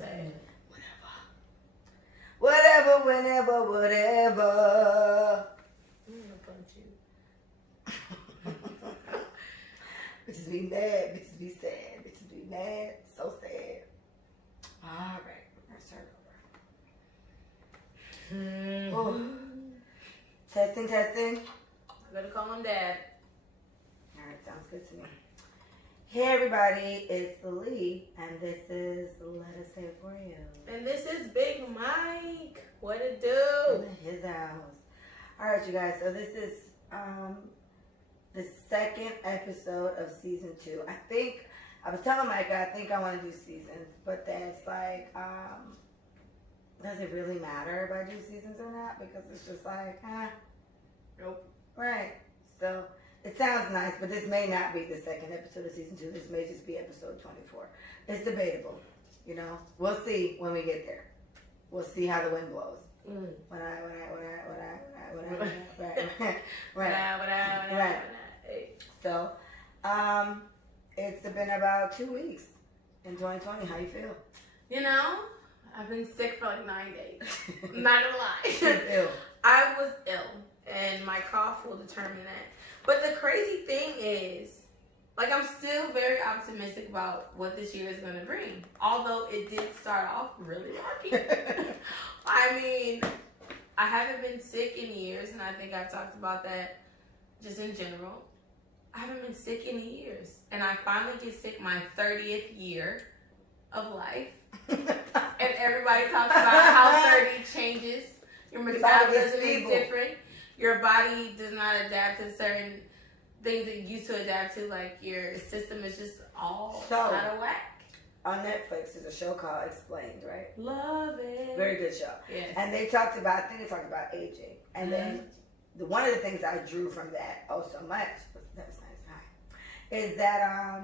Say it. Whatever, whenever, whatever. I'm gonna punch you. Bitches be mad, bitches be sad, bitches be mad, so sad. All right, let's start over. Mm-hmm. Testing, testing. I better call him Dad. All right, sounds good to me. Hey everybody, it's Lee, and this is Let Us Say It For You. And this is Big Mike. What it do? In his house. All right, you guys, so this is the second episode of season 2. I was telling Mike I think I want to do seasons, but then it's like, does it really matter if I do seasons or not? Because it's just like, Nope. Right. So it sounds nice, but this may not be the second episode of season 2. This may just be episode 24. It's debatable, you know. We'll see when we get there. We'll see how the wind blows. Right. So, it's been about 2 weeks in 2020. How you feel? You know, I've been sick for like 9 days. I'm not gonna lie. She's ill. I was ill, and my cough will determine that. But the crazy thing is, like, I'm still very optimistic about what this year is going to bring. Although it did start off really rocky. I mean, I haven't been sick in years, and I think I've talked about that just in general. I haven't been sick in years. And I finally get sick my 30th year of life. And everybody talks about how 30 changes. Your metabolism is different. Your body does not adapt to certain things that you used to adapt to. Like, your system is just all out of whack. On Netflix, there's a show called Explained, right? Love it. Very good show. Yes. And they talked about, I think they talked about aging. And then one of the things I drew from that, so much, that was nice, is that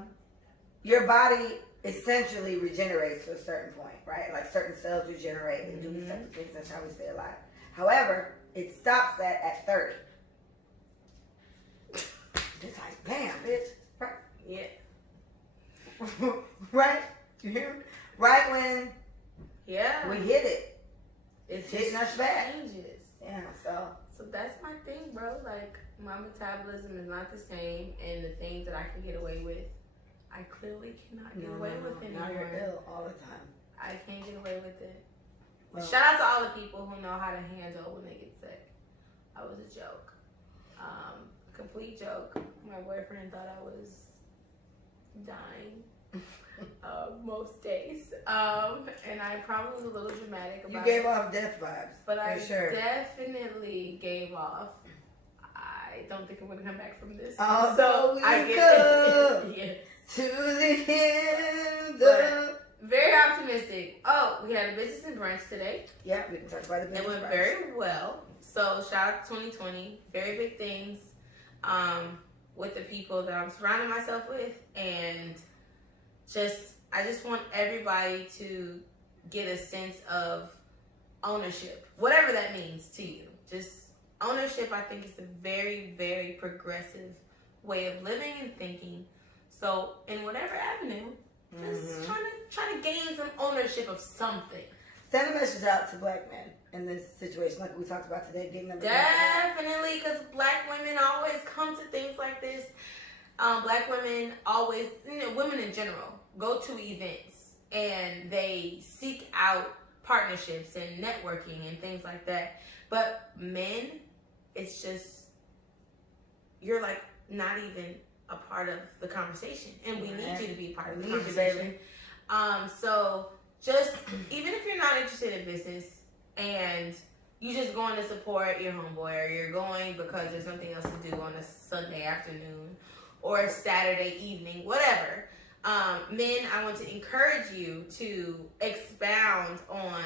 your body essentially regenerates to a certain point, right? Like certain cells regenerate and do these types of things. That's how we stay alive. However, it stops that at 30. It's like, damn, bitch. Right? Yeah. Right? You hear me? Right when we hit it. It's hitting us back. Changes. Yeah, so that's my thing, bro. Like, my metabolism is not the same, and the things that I can get away with, I clearly cannot get away with anymore. Now you're ill all the time. I can't get away with it. Well, shout out to all the people who know how to handle when they get sick. I was a joke. Complete joke. My boyfriend thought I was dying most days. And I probably was a little dramatic about it. You gave off death vibes. But I definitely gave off. I don't think I'm going to come back from this. So I get yes. To the end of... Very optimistic. Oh, we had a business and brunch today. Yeah, we can talk about the business. It went very well. So shout out to 2020. Very big things with the people that I'm surrounding myself with, and I just want everybody to get a sense of ownership, whatever that means to you. Just ownership, I think, is a very, very progressive way of living and thinking. So in whatever avenue, just trying to gain some ownership of something. Send a message out to black men in this situation, like we talked about today, getting them definitely, because black women always come to things like this. Black women always, women in general, go to events and they seek out partnerships and networking and things like that. But men, it's just, you're like not even a part of the conversation, and we need you to be part of the conversation. So just, even if you're not interested in business and you just going to support your homeboy, or you're going because there's something else to do on a Sunday afternoon or a Saturday evening, whatever. Men, I want to encourage you to expound on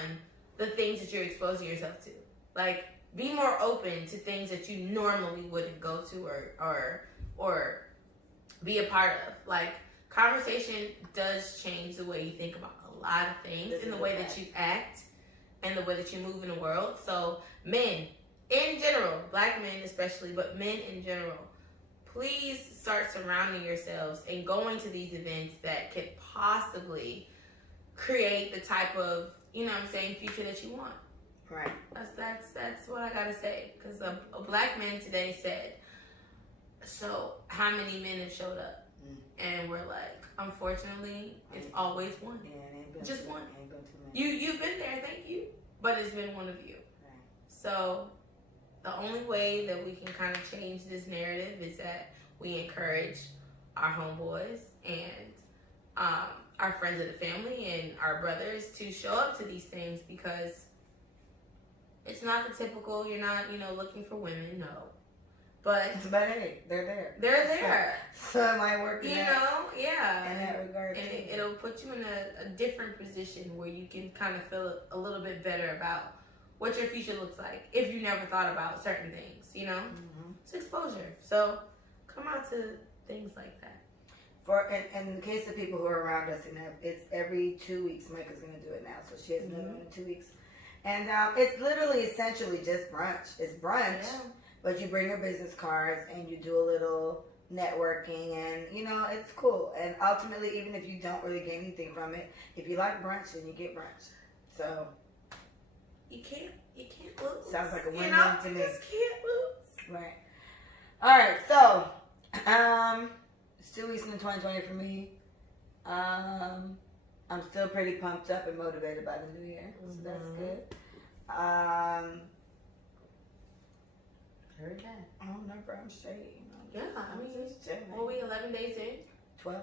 the things that you're exposing yourself to. Like, be more open to things that you normally wouldn't go to or be a part of. Like, conversation does change the way you think about a lot of things, and the way that you act and the way that you move in the world. So men in general, black men especially, but men in general, please start surrounding yourselves and going to these events that could possibly create the type of, you know what I'm saying, future that you want. Right. That's what I gotta say. Because a black man today said, so how many men have showed up? And we're like, unfortunately, it's always one. Yeah, it ain't been just one. Ain't been too many. You've been there, thank you. But it's been one of you. Right. So the only way that we can kind of change this narrative is that we encourage our homeboys and our friends of the family and our brothers to show up to these things, because it's not the typical, you're not, looking for women, no. But hey, they're there. They're there. So it might work yeah. In that regard. And it'll put you in a different position where you can kind of feel a little bit better about what your future looks like if you never thought about certain things, Mm-hmm. It's exposure. So come out to things like that. In the case of people who are around us, it's every 2 weeks. Micah's going to do it now, so she has another one in 2 weeks. And it's literally essentially just brunch. It's brunch, but you bring your business cards and you do a little networking, and it's cool. And ultimately, even if you don't really get anything from it, if you like brunch, then you get brunch. So you can't lose. Sounds like a win-win to me. You just can't lose. Right. All right. So it's 2 weeks into 2020 for me. I'm still pretty pumped up and motivated by the new year, so that's good. Heard that. I don't know, bro. I'm straight. Yeah, I mean, just chilling. what we 11 days in? 12.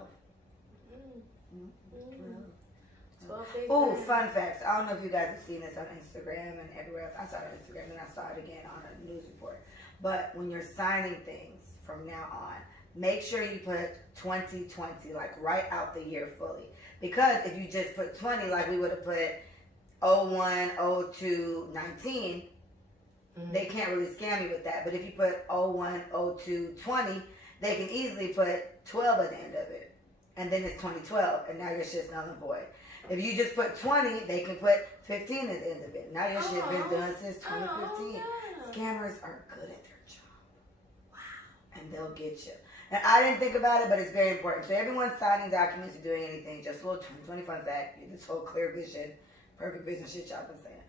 12 days. Oh, fun facts. I don't know if you guys have seen this on Instagram and everywhere else. I saw it on Instagram and I saw it again on a news report. But when you're signing things from now on, make sure you put 2020, like write out the year fully. Because if you just put 20, like we would have put 01, 02, 19, they can't really scam you with that. But if you put 01, 02, 20, they can easily put 12 at the end of it. And then it's 2012, and now your shit's null and void. If you just put 20, they can put 15 at the end of it. Now your shit been done since 2015. Scammers are good at their job. Wow. And they'll get you. And I didn't think about it, but it's very important. So everyone's signing documents or doing anything, just a little 2020 fun fact, this whole clear vision, perfect vision shit y'all been saying.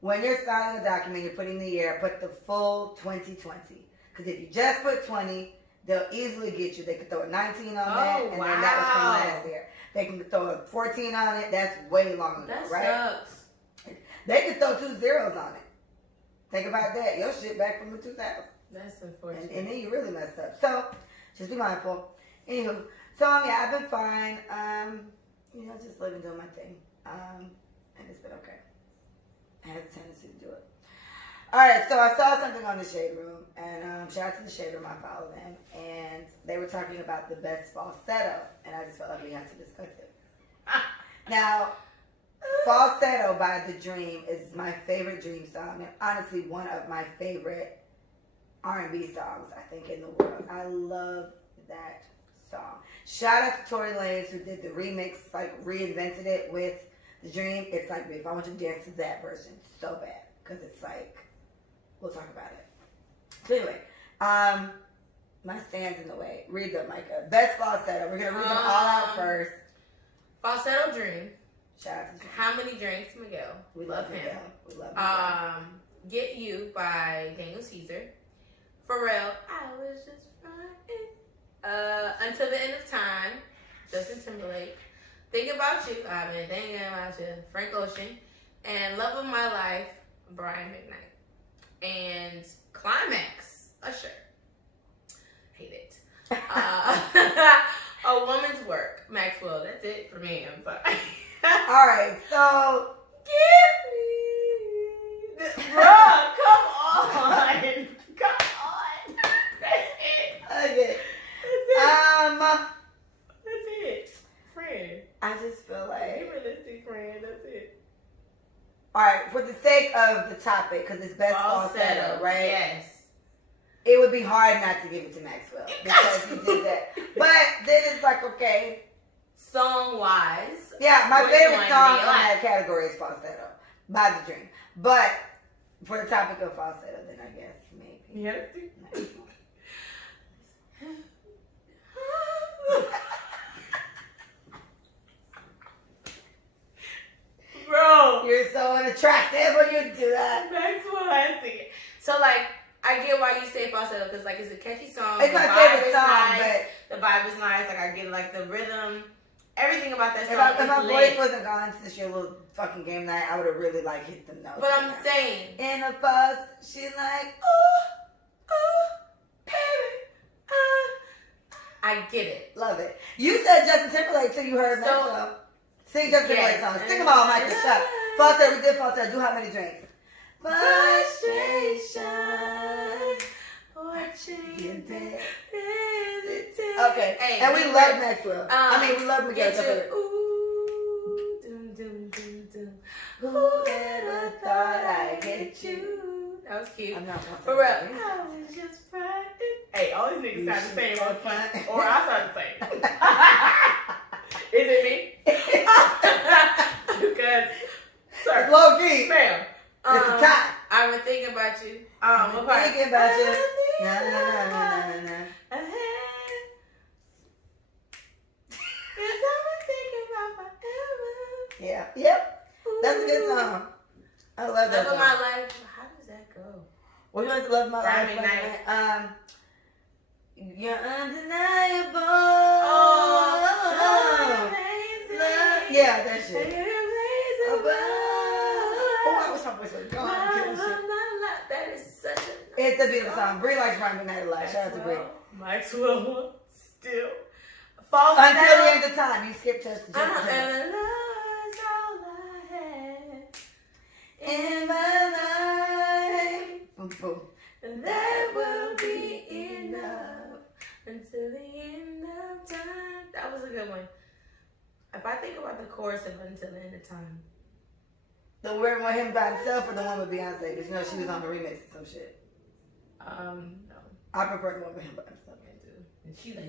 When you're signing a document, you're putting the year, put the full 2020. Because if you just put 20, they'll easily get you. They could throw a 19 on that, and then that was from last year. They can throw a 14 on it. That's way long ago, that right? Sucks. They could throw 2 zeros on it. Think about that. Your shit back from the 2000s. That's unfortunate. And then you really messed up. So, just be mindful. Anywho, so yeah, I've been fine. Just living, doing my thing. And it's been okay. I had a tendency to do it. Alright, so I saw something on the Shade Room, and shout out to the Shade Room, I follow them, and they were talking about the best falsetto, and I just felt like we had to discuss it. Now, Falsetto by The Dream is my favorite Dream song, and honestly one of my favorite R&B songs, I think, in the world. I love that song. Shout out to Tory Lanez, who did the remix, like reinvented it with The Dream. It's like, if I want you to dance to that version, so bad, because it's like, we'll talk about it. So anyway, my stand's in the way. Read them, Micah. Best falsetto. We're going to read them all out first. Falsetto Dream. Shout out to Dream. How Many Drinks, Miguel. We love him. We love him. Get You by Daniel Caesar. Pharrell, I was just frontin'. Until the End of Time, Justin Timberlake. Think About You, I've been thinking about you, Frank Ocean. And Love of My Life, Brian McKnight. And Climax, Usher. Hate it. A Woman's Work, Maxwell. That's it for me. I'm sorry. Alright, so give me. Bruh, come on. Come on. That's it. Okay. That's it. Friend. I just feel like, Be realistic, friend. That's it. alright, for the sake of the topic, because it's best falsetto, right? Yes. It would be hard not to give it to Maxwell because he did that. But then it's like, okay. Song wise. Yeah, my favorite one song do in you like? that category is Falsetto by The Dream. But for the topic of falsetto, then I guess maybe. Yes. attractive when you do that. Maxwell has to get. So like, I get why you say falsetto because like it's a catchy song. It's my favorite song, nice. The vibe is nice. Like I get like the rhythm, everything about that song. If my voice wasn't gone since your little fucking game night, I would have really like hit them notes. But I'm saying, in a fuss, she like, ooh, baby, I get it. love it. You said Justin Timberlake till you heard Maxwell. Sing Justin Timberlake songs. Sing them all, Michael. Shut. Falsetto, we did falsetto. Do how many drinks? Frustration. Watching it. Okay. Hey, and we love Maxwell. I mean, we love Miguel. Ooh, dum, dum, dum, dum. Who ever thought I'd get you? That was cute. I'm not for real. I was just frightened. Hey, all these niggas sound the same all the time. Or I sound the same. Is it me? Because, sir. Low key. Ma'am. It's the time. I've been thinking about you. I'm thinking about you. Na, na, na, na, na, na. Yeah. Yep. That's a good song. I love that Love of song. my life. How does that go? We're going to love my life. Night. You're undeniable. Amazing. Yeah, that shit. You're amazing. Oh, I was talking about God. That is such a It's a beautiful song. Bree likes Rhyme Night a lot. Shout out to Bree. Maxwell still false Until the end of time, you skip touch the and love's all I had in my life. Boom, boom. and that will be enough until the end of time. That was a good one. If I think about the chorus of Until the End of Time. The one with him by himself or the one with Beyonce? Because you know she was on the remix or some shit. No. I prefer the one with him by himself. And she's like,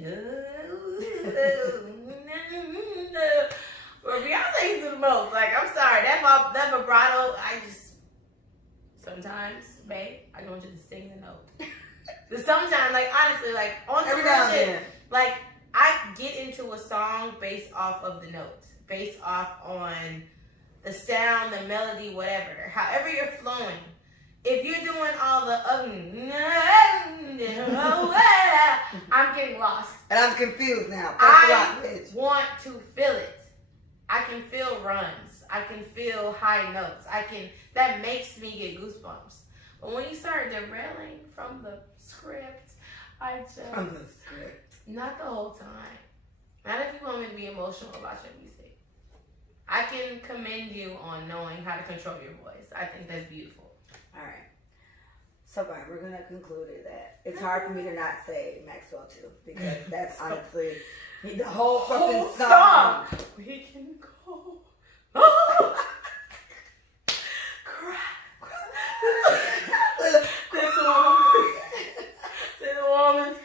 well, Beyonce is the most. Like, I'm sorry, that vibrato, I just sometimes, babe, I want you to sing the note. But sometimes, like honestly, like on some real shit, like I get into a song based off of the notes, based off on the sound, the melody, whatever. However you're flowing. If you're doing all the I'm getting lost. And I'm confused now. I want to feel it. I can feel runs. I can feel high notes. That makes me get goosebumps. But when you start derailing from the script, not the whole time. Not if you want me to be emotional about your music. I can commend you on knowing how to control your voice. I think that's beautiful. All right. So far, we're going to conclude that it's hard for me to not say Maxwell too, because that's honestly the whole fucking song. We can go. Oh. Cry. This woman's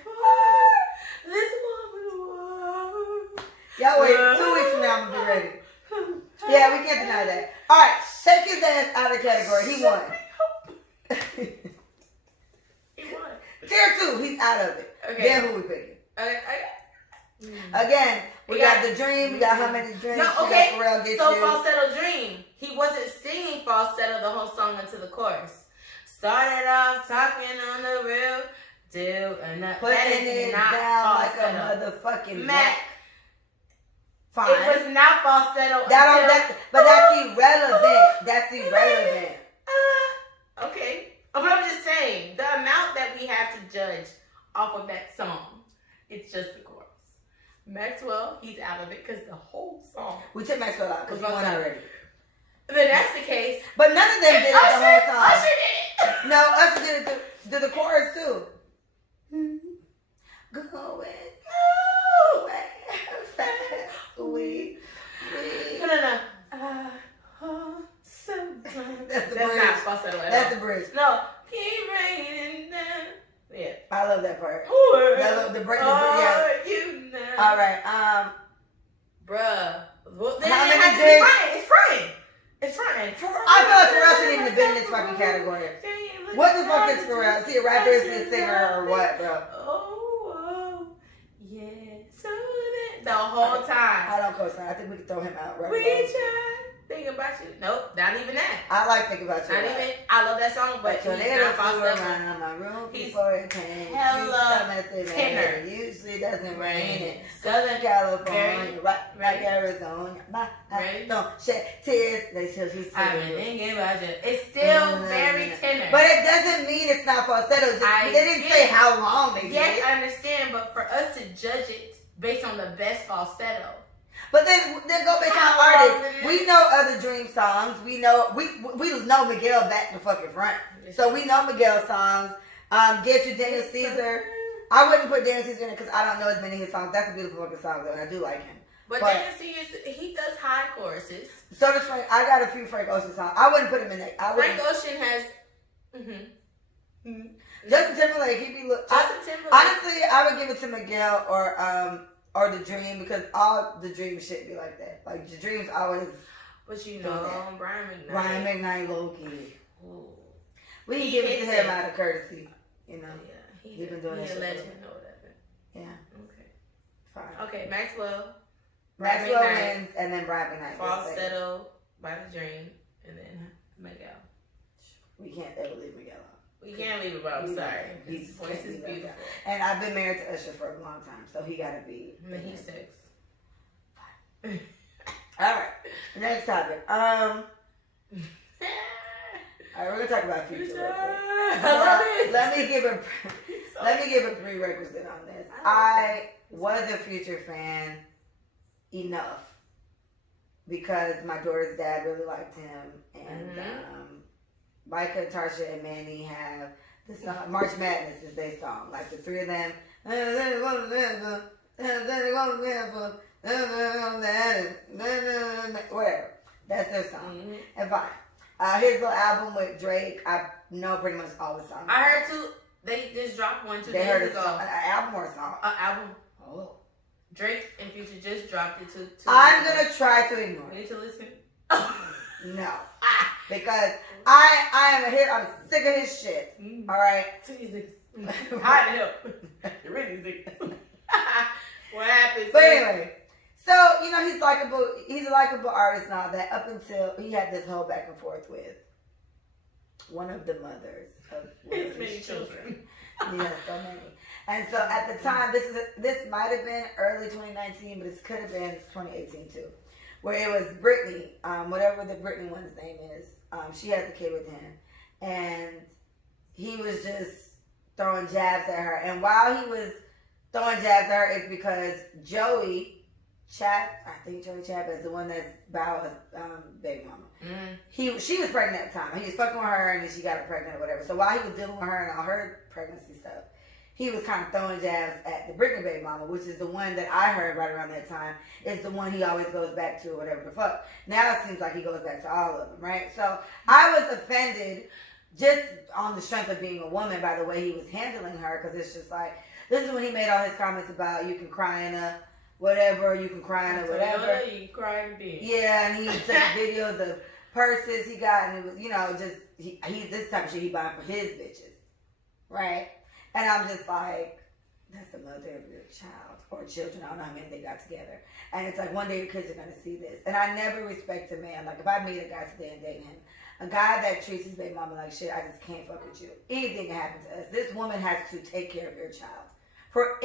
Y'all wait 2 weeks from now, I'm going to be ready. Yeah, we can't deny that. All right, shake his ass out of the category. He won. Tier 2, he's out of it. Okay. Then who we picking? Again, we got The Dream. We got How Many Dreams. No, okay. So Falsetto Dream. He wasn't singing falsetto the whole song until the chorus. Started off talking on the real deal, and that is not down falsetto. like a motherfucking Mac. Fine. It was not falsetto. But that's irrelevant. That's irrelevant. Okay. But I'm just saying, the amount that we have to judge off of that song, it's just the chorus. Maxwell, he's out of it because the whole song. We took Maxwell out because we won already. Then that's the case. But none of them did it the whole song. Usher did it. No, Usher did it to the chorus too. Going nowhere fast. We. No. That's not falsetto at all. That's the bridge. No. Keep raining down. Yeah. I love that part. The break. Yeah. All right. Bruh. Well, then How it many has to be fronting. It's fronting. I feel like Pharrell shouldn't even have been in this fucking category. What the fuck is Pharrell? Is he a rapper? Is he a singer or what, bro? Oh, yeah. So the whole time. I don't co-sign. I think we can throw him out right We away. tried. Thinking about you. Nope, not even that. I like thinking about you. Not even. I love that song, but he's not around my room before it came. Hella tenor. Usually doesn't rain in Southern California, right Arizona. Don't shed tears. They still I've been thinking about you. It's still very tenor. But it doesn't mean it's not falsetto. They didn't say how long they did. Yes, I understand, but for us to judge it based on the best falsetto. But then go back to the artists. We know other Dream songs. We know Miguel back to fucking front. So we know Miguel songs. Get You Daniel Caesar. I wouldn't put Daniel Caesar in it because I don't know as many of his songs. That's a beautiful fucking song though, and I do like him. But Daniel Caesar, he does high choruses. So does Frank. I got a few Frank Ocean songs. I wouldn't put him in there. Frank Ocean has. Justin Timberlake. Honestly, I would give it to Miguel or The Dream, because all the Dream shit be like that. Like the Dream's always. But you know, Brian McKnight, low-key. We can give it to him out of courtesy, you know. Yeah, he's been doing that shit. Legend or whatever. Yeah. Okay. Fine. Okay, Maxwell wins, and then Brian McKnight. Falsetto by The Dream, and then Miguel. We can't ever leave Miguel out. We can't leave it, but I'm sorry. His voice is beautiful. And I've been married to Usher for a long time, so he gotta be. And he's 6. All right, next topic. All right, we're gonna talk about Future. Let me give a prerequisite on this. I was a Future fan enough because my daughter's dad really liked him, and Micah, Tarsha, and Manny have the song March Madness is their song. Like the three of them. Whatever. That's their song. And fine. His little album with Drake, I know pretty much all the songs. I heard two. They just dropped one 2 days ago. An album or a song? An album. Oh. Drake and Future just dropped it to. I'm gonna try to ignore it. You need to listen. No. Because I'm sick of his shit. All right. Hot help. You're really sick. What happened? But anyway, so he's likable. He's a likable artist and all that. Up until he had this whole back and forth with one of the mothers of his many children. Yeah, so many. And so at the time, this might have been early 2019, but it could have been 2018 too, where it was Brittany, whatever the Brittany one's name is. She has a kid with him, and he was just throwing jabs at her. And while he was throwing jabs at her, it's because Joey Chap, I think Joey Chap is the one that's Bow's baby mama. She was pregnant at the time. He was fucking with her, and then she got her pregnant or whatever. So while he was dealing with her and all her pregnancy stuff, he was kind of throwing jabs at the Britney baby mama, which is the one that I heard right around that time is the one he always goes back to or whatever the fuck. Now it seems like he goes back to all of them, right? So I was offended just on the strength of being a woman by the way he was handling her, because it's just like, this is when he made all his comments about you can cry in a whatever, you can cry in a whatever. You cry in bed. Yeah, and he took videos of purses he got, and it was, just, he's this type of shit he buying for his bitches, right? And I'm just like, that's the mother of your child or children. I don't know how many they got together. And it's like, one day your kids are going to see this. And I never respect a man. Like, if I meet a guy today and date him, a guy that treats his baby mama like shit, I just can't fuck with you. Anything can happen to us. This woman has to take care of your child. For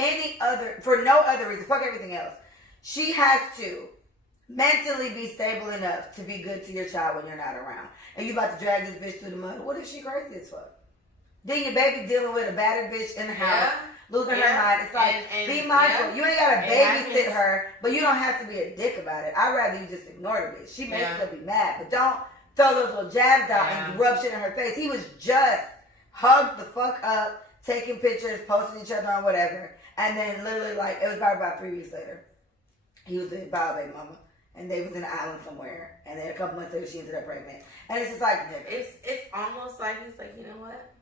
no other reason. Fuck everything else. She has to mentally be stable enough to be good to your child when you're not around. And you about to drag this bitch through the mud. What if she crazy as fuck? Then your baby dealing with a battered bitch in the house, losing her mind. It's like, be mindful. You ain't got to babysit her, but you don't have to be a dick about it. I'd rather you just ignore the bitch. She may still be mad, but don't throw those little jabs out and rub shit in her face. He was just hugged the fuck up, taking pictures, posting each other on whatever, and then literally like, it was probably about 3 weeks later, he was with Bob baby mama, and they was in an island somewhere, and then a couple months later she ended up pregnant. And it's just like, it's almost like he's like, you know what?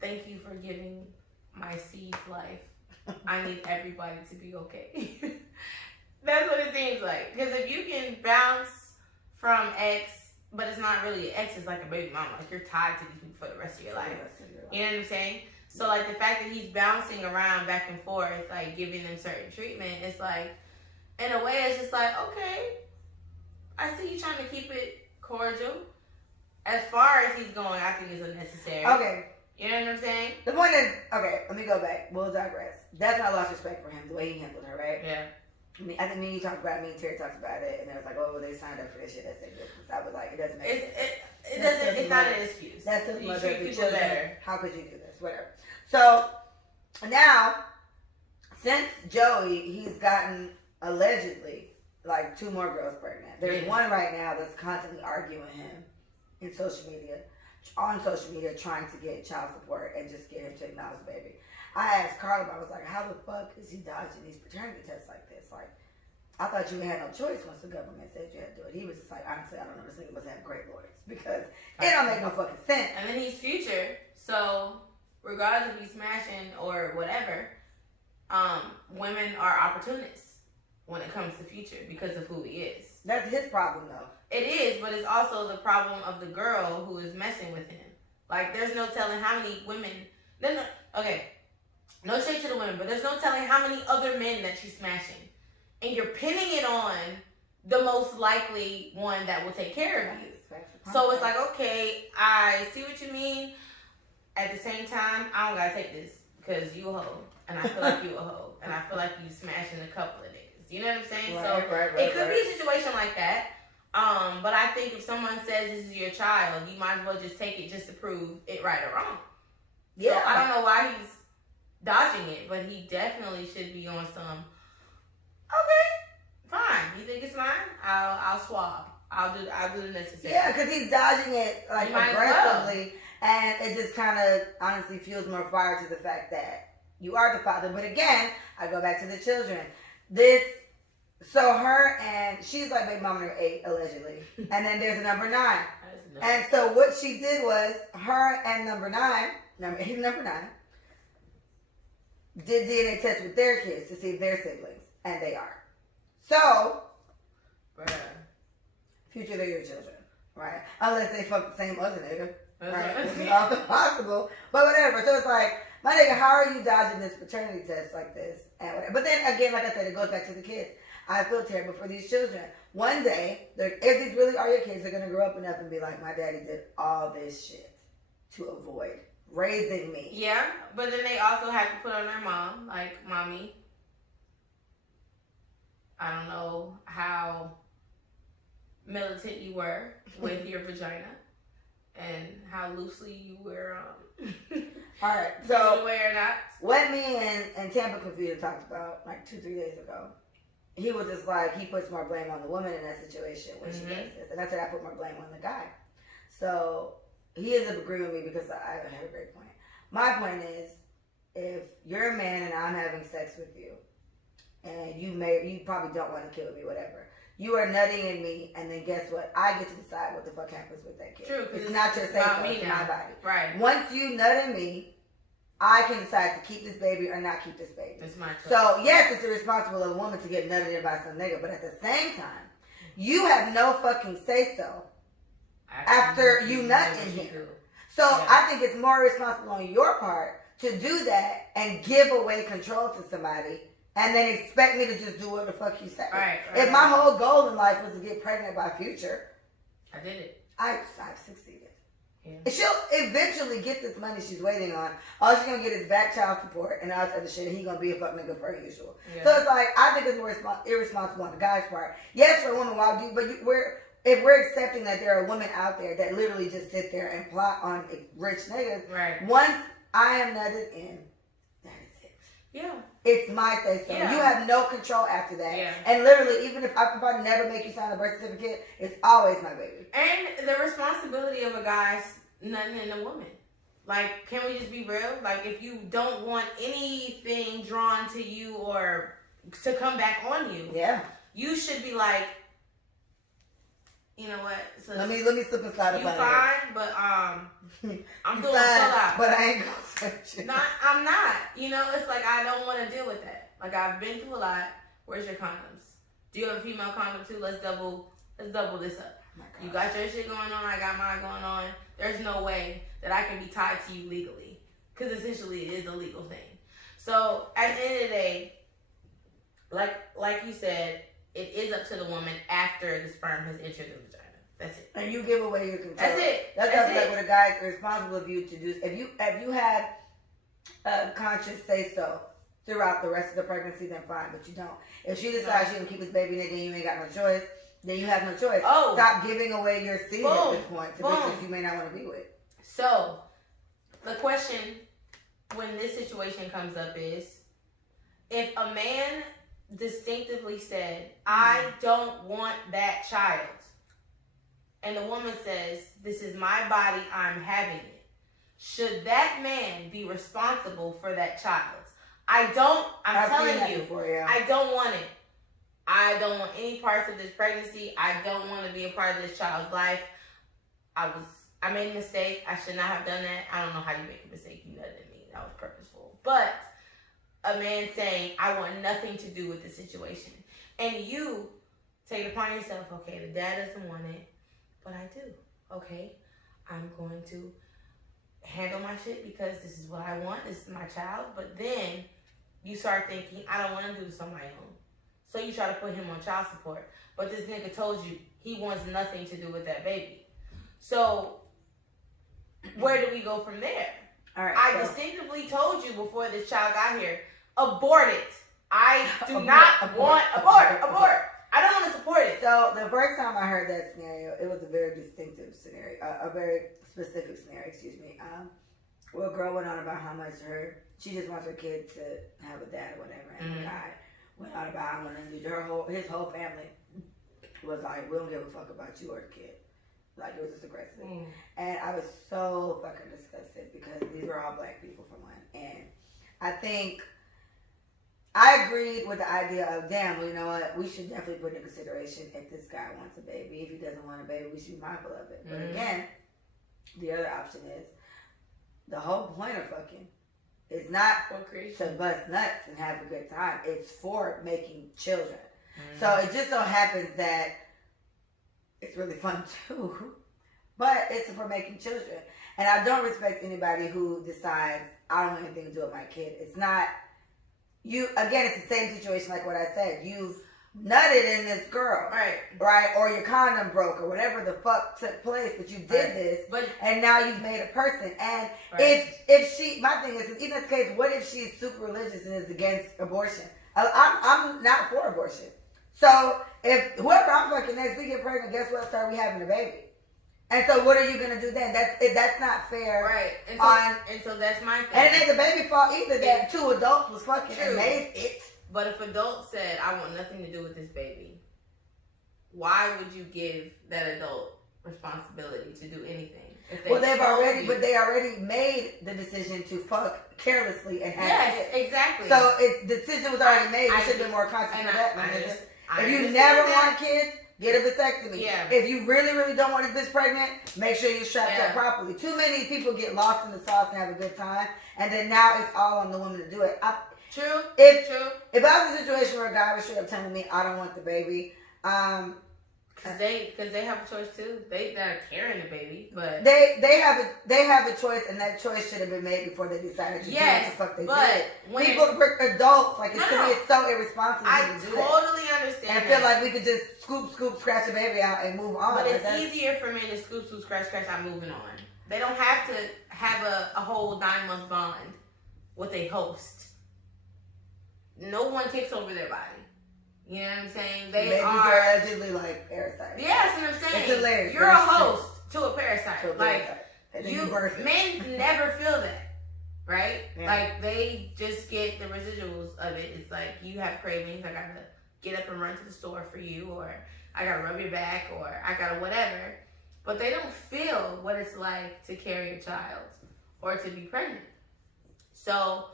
Thank you for giving my seed life. I need everybody to be okay. That's what it seems like. Because if you can bounce from ex, but it's not really an ex, it's like a baby mama. Like you're tied to these people for the rest of your life. You know what I'm saying? So like the fact that he's bouncing around back and forth, like giving them certain treatment, it's like, in a way, it's just like, okay, I see you trying to keep it cordial. As far as he's going, I think it's unnecessary. Okay. You know what I'm saying? The point is, okay, let me go back. We'll digress. That's when I lost respect for him, the way he handled her, right? Yeah. I think me and you talked about it, me and Terry talked about it, and it was like, oh, well, they signed up for this shit. That's their business. I was like, it doesn't make sense. It's not an excuse. That's the you mother of treat the people children. better. How could you do this? Whatever. So, now, since Joey, he's gotten, allegedly, like 2 more girls pregnant. There's one right now that's constantly arguing him in social media, trying to get child support and just get him to acknowledge the baby. I asked Carla, I was like, how the fuck is he dodging these paternity tests like this? Like, I thought you had no choice once the government said you had to do it. He was just like, honestly, I don't know. This nigga must have great lawyers because it don't make no fucking sense. And then he's Future, so regardless if he's smashing or whatever, women are opportunists when it comes to Future because of who he is. That's his problem, though. It is, but it's also the problem of the girl who is messing with him. Like, there's no telling how many women... Okay, no shade to the women, but there's no telling how many other men that she's smashing. And you're pinning it on the most likely one that will take care of you. So it's like, okay, I see what you mean. At the same time, I don't gotta take this because you a hoe. And I feel like you a hoe. And I feel like you smashing a couple of niggas. You know what I'm saying? It could be a situation like that. But I think if someone says this is your child, you might as well just take it just to prove it right or wrong. Yeah. So I don't know why he's dodging it, but he definitely should be on some, okay, fine. You think it's mine? I'll swab. I'll do the necessary. Yeah, because he's dodging it like aggressively, and it just kind of honestly fuels more fire to the fact that you are the father. But again, I go back to the children. So her and she's like baby mama number 8 allegedly, and then there's a number 9. And so what she did was her and number 9, number 8 and number 9, did DNA tests with their kids to see if they're siblings, and they are. So, Future, they're your children, right? Unless they fuck the same other nigga, right? Which is also possible, but whatever. So it's like, my nigga, how are you dodging this paternity test like this? And whatever. But then again, like I said, it goes back to the kids. I feel terrible for these children. One day, if these really are your kids, they're gonna grow up enough and be like, my daddy did all this shit to avoid raising me. Yeah, but then they also have to put on their mom, like, mommy, I don't know how militant you were with your vagina and how loosely you were all right, so wear or not. What me and Tampa Confusion talked about like 2-3 days ago, he was just like, he puts more blame on the woman in that situation when she does this, and I said I put more blame on the guy. So he ended up agreeing with me because I had a great point. My point is, if you're a man and I'm having sex with you, and you probably don't want to kill me, whatever. You are nutting in me, and then guess what? I get to decide what the fuck happens with that kid. True, it's not your say so, it's my body. Right. Once you nut in me, I can decide to keep this baby or not keep this baby. It's my choice. So yes, it's irresponsible of a woman to get nutted in by some nigga, but at the same time, you have no fucking say so after you nut in here. So yeah. I think it's more responsible on your part to do that and give away control to somebody and then expect me to just do what the fuck you say. Right, if my whole goal in life was to get pregnant by Future, I did it. I've succeeded. Yeah. She'll eventually get this money she's waiting on. All she's gonna get is back child support and all this other shit, and he's gonna be a fuck nigga per usual. Yeah. So it's like, I think it's more irresponsible on the guy's part. Yes, for a woman, if we're accepting that there are women out there that literally just sit there and plot on rich niggas, right. Once I am nutted in, that is it. Yeah. It's my say so. Yeah. You have no control after that. Yeah. And literally, even if I could probably never make you sign a birth certificate, it's always my baby. And the responsibility of a guy's nutting in a woman. Like, can we just be real? Like, if you don't want anything drawn to you or to come back on you, yeah, you should be like, you know what? So let me slip and slide up. You fine, but I'm doing so lot. But I ain't gonna search you. I'm not. You know, it's like I don't want to deal with that. Like, I've been through a lot. Where's your condoms? Do you have a female condom too? Let's double this up. Oh, you got your shit going on. I got mine going on. There's no way that I can be tied to you legally, because essentially it is a legal thing. So at the end of the day, like you said, it is up to the woman after the sperm has entered the vagina. That's it. And you give away your control. That's it. That's like what a guy is responsible of you to do. If you had a conscious say so throughout the rest of the pregnancy, then fine, but you don't. If she decides she's gonna keep this baby nigga and you ain't got no choice, then you have no choice. Oh. Stop giving away your seed at this point to bitches you may not want to be with. So, the question when this situation comes up is, if a man distinctively said, I don't want that child, and the woman says, this is my body, I'm having it, should that man be responsible for that child? I'm telling you, I don't want it. I don't want any parts of this pregnancy. I don't want to be a part of this child's life. I made a mistake. I should not have done that. I don't know how you make a mistake. You nutted me. That was purposeful. But a man saying, I want nothing to do with the situation. And you take it upon yourself, okay, the dad doesn't want it, but I do. Okay, I'm going to handle my shit because this is what I want. This is my child. But then you start thinking, I don't want to do this on my own. So you try to put him on child support. But this nigga told you he wants nothing to do with that baby. So where do we go from there? All right, I distinctively told you before this child got here, abort it. I do not want abort. I don't want to support it. So the first time I heard that scenario, it was a very distinctive scenario, a very specific scenario. Excuse me. Well, a girl went on about how much she just wants her kid to have a dad or whatever, and the guy went on about how his whole family was like, we don't give a fuck about you or the kid. Like, it was just aggressive. And I was so fucking disgusted because these were all black people for one. And I think I agreed with the idea of, damn, well, you know what? We should definitely put into consideration if this guy wants a baby. If he doesn't want a baby, we should be mindful of it. But again, the other option is the whole point of fucking is not to bust nuts and have a good time. It's for making children. So it just so happens that it's really fun too, but it's for making children. And I don't respect anybody who decides I don't want anything to do with my kid. It's not you. Again, it's the same situation like what I said. You've nutted in this girl, right, or your condom broke or whatever the fuck took place, but you did this, and now you've made a person. And if she, my thing is, in this case, what if she's super religious and is against abortion? I'm not for abortion. So if whoever I'm fucking next, we get pregnant, guess what? Start we having a baby. And so what are you gonna do then? That's not fair. Right. And so that's my thing. And it ain't the baby fault either that two adults was fucking and made it. But if adults said, I want nothing to do with this baby, why would you give that adult responsibility to do anything? Well, they already made the decision to fuck carelessly and have kids. Yes, exactly. So the decision was already made. You should have been more conscious of that. If you never want kids, get a vasectomy. Yeah. If you really, really don't want this bitch pregnant, make sure you're strapped up properly. Too many people get lost in the sauce and have a good time, and then now it's all on the woman to do it. True. If I was in a situation where a guy was straight up telling me I don't want the baby, because they have a choice too. They're not carrying the baby, but they have a choice, and that choice should have been made before they decided to do what the fuck they did. People, adults, like to me, it's so irresponsible to do that. I totally understand. And I feel like we could just scoop, scratch the baby out and move on. But it's easier for men to scoop, scratch, I'm moving on. They don't have to have a whole 9-month bond with a host. No one takes over their body. You know what I'm saying? They are allegedly like parasites. Yeah, that's what I'm saying. It's hilarious. You're a host to a parasite. Men never feel that, right? Yeah. Like they just get the residuals of it. It's like you have cravings. I gotta get up and run to the store for you, or I gotta rub your back, or I gotta whatever. But they don't feel what it's like to carry a child or to be pregnant. So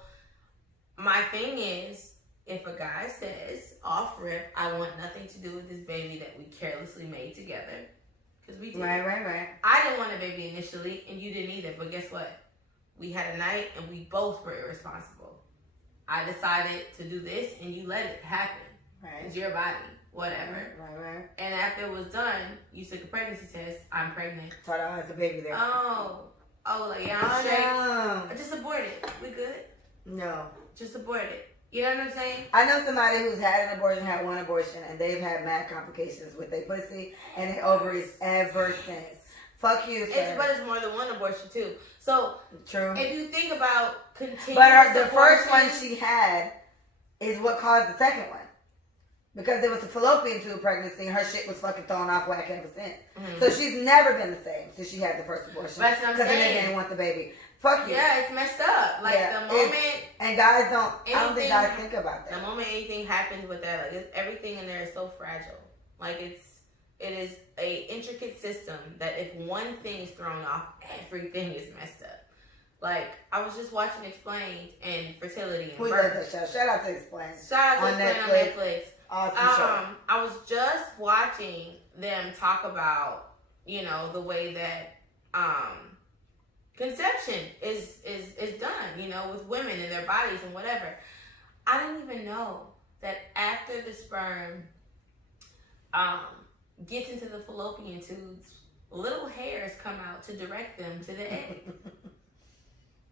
my thing is, if a guy says, off rip, I want nothing to do with this baby that we carelessly made together, because we did. Right. I didn't want a baby initially, and you didn't either. But guess what? We had a night, and we both were irresponsible. I decided to do this, and you let it happen. Right. It's your body, whatever. Right. And after it was done, you took a pregnancy test. I'm pregnant. Thought I was a baby there. Oh, like, yeah, I'm straight. I just aborted. We good? No. Just abort it. You know what I'm saying? I know somebody who's had an abortion, had one abortion, and they've had mad complications with their pussy and their ovaries ever since. Fuck you, sir. But it's more than one abortion too. So true. If you think about continuous but the first one she had is what caused the second one. Because there was a fallopian tube pregnancy and her shit was fucking thrown off whack ever since. Mm-hmm. So she's never been the same since she had the first abortion. That's what I'm saying. Because they didn't want the baby. Fuck you. Yeah, it's messed up. Like the moment. And guys don't. I don't think guys think about that. The moment anything happens with that, like everything in there is so fragile. Like it is a intricate system that if one thing is thrown off, everything is messed up. Like I was just watching Explained and fertility and birth. Shout out to Explained. Shout out to Explained on Netflix. Awesome show. I was just watching them talk about, the way that conception is done, with women and their bodies and whatever. I didn't even know that after the sperm gets into the fallopian tubes, little hairs come out to direct them to the egg.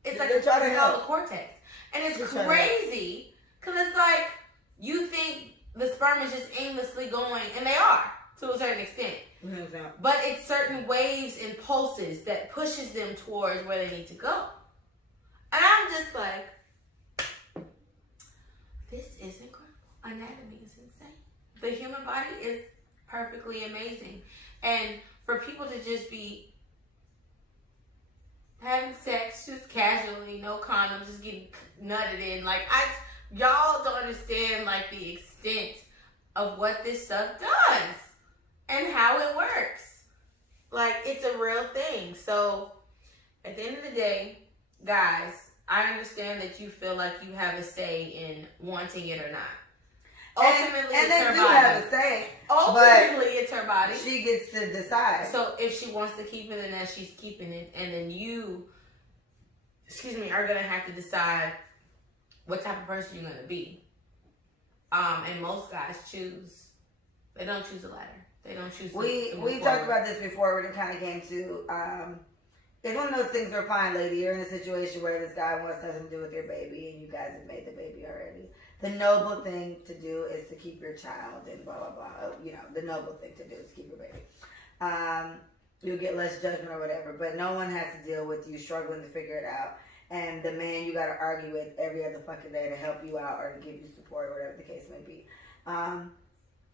It's like it's called the cortex. And it's crazy because it's like you think the sperm is just aimlessly going, and they are to a certain extent. Mm-hmm. But it's certain waves and pulses that pushes them towards where they need to go. And I'm just like, this is incredible. Anatomy is insane. The human body is perfectly amazing. And for people to just be having sex just casually, no condoms, just getting nutted in, like y'all don't understand like the extent of what this stuff does and how it works. Like it's a real thing. So at the end of the day, guys, I understand that you feel like you have a say in wanting it or not. Ultimately, and it's her they do body. have a say. Ultimately, it's her body. She gets to decide. So if she wants to keep it, then that she's keeping it, and then you, are gonna have to decide what type of person you're gonna be. And most guys they don't choose a ladder. They don't choose. We talked about this before when it kind of came to. It's one of those things where, fine, lady, you're in a situation where this guy wants nothing to do with your baby, and you guys have made the baby already. The noble thing to do is to keep your child, and blah blah blah. The noble thing to do is to keep your baby. You'll get less judgment or whatever, but no one has to deal with you struggling to figure it out. And the man you got to argue with every other fucking day to help you out or to give you support or whatever the case may be.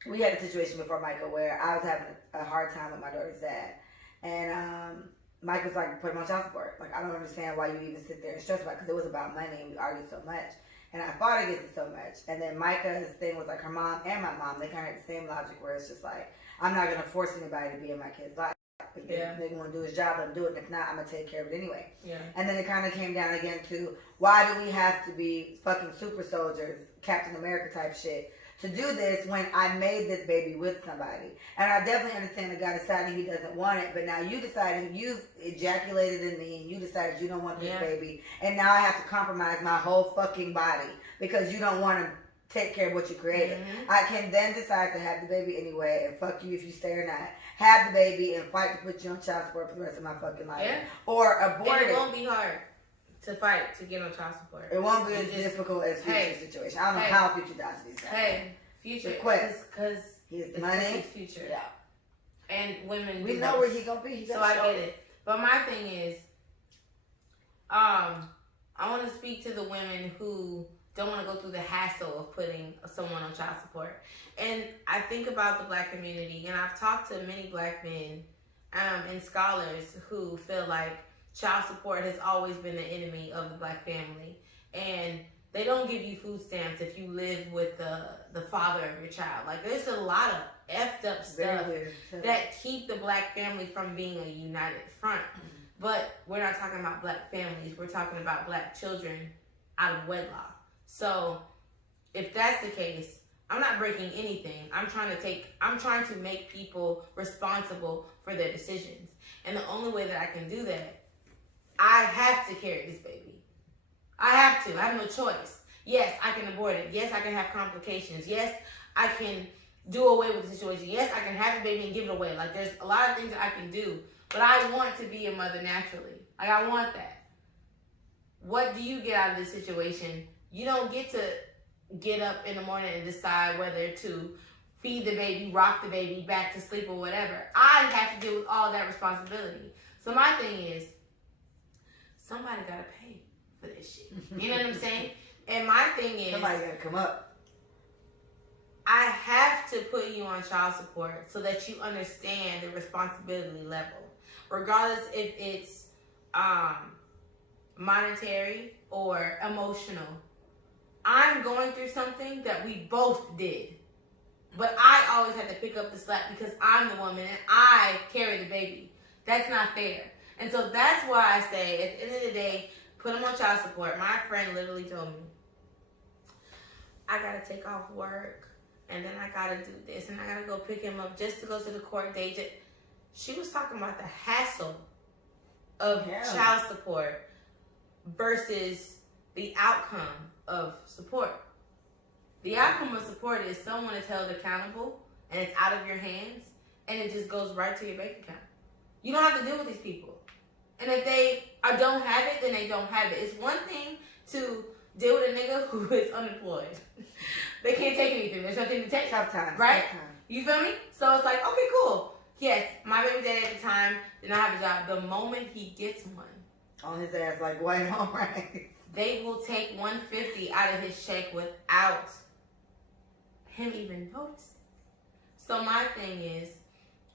We had a situation before Michael where I was having a hard time with my daughter's dad. And Mike was like, put him on child support. Like, I don't understand why you even sit there and stress about it because it was about money and we argued so much. And I fought against it so much. And then Micah's thing was like her mom and my mom, they kind of had the same logic where it's just like, I'm not going to force anybody to be in my kid's life. If the nigga want to do his job, let him do it. And if not, I'm going to take care of it anyway. Yeah. And then it kind of came down again to why do we have to be fucking super soldiers, Captain America type shit, to do this when I made this baby with somebody. And I definitely understand the guy deciding he doesn't want it, but now you deciding you've ejaculated in me and you decided you don't want this baby. And now I have to compromise my whole fucking body because you don't want to take care of what you created. Mm-hmm. I can then decide to have the baby anyway and fuck you if you stay or not. Have the baby and fight to put you on child support for the rest of my fucking life. Yeah. Or abort it. It won't be hard to fight to get on child support. It won't be as difficult as Future's situation. I don't know how Future does these guys. Future. Because he's money. Future. Yeah. And women. We know where he gonna be. So I get it. But my thing is, I want to speak to the women who don't want to go through the hassle of putting someone on child support. And I think about the black community, and I've talked to many black men and scholars who feel like child support has always been the enemy of the black family. And they don't give you food stamps if you live with the father of your child. Like, there's a lot of effed up stuff that keep the black family from being a united front. Mm-hmm. But we're not talking about black families. We're talking about black children out of wedlock. So if that's the case, I'm not breaking anything. I'm trying to make people responsible for their decisions. And the only way that I can do that, I have to carry this baby. I have to. I have no choice. Yes, I can abort it. Yes, I can have complications. Yes, I can do away with the situation. Yes, I can have the baby and give it away. Like, there's a lot of things that I can do. But I want to be a mother naturally. Like, I want that. What do you get out of this situation? You don't get to get up in the morning and decide whether to feed the baby, rock the baby back to sleep or whatever. I have to deal with all that responsibility. So my thing is, somebody gotta pay for this shit. You know what I'm saying? And my thing is, somebody gotta come up. I have to put you on child support so that you understand the responsibility level, regardless if it's monetary or emotional. I'm going through something that we both did, but I always had to pick up the slack because I'm the woman and I carry the baby. That's not fair. And so that's why I say, at the end of the day, put him on child support. My friend literally told me, I gotta take off work, and then I gotta do this, and I gotta go pick him up just to go to the court date. She was talking about the hassle of child support versus the outcome of support. The outcome of support is someone is held accountable, and it's out of your hands, and it just goes right to your bank account. You don't have to deal with these people. And if they don't have it, then they don't have it. It's one thing to deal with a nigga who is unemployed. They can't take anything. There's nothing to take. Tough times. Right? Tough time. You feel me? So it's like, okay, cool. Yes, my baby daddy at the time did not have a job. The moment he gets one, on his ass like white on rice. They will take $150 out of his check without him even noticing. So my thing is,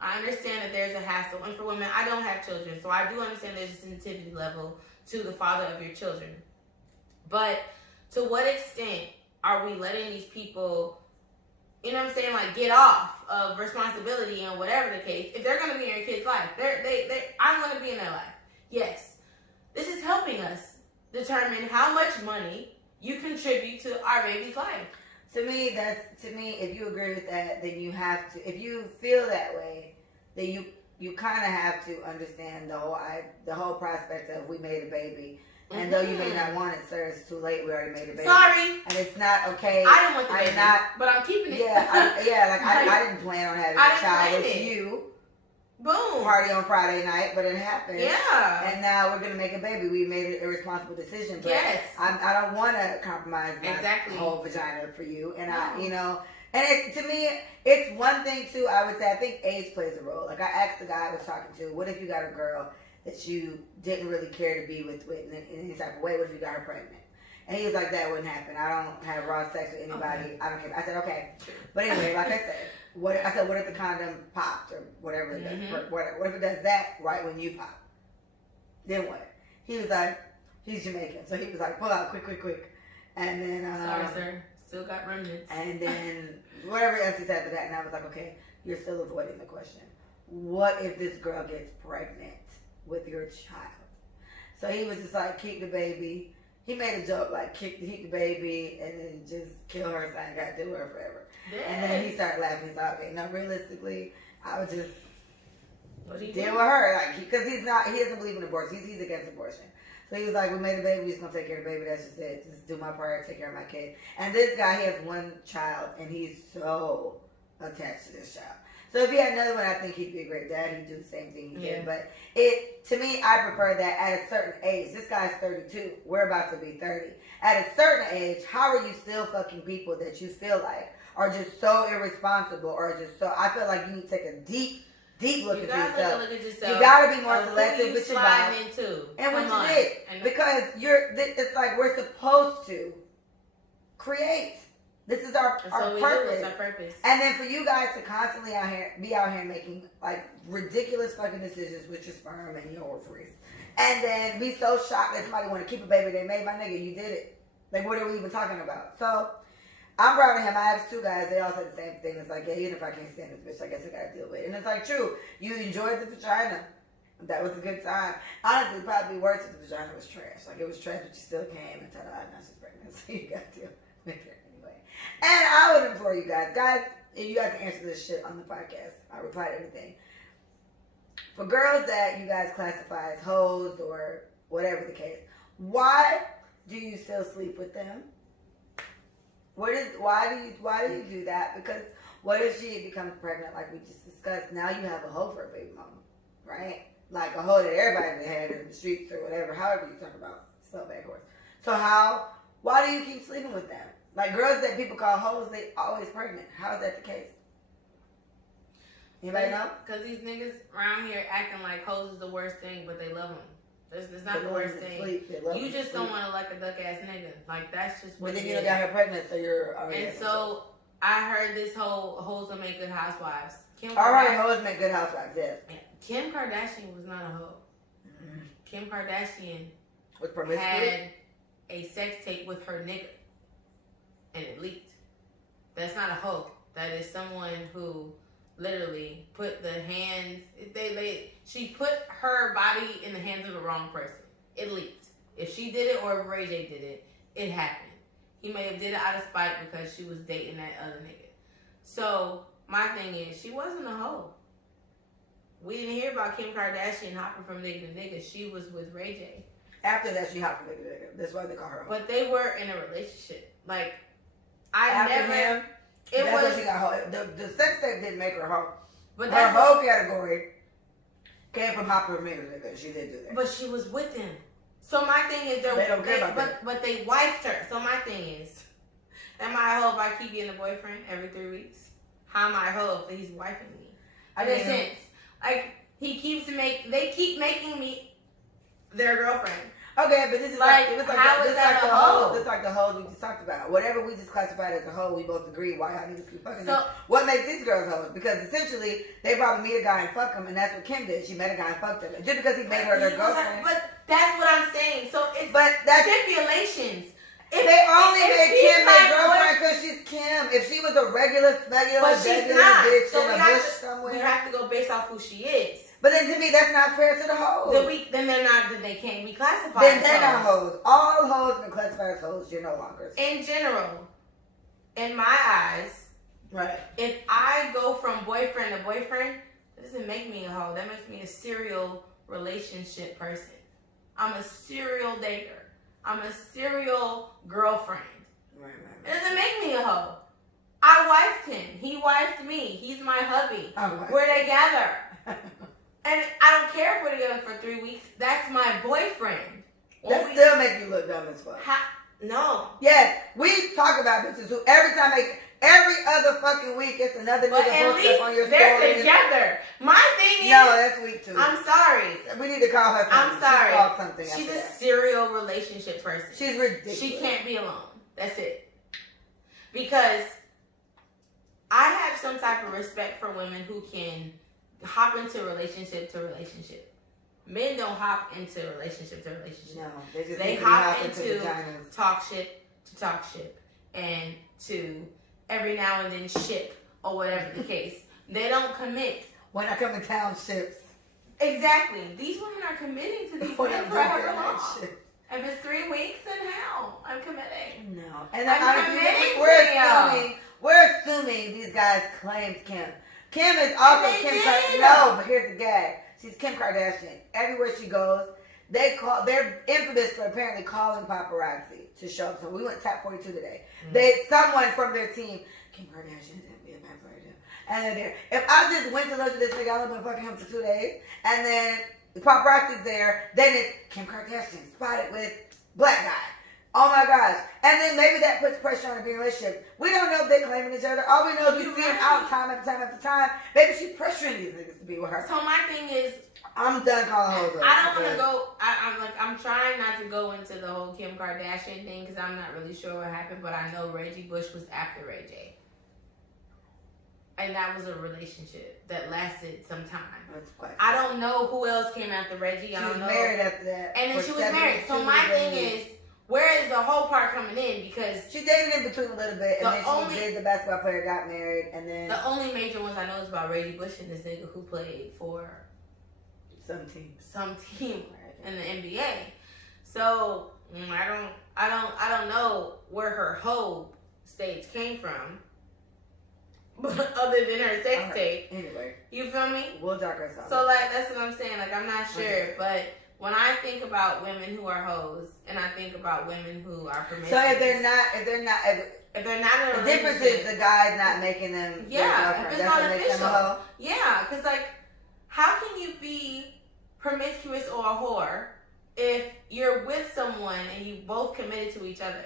I understand that there's a hassle. And for women, I don't have children, so I do understand there's a sensitivity level to the father of your children. But to what extent are we letting these people, you know what I'm saying, like get off of responsibility and whatever the case? If they're going to be in your kid's life, I'm going to be in their life. Yes. This is helping us determine how much money you contribute to our baby's life. To me, if you agree with that, then you have to, if you feel that way, then you kind of have to understand the whole prospect of we made a baby. And though you may not want it, sir, it's too late. We already made a baby. Sorry. And it's not okay. I didn't want the baby, but I'm keeping it. Yeah, I didn't plan on having a child with you. Boom. Party on Friday night, but it happened. Yeah. And now we're gonna make a baby. We made an irresponsible decision. But yes. I don't want to compromise my whole vagina for you. And and to me, it's one thing too. I would say I think age plays a role. Like I asked the guy I was talking to, what if you got a girl that you didn't really care to be with in any type of way? What if you got her pregnant? And he was like, that wouldn't happen. I don't have raw sex with anybody. Okay. I don't care. I said, okay. But anyway, like I said, what if the condom popped or whatever it does? What if it does that right when you pop? Then what? He was like, he's Jamaican. So he was like, pull out quick. And then... sorry, sir. Still got remnants. And then whatever else he said to that. And I was like, okay, you're still avoiding the question. What if this girl gets pregnant with your child? So he was just like, keep the baby. He made a joke like, keep the baby and then just kill her so I ain't got to do her forever. Yeah. And then he started laughing. He's like, okay, no, realistically, I would just deal with her. Like, because he doesn't believe in abortion. He's against abortion. So he was like, we made a baby, we're just going to take care of the baby. That's just it. Just do my part, take care of my kid. And this guy, he has one child, and he's so attached to this child. So if he had another one, I think he'd be a great dad. He'd do the same thing he did. But to me, I prefer that at a certain age. This guy's 32. We're about to be 30. At a certain age, how are you still fucking people that you feel like are just so irresponsible or just so... I feel like you need to take a deep look at yourself. You gotta be more selective with your body. And what you did. Because it's like we're supposed to create. This is our purpose. And then for you guys to constantly be out here making like ridiculous fucking decisions with your sperm and your ovaries. And then be so shocked that somebody want to keep a baby they made. My nigga, you did it. Like, what are we even talking about? So, I'm proud of him. I asked two guys. They all said the same thing. It's like, yeah, even if I can't stand this bitch, I guess I gotta deal with it. And it's like, true. You enjoyed the vagina. That was a good time. Honestly, probably worse if the vagina was trash. Like, it was trash, but you still came and ta-da, now she's pregnant. So you got to make it anyway. And I would implore you guys, if you guys can answer this shit on the podcast, I reply to anything. For girls that you guys classify as hoes or whatever the case, why do you still sleep with them? Why do you do that? Because what if she becomes pregnant, like we just discussed? Now you have a hoe for a baby mama, right? Like a hoe that everybody had in the streets or whatever, however you talk about, smell bad horse. So why do you keep sleeping with them? Like girls that people call hoes, they always pregnant. How is that the case? Anybody know? Because these niggas around here acting like hoes is the worst thing, but they love them. It's not the worst thing. You just don't want to like a duck ass nigga. Like that's just what. But then you got her pregnant, so you're already. And so I heard this whole hoes will make good housewives. Alright, hoes make good housewives. Yes. Kim Kardashian was not a hoe. Mm-hmm. Kim Kardashian was had a sex tape with her nigga, and it leaked. That's not a hoe. That is someone who literally put the hands. She put her body in the hands of the wrong person. It leaked. If she did it or if Ray J did it, it happened. He may have did it out of spite because she was dating that other nigga. So my thing is, she wasn't a hoe. We didn't hear about Kim Kardashian hopping from nigga to nigga. She was with Ray J. After that, she hopped from nigga to nigga. That's why they call her a hoe. But they were in a relationship. Like After never. Him, it that's was. What she got hoe. The sex tape didn't make her hoe. But her hoe category came from hopping from nigga to nigga. She did do that. But she was with him. So my thing is, they don't care about that. But they wifed her. So my thing is, am I a hoe if I keep getting a boyfriend every 3 weeks? How am I a hoe if he's wifing me? In a sense, like they keep making me their girlfriend. Okay, but this is like the hoe we just talked about. Whatever we just classified as a hoe, we both agree why y'all niggas keep fucking them. What makes these girls hoes? Because essentially they probably meet a guy and fuck him, and that's what Kim did. She met a guy and fucked him. Just because he made her their girlfriend. But that's what I'm saying. So it's stipulations. They only made Kim their girlfriend because she's Kim. If she was a regular bitch in a bush somewhere, we have to go based off who she is. But then to me, that's not fair to the hoes. Then they're not. Then they can't be classified. Then they're not hoes. All hoes been classified as hoes. You're no longer. In general, in my eyes, right. If I go from boyfriend to boyfriend, that doesn't make me a hoe. That makes me a serial relationship person. I'm a serial dater. I'm a serial girlfriend. Right. It doesn't make me a hoe. I wifed him. He wifed me. He's my hubby. We're together. And I don't care if we're together for 3 weeks. That's my boyfriend. That still make you look dumb as fuck. No. Yes, we talk about bitches who every other fucking week it's another nigga post up on your story. They're together. My thing is, no, that's weak too. I'm sorry. We need to call her. I'm sorry. She's a serial relationship person. She's ridiculous. She can't be alone. That's it. Because I have some type of respect for women who can hop into relationship to relationship. Men don't hop into relationship to relationship. No, they hop into talk shit to talk shit and to every now and then ship or whatever the case. They don't commit. When I come to town, ships. Exactly. These women are committing to these men for however long. If it's 3 weeks, then hell, I'm committing. No, and then we're assuming these guys claimed Kim. Kim is also Kim Kardashian. No, but here's the gag. She's Kim Kardashian. Everywhere she goes, they're infamous for apparently calling paparazzi to show up. So we went Tap 42 today. Someone from their team, Kim Kardashian sent me a paparazzi. And they're there. If I just went to look at this nigga, I've been fucking him for 2 days, and then the paparazzi's there, then it's Kim Kardashian spotted with black guy. Oh my gosh. And then maybe that puts pressure on to be in a relationship. We don't know if they're claiming each other. All we know is we see them out time after time after time. Maybe she's pressuring these niggas to be with her. So my thing is, I'm done calling hoes. I don't want to go. I'm trying not to go into the whole Kim Kardashian thing because I'm not really sure what happened. But I know Reggie Bush was after Ray J. And that was a relationship that lasted some time. I don't know who else came after Reggie. I don't know. She was married after that. And then she was married. So my thing is, where is the whole part coming in? Because she dated in between a little bit, and then she did the basketball player, got married, and then the only major ones I know is about Reggie Bush and this nigga who played for some team in the NBA. So I don't know where her whole stage came from. Other than her sex tape. Anyway. You feel me? We'll talk ourselves. So that's what I'm saying. I'm not sure. But when I think about women who are hoes and I think about women who are promiscuous. So if they're not in a the difference is the guy's not making them their girlfriend. If it's That's not what official. makes them a hoe. Yeah, because how can you be promiscuous or a whore if you're with someone and you both committed to each other?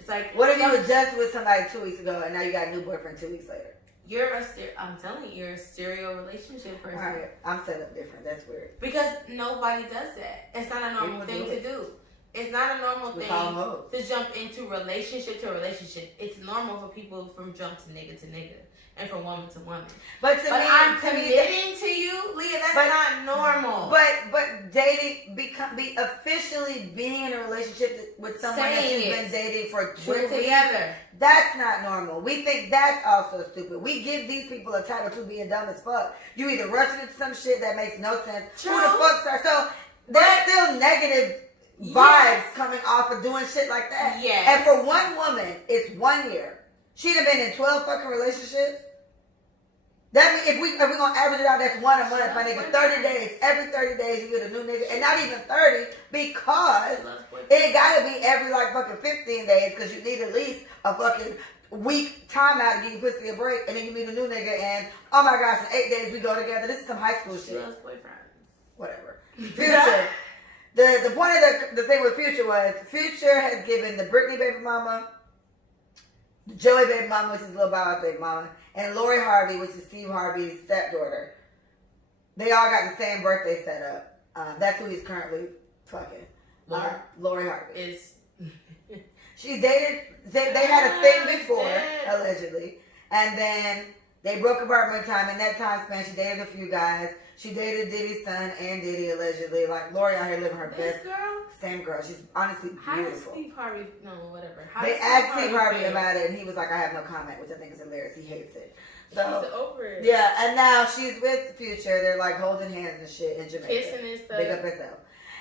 It's like, what if you were just with somebody 2 weeks ago and now you got a new boyfriend 2 weeks later? I'm telling you, you're a serial relationship person. All right, I'm set up different. That's weird. Because nobody does that. It's not a normal thing to do. It's not a normal thing to jump into relationship to relationship. It's normal for people from jump to nigga and from woman to woman. But I'm committing to you, Leah. That's not normal. But dating, be officially being in a relationship with someone that you've been dating for 2 weeks together. That's not normal. We think that's also stupid. We give these people a title to being dumb as fuck. You either rushing into some shit that makes no sense. True. Who the fuck's are so? There's still negative vibes coming off of doing shit like that. Yes. And for one woman, it's 1 year. She'd have been in 12 fucking relationships. That means if we gonna average it out, that's one a month, my nigga. 30 days. Every 30 days you get a new nigga. And not even 30 because it gotta be every like fucking 15 days because you need at least a fucking week timeout to give you pussy a break. And then you meet a new nigga and oh my gosh, in 8 days we go together. This is some high school shit. Whatever. Future. The point of the thing with Future was Future has given the Britney baby mama, the Joey baby mama, which is Lil Bob's baby mama, and Lori Harvey, which is Steve Harvey's stepdaughter. They all got the same birthday set up. That's who he's currently fucking. Lori Harvey. She dated. They had a thing before, allegedly, and then they broke apart one time. In that time span, she dated a few guys. She dated Diddy's son and Diddy allegedly. Like Lori out here living her best. Girl? Same girl. She's honestly beautiful. How does Steve Harvey? No, whatever. They asked Steve Harvey about it, and he was like, "I have no comment," which I think is hilarious. He hates it. So he's over it. Yeah, and now she's with Future. They're like holding hands and shit in Jamaica. Kissing and stuff. Big up herself.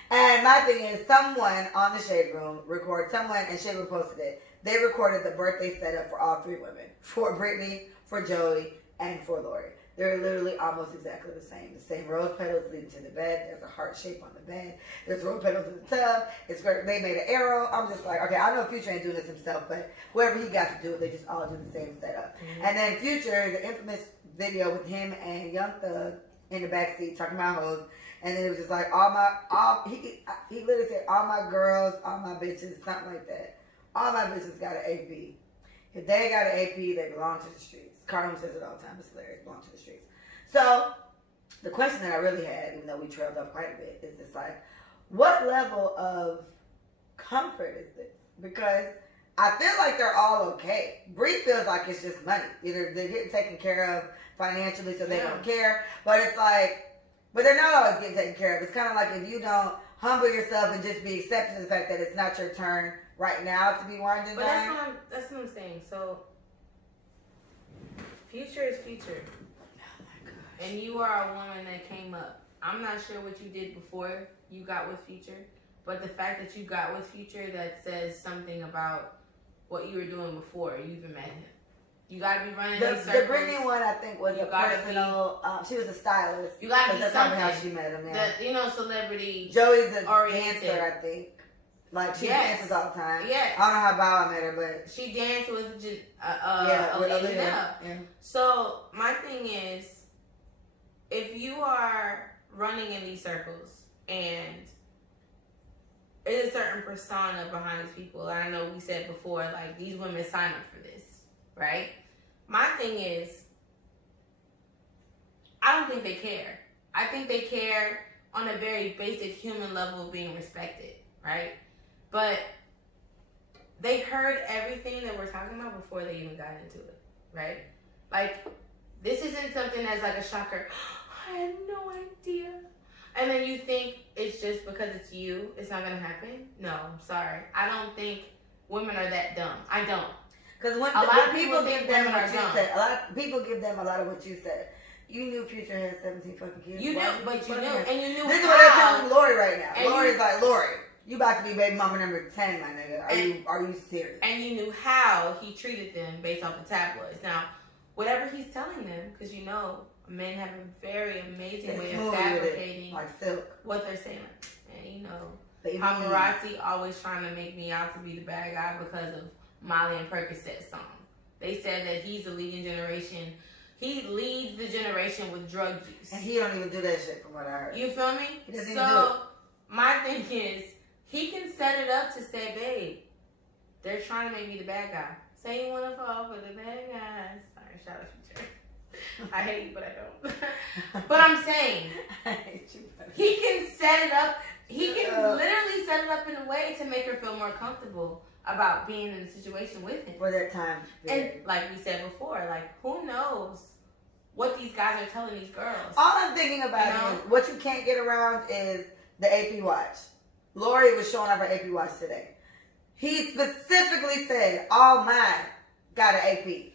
And my thing is, someone on the Shade Room and Shade Room posted it. They recorded the birthday setup for all three women, for Britney, for Joey, and for Lori. They're literally almost exactly the same. The same rose petals leading to the bed. There's a heart shape on the bed. There's rose petals in the tub. It's great. They made an arrow. I'm just like, okay, I know Future ain't doing this himself, but whoever he got to do it, they just all do the same setup. Mm-hmm. And then Future, the infamous video with him and Young Thug in the backseat talking about hoes. And then it was just like, he literally said, all my girls, all my bitches, something like that. All my bitches got an AP. If they got an AP, they belong to the streets. Cardinal says it all the time. It's hilarious. Belong to the streets. So, the question that I really had, even though we trailed off quite a bit, is just like, what level of comfort is this? Because I feel like they're all okay. Bree feels like it's just money. Either they're getting taken care of financially so they don't care. But it's like, but they're not always getting taken care of. It's kind of like if you don't humble yourself and just be accepting of the fact that it's not your turn right now to be winding down. That's what I'm saying. So, Future is Future. Oh my gosh. And you are a woman that came up. I'm not sure what you did before you got with Future, but the fact that you got with Future, that says something about what you were doing before you even met him. You gotta be running these circles. The Britney one, I think, was a personal. She was a stylist. You gotta be that's something. That's how she met him. Yeah. Celebrity. Joey's a dancer, I think. Like she dances all the time. Yes. I don't know how Bow I met her, but she danced with with Aaliyah. Yeah. So my thing is, if you are running in these circles and there's a certain persona behind these people, and I know we said before, like these women sign up for this, right? My thing is, I don't think they care. I think they care on a very basic human level of being respected, right? But they heard everything that we're talking about before they even got into it, right? Like, this isn't something that's like a shocker. I had no idea. And then you think it's just because it's you, it's not going to happen? No, I'm sorry. I don't think women are that dumb. I don't. Because a lot of people give them what you said. A lot of people give them a lot of what you said. You knew Future had 17 fucking kids. You knew, but you knew, and you knew this is what they're telling Lori right now. Lori's like, Lori, you about to be baby mama number 10, my nigga. Are you serious? And you knew how he treated them based off the tabloids. Now, whatever he's telling them, because you know, men have a very amazing way of fabricating like silk. What they're saying. And you know, paparazzi always trying to make me out to be the bad guy because of Molly and Percocet song. They said that he's the leading generation. He leads the generation with drug use. And he don't even do that shit from what I heard. You feel me? He doesn't even do it. My thing is, he can set it up to say, babe, they're trying to make me the bad guy. Say you want to fall for the bad guys. Sorry, shout out Future. I hate you, but I don't. But I'm saying, I hate you, but he can set it up. He can literally set it up in a way to make her feel more comfortable about being in a situation with him. For that time period. And like we said before, like, who knows what these guys are telling these girls. All I'm thinking about is what you can't get around is the AP watch. Lori was showing off her AP watch today. He specifically said, all mine got an AP.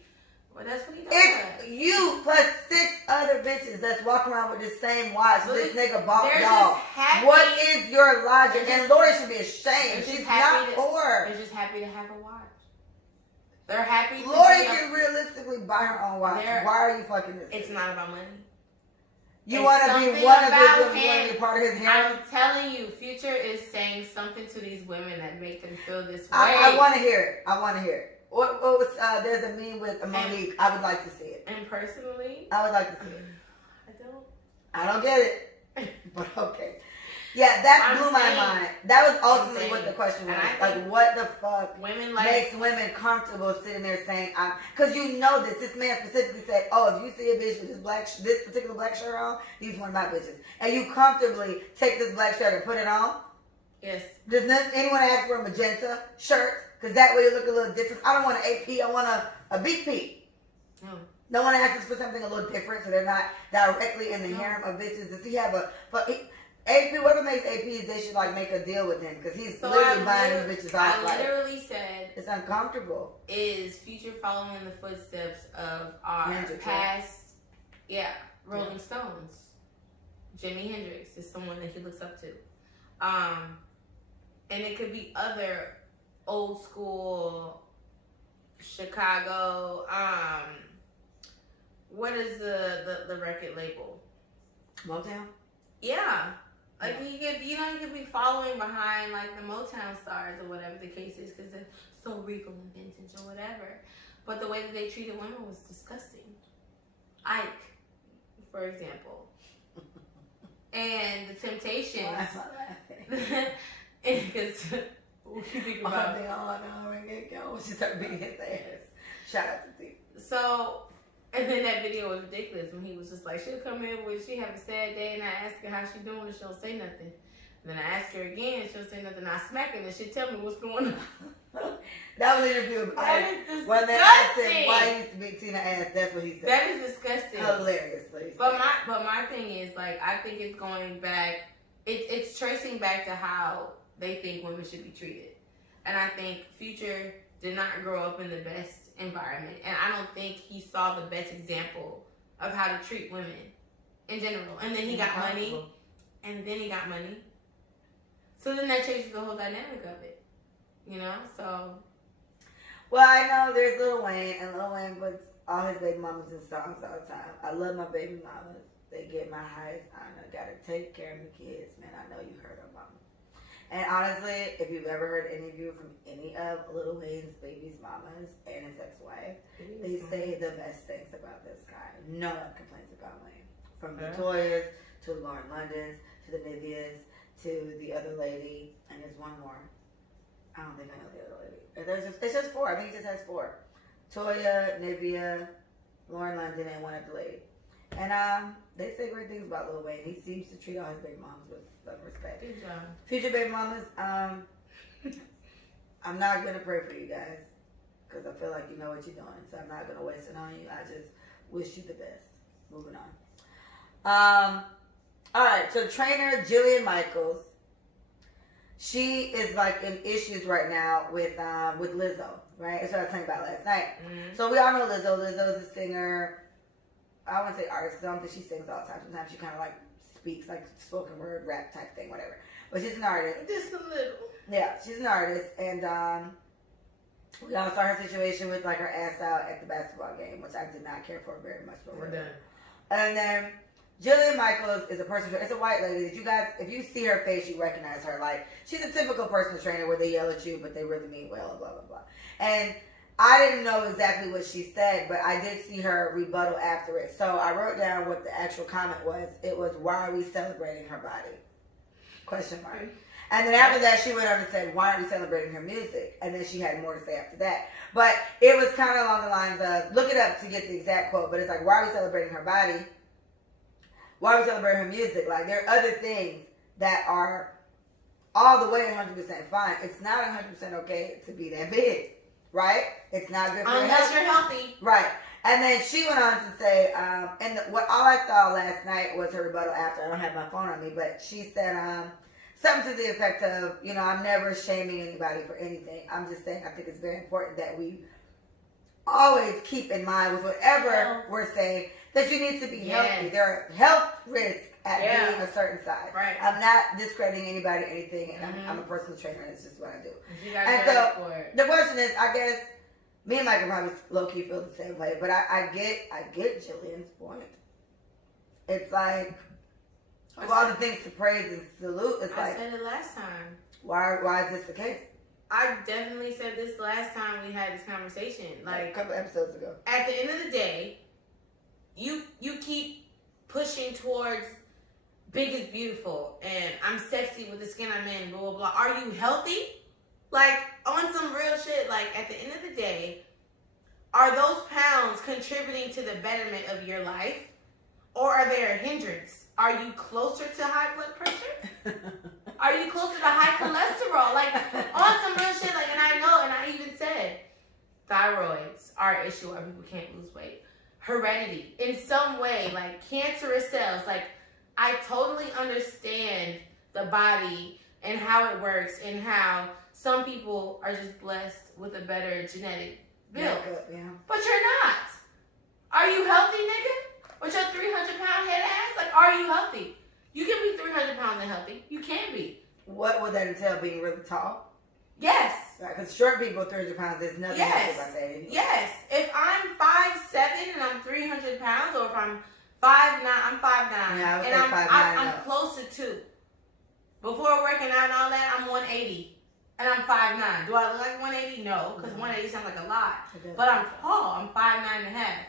Well, that's what he does. It's you plus 6 other bitches that's walking around with the same watch. Look, this nigga bought they're y'all. just happy. What is your logic? And Lori should be ashamed. She's not poor. They're just happy to have a watch. They're happy to Lori can realistically buy her own watch. Why are you fucking this? It's not about money. You want to be one of his women. You want to be part of his harem? I'm telling you, Future is saying something to these women that make them feel this way. I want to hear it. I want to hear it. What was, there's a meme with Monique. I would like to see it. And personally, I would like to see it. I don't get it. But okay. Yeah, that blew my mind. That was ultimately what the question was. Like, what the fuck makes women comfortable sitting there saying, because you know this. This man specifically said, oh, if you see a bitch with this particular black shirt on, he's one of my bitches. And you comfortably take this black shirt and put it on? Yes. Does anyone ask for a magenta shirt? Because that way you look a little different. I don't want an AP. I want a BP. No. No one asks for something a little different so they're not directly in the harem of bitches. Does he have AP, whoever makes APs, they should like make a deal with him because he's literally buying these bitches off. I literally said it's uncomfortable. Is Future following the footsteps of our past, Rolling Stones? Jimi Hendrix is someone that he looks up to, and it could be other old school Chicago. What is the record label? Motown. Yeah. Like you could be following behind like the Motown stars or whatever the case is because they're so regal and vintage or whatever. But the way that they treated women was disgusting. Ike, for example, and the Temptations. Why am I laughing? Because what you think about? She started beating his ass. Shout out to T. So. And then that video was ridiculous when he was just like, she'll come in when she have a sad day and I ask her how she doing and she'll say nothing. And then I ask her again and she'll say nothing. I smack her and she'll tell me what's going on. That was an interview. That is disgusting. When they asked him why he used to beat Tina ass, that's what he said. That is disgusting. Hilariously. But my thing is like, I think it's going back, it's tracing back to how they think women should be treated. And I think Future did not grow up in the best environment, and I don't think he saw the best example of how to treat women in general. And then he got money, so then that changes the whole dynamic of it, you know. So, well, I know there's Lil Wayne, and Lil Wayne puts all his baby mamas in songs all the time. I love my baby mamas; they get my highest honor. Gotta take care of the kids, man. I know you heard of mama. And honestly, if you've ever heard an interview from any of Lil Wayne's baby's mamas and his ex-wife, they say the best things about this guy. No one complains about Wayne. From the Toyas to Lauren London's to the Niveas to the other lady, and there's one more. I don't think I know the other lady. It's just 4. I think he just has 4. Toya, Nivea, Lauren London, and one other lady. And they say great things about Lil Wayne. He seems to treat all his baby moms with love and respect. Good job. Future baby mamas, I'm not going to pray for you guys because I feel like you know what you're doing. So I'm not going to waste it on you. I just wish you the best. Moving on. All right. So trainer Jillian Michaels, she is like in issues right now with Lizzo, right? That's what I was talking about last night. Mm-hmm. So we all know Lizzo. Lizzo's a singer. I wouldn't say artist, because I don't think she sings all the time. Sometimes she kind of like speaks like spoken word, rap type thing, whatever. But she's an artist. Just a little. Yeah, she's an artist. And we all saw her situation with like her ass out at the basketball game, which I did not care for very much. But we're done. And then Jillian Michaels is a personal trainer. It's a white lady that you guys, if you see her face, you recognize her. Like, she's a typical personal trainer where they yell at you, but they really mean well, and blah, blah, blah. And I didn't know exactly what she said, but I did see her rebuttal after it. So I wrote down what the actual comment was. It was, why are we celebrating her body? Question mark. And then after that, she went on and said, why aren't we celebrating her music? And then she had more to say after that. But it was kind of along the lines of, look it up to get the exact quote, but it's like, why are we celebrating her body? Why are we celebrating her music? Like, there are other things that are all the way 100% fine. It's not 100% okay to be that big, right? It's not good for unless you're healthy. Right. And then she went on to say, what all I saw last night was her rebuttal after. I don't have my phone on me, but she said something to the effect of, I'm never shaming anybody for anything. I'm just saying I think it's very important that we always keep in mind with whatever we're saying that you need to be healthy. There are health risks at being a certain size. Right. I'm not discrediting anybody or anything, and I'm a personal trainer, and it's just what I do. And so the question is, I guess, me and Mike can probably low-key feel the same way, but I get Jillian's point. It's like, of all the things to praise and salute, it's I like, said it last time. Why is this the case? I definitely said this last time we had this conversation. Like a couple episodes ago. At the end of the day, you keep pushing towards big is beautiful and I'm sexy with the skin I'm in, blah, blah, blah. Are you healthy? Like, on some real shit, like, at the end of the day, are those pounds contributing to the betterment of your life? Or are they a hindrance? Are you closer to high blood pressure? Are you closer to high cholesterol? Like, on some real shit, like, and I know, and I even said, thyroids are an issue why people can't lose weight. Heredity, in some way, like, cancerous cells, like, I totally understand the body and how it works and how some people are just blessed with a better genetic build. Yeah. But you're not. Are you healthy, nigga? With your 300-pound head ass? Like, are you healthy? You can be 300 pounds and healthy. You can be. What would that entail, being really tall? Yes. Because short people, 300 pounds, is nothing healthy about that anyway. Yes. If I'm 5'7" and I'm 300 pounds, or if I'm 5'9", I'm 5'9", yeah, and I'm close to 2. Before working out and all that, I'm 180. And I'm 5'9". Do I look like 180? No, because 180 sounds like a lot. But I'm tall. I'm 5'9" and a half.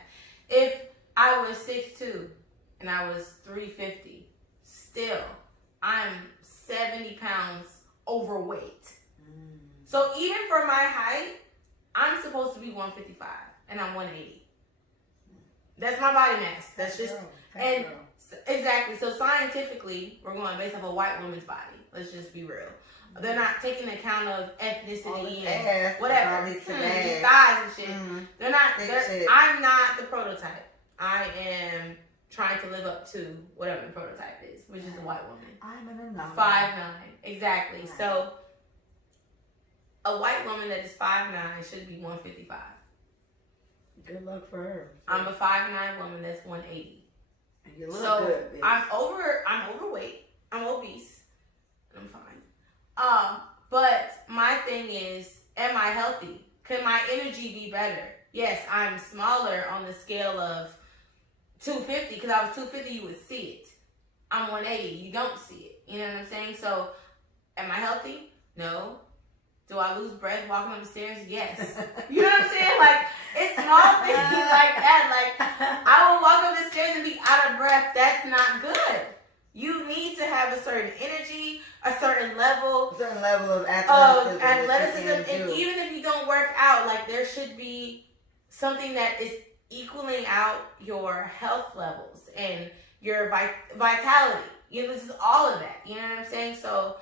If I was 6'2" and I was 350, still, I'm 70 pounds overweight. So even for my height, I'm supposed to be 155 and I'm 180. That's my body mass. That's just, and exactly. So scientifically, we're going based off a white woman's body. Let's just be real. They're not taking account of ethnicity and whatever, these thighs and shit. They're not. I'm not the prototype. I am trying to live up to whatever the prototype is, which is a white woman. I'm an anomaly. 5'9", exactly. Right. So a white woman that is 5'9" should be 155. Good luck for her. I'm a 5'9" woman that's 180. And you look good, bitch. I'm overweight. I'm obese. I'm fine. But my thing is, am I healthy? Can my energy be better? Yes, I'm smaller on the scale of 250, because I was 250, you would see it. I'm 180, you don't see it. You know what I'm saying? So, am I healthy? No. Do I lose breath walking up the stairs? Yes. You know what I'm saying? Like, it's small things like that. Like, I will walk up the stairs and be out of breath. That's not good. You need to have a certain energy, a certain level of athleticism. And even if you don't work out, like, there should be something that is equaling out your health levels and your vitality. You know, this is all of that. You know what I'm saying? So,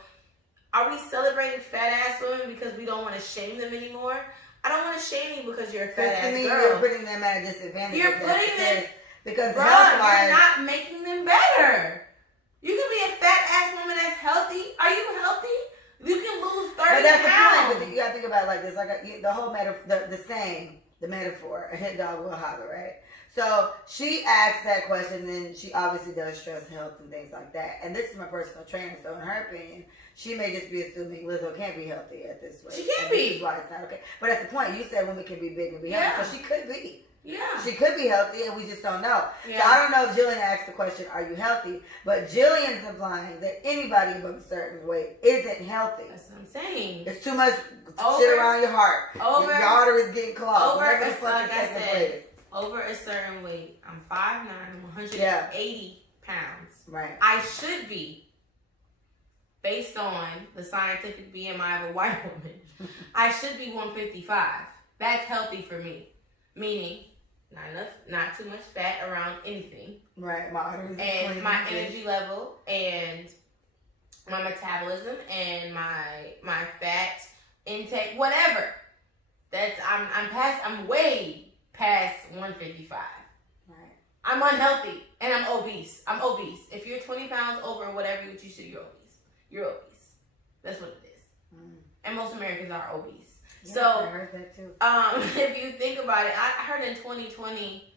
are we celebrating fat ass women because we don't want to shame them anymore? I don't want to shame you because you're a fat ass girl. You're putting them at a disadvantage. You're putting them, because you're not making them better. You can be a fat ass woman that's healthy. Are you healthy? You can lose 30 but that's pounds. The point. You gotta think about it like this. Like the whole the metaphor. A hit dog will holler, right? So she asks that question, and she obviously does stress health and things like that. And this is my personal trainer, so in her opinion, she may just be assuming Lizzo can't be healthy at this weight. She can't be. This is why it's not okay. But that's the point. You said women can be big and be healthy, so she could be. Yeah. She could be healthy, and we just don't know. Yeah. So I don't know if Jillian asked the question, are you healthy? But Jillian's implying that anybody above a certain weight isn't healthy. That's what I'm saying. It's too much shit around your heart. Your arteries getting clogged. Over a certain weight. I'm 5'9", 180 pounds. Right. I should be based on the scientific BMI of a white woman, I should be 155. That's healthy for me. Meaning, not too much fat around anything. Right, my arteries and my energy level and my metabolism and my fat intake, whatever. I'm way past 155. Right. I'm unhealthy and I'm obese. If you're 20 pounds over whatever you should, you're obese. You're obese. That's what it is. And most Americans are obese. Yeah, So I heard that too. If you think about it, I heard in 2020,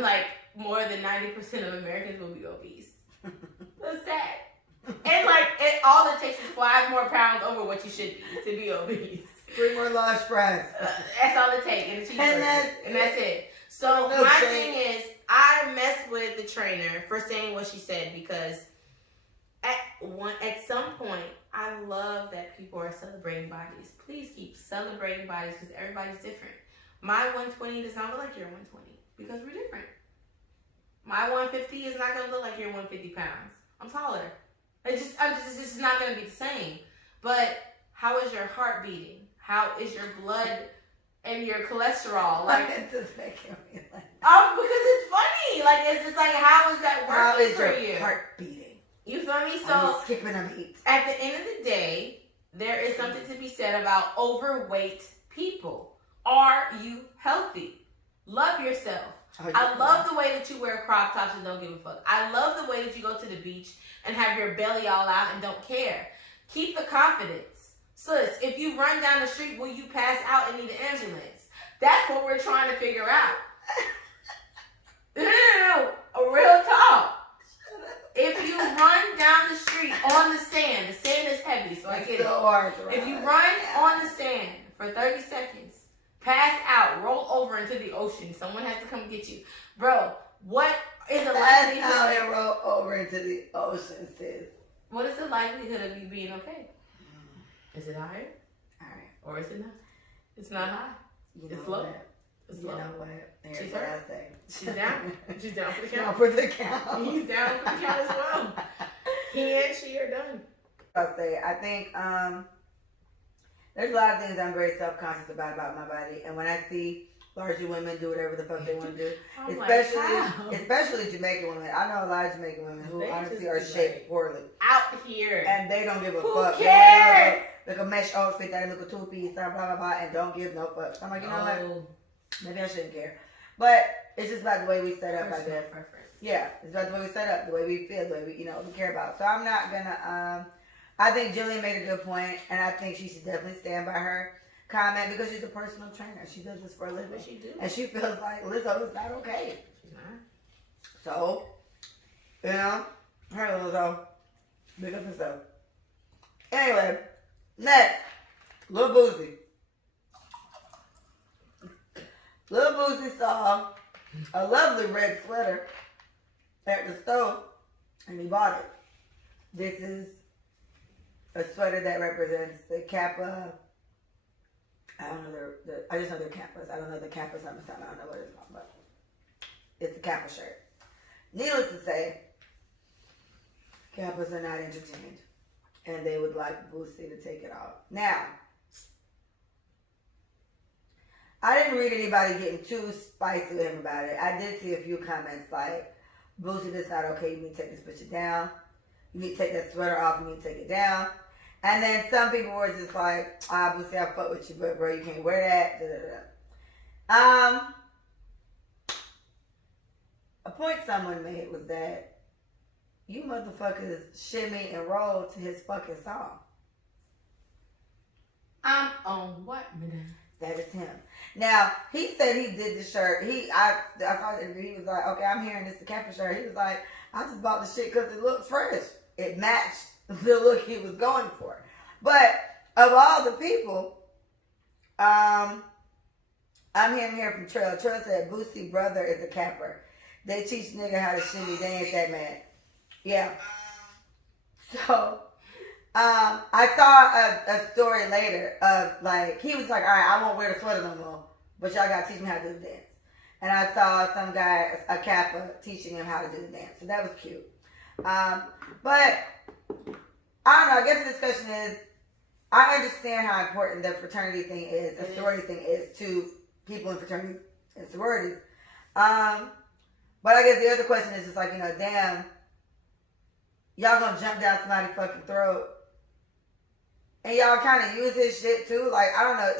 like more than 90% of Americans will be obese. That's sad. And like all it takes is 5 more pounds over what you should be to be obese. 3 more large fries. That's all it takes, and a cheeseburger, and that's it. So my thing is, I mess with the trainer for saying what she said because at some point, I love that people are celebrating bodies. Please keep celebrating bodies because everybody's different. My 120 does not look like your 120 because we're different. My 150 is not going to look like your 150 pounds. I'm taller. It's just not going to be the same. But how is your heart beating? How is your blood and your cholesterol? Like, It's just making me like. because it's funny. Like, it's just like, how is that working for you? How is your heart beating? You feel me? So I'm skipping a beat. at the end of the day, there is something to be said about overweight people. Are you healthy? Love yourself. I love the way that you wear crop tops and don't give a fuck. I love the way that you go to the beach and have your belly all out and don't care. Keep the confidence. Sis, if you run down the street, will you pass out and need an ambulance? That's what we're trying to figure out. No, a real talk. If you run down the street on the sand is heavy, so I get it. If you run on the sand for 30 seconds, pass out, roll over into the ocean, someone has to come get you. Bro, what is the likelihood? That's how they roll over into the ocean, sis. What is the likelihood of you being okay? Is it higher? Alright. Or is it not? It's not high. It's low. It's low. You know what? Here's She's what hurt. I say. She's down. She's down for the count. Down for the count. He's down for the count as well. He and she are done. I think there's a lot of things I'm very self-conscious about my body, and when I see larger women do whatever the fuck they want to do, especially Jamaican women. I know a lot of Jamaican women who honestly are shaped poorly out here, and they don't give a who fuck. Cares? They look a mesh outfit, that look a two-piece, blah blah blah, and don't give no fuck. I'm like, you know what? Maybe I shouldn't care, but it's just about the way we set up. I guess. Yeah, it's about the way we set up, the way we feel, the way we we care about. So I'm not gonna. I think Jillian made a good point, and I think she should definitely stand by her comment because she's a personal trainer. She does this for a living. What she do? And she feels like Lizzo is not okay. She's not. So, her Lizzo, big up herself. Anyway, next, Lil Boosie. Lil Boosie saw a lovely red sweater at the store, and he bought it. This is a sweater that represents the Kappa. I don't know I just know they're Kappas. I don't know the Kappa something. I don't know what it's called, but it's a Kappa shirt. Needless to say, Kappas are not entertained, and they would like Boosie to take it off. Now, I didn't read anybody getting too spicy with him about it. I did see a few comments like, Boosie, this not okay. You need to take this picture down. You need to take that sweater off. You need to take it down. And then some people were just like, Boosie, I fuck with you, but bro, you can't wear that. Da, da, da. A point someone made was that you motherfuckers shimmy and roll to his fucking song. I'm on what, madam? That is him. Now, he said he did the shirt. I saw the interview. He was like, okay, I'm hearing this the Kappa shirt. He was like, I just bought the shit because it looked fresh. It matched the look he was going for. But of all the people, I'm hearing here from Trail. Trail said Boosie brother is a capper. They teach nigga how to shimmy. They ain't that mad. Yeah. So, I saw a story later of like, he was like, all right, I won't wear the sweater no more, but y'all got to teach me how to do the dance. And I saw some guy, a Kappa, teaching him how to do the dance. So that was cute. But I don't know. I guess the discussion is, I understand how important the fraternity thing is, the sorority thing is to people in fraternities and sororities. But I guess the other question is just like, damn, y'all gonna jump down somebody's fucking throat, and y'all kind of use his shit too. Like, I don't know.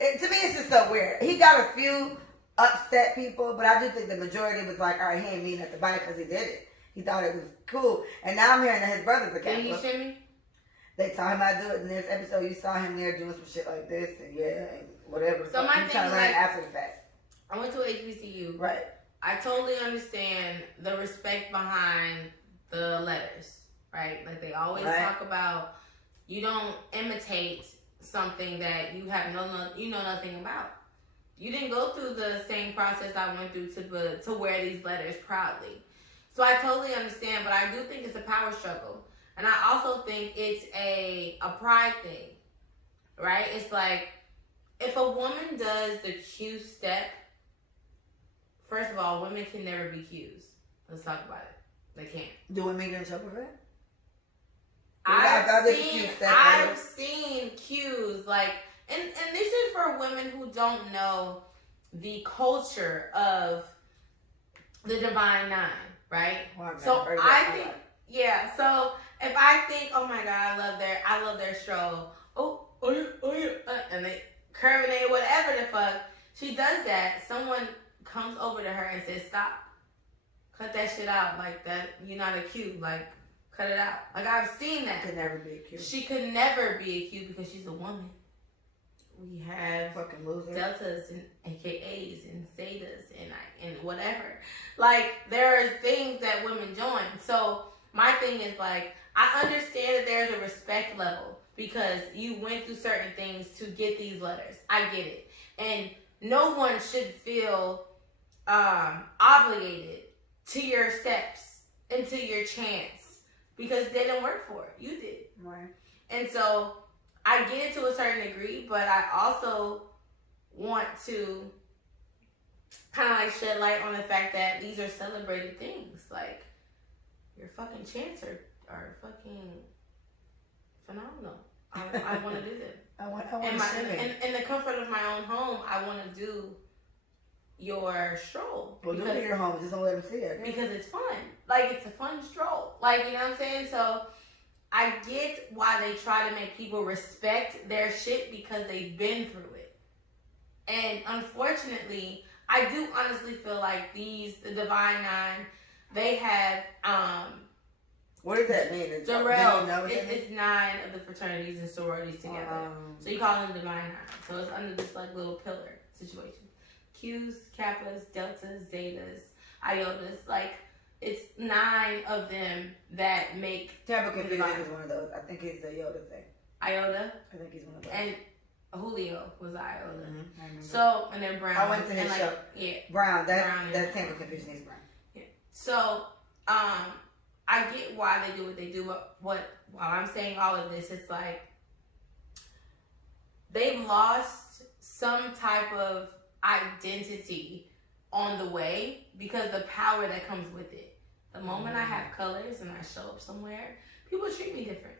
To me, it's just so weird. He got a few upset people, but I do think the majority was like, all right, he ain't mean at the bite because he did it. He thought it was cool. And now I'm hearing that his brother's a Catholic. Did he shimmy? They taught him how to do it in this episode. You saw him there doing some shit like this and and whatever. So my thing is like, after the fact. I went to HBCU. Right. I totally understand the respect behind the letters, right? Like they always talk about, you don't imitate something that you have know nothing about. You didn't go through the same process I went through to wear these letters proudly. So I totally understand, but I do think it's a power struggle. And I also think it's a pride thing, right? It's like, if a woman does the Q step, first of all, women can never be Qs. Let's talk about it. They can't. Do women get in trouble for that? I've seen Qs, like, and this is for women who don't know the culture of the Divine Nine, right? Well, so I think, yeah. So if I think, oh my God, I love their stroll. And they curvinate, whatever the fuck. She does that. Someone comes over to her and says, stop. Cut that shit out. Like that, you're not a Q. Like, cut it out. Like, I've seen that. Could never be a Q. She could never be a Q because she's a woman. We have fucking losers, deltas and AKAs and zetas and whatever. Like, there are things that women join. So my thing is like, I understand that there's a respect level because you went through certain things to get these letters. I get it. And no one should feel obligated to your steps and to your chance because they didn't work for it. You did. Right. And so I get it to a certain degree, but I also want to kind of like shed light on the fact that these are celebrated things. Like, your fucking chants are fucking phenomenal. I want to do them. I want to in the comfort of my own home, I want to do your stroll. Well, do it in your home. Just don't let them see it. Because it's fun. Like, it's a fun stroll. Like, you know what I'm saying? So I get why they try to make people respect their shit because they've been through it. And unfortunately, I do honestly feel like the Divine Nine, they have what does that mean? It's 9 of the fraternities and sororities together. So you call them Divine Nine. So it's under this like little pillar situation. Qs, Kappas, Deltas, Zetas, Iotas, like it's 9 of them that make Tampa Confusion is one of those. I think he's the Yoda thing. Iota. I think he's one of those. And Julio was Iota. Mm-hmm. So, and then Brown. I went to his show. Yeah. Brown. That's Tampa Confusion. He's Brown. Yeah. So, I get why they do what they do, but while I'm saying all of this, it's like they've lost some type of identity on the way because the power that comes with it. The moment I have colors and I show up somewhere, people treat me different.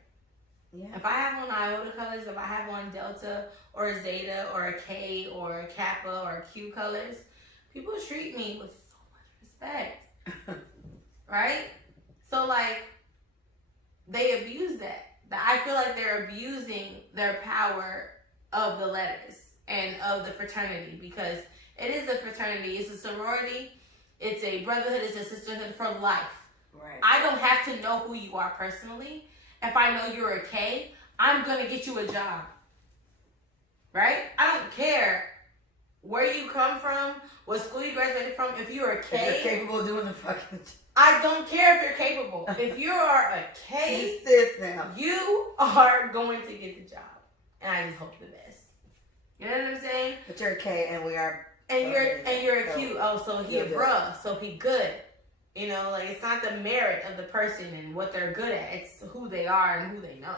Yeah. If I have on Iota colors, if I have on Delta or a Zeta or a K or a Kappa or a Q colors, people treat me with so much respect. Right? So, like, they abuse that. I feel like they're abusing their power of the letters and of the fraternity because it is a fraternity. It's a sorority. It's a brotherhood. It's a sisterhood for life. Right. I don't have to know who you are personally. If I know you're a K, I'm going to get you a job. Right? I don't care where you come from, what school you graduated from. If you're a K. If you're capable of doing the fucking job. I don't care if you're capable. If you are a K, you are going to get the job. And I just hope the best. You know what I'm saying? But you're a K and we are. And you're a Q. Oh, so he a bruh. So he good. You know, like it's not the merit of the person and what they're good at. It's who they are and who they know.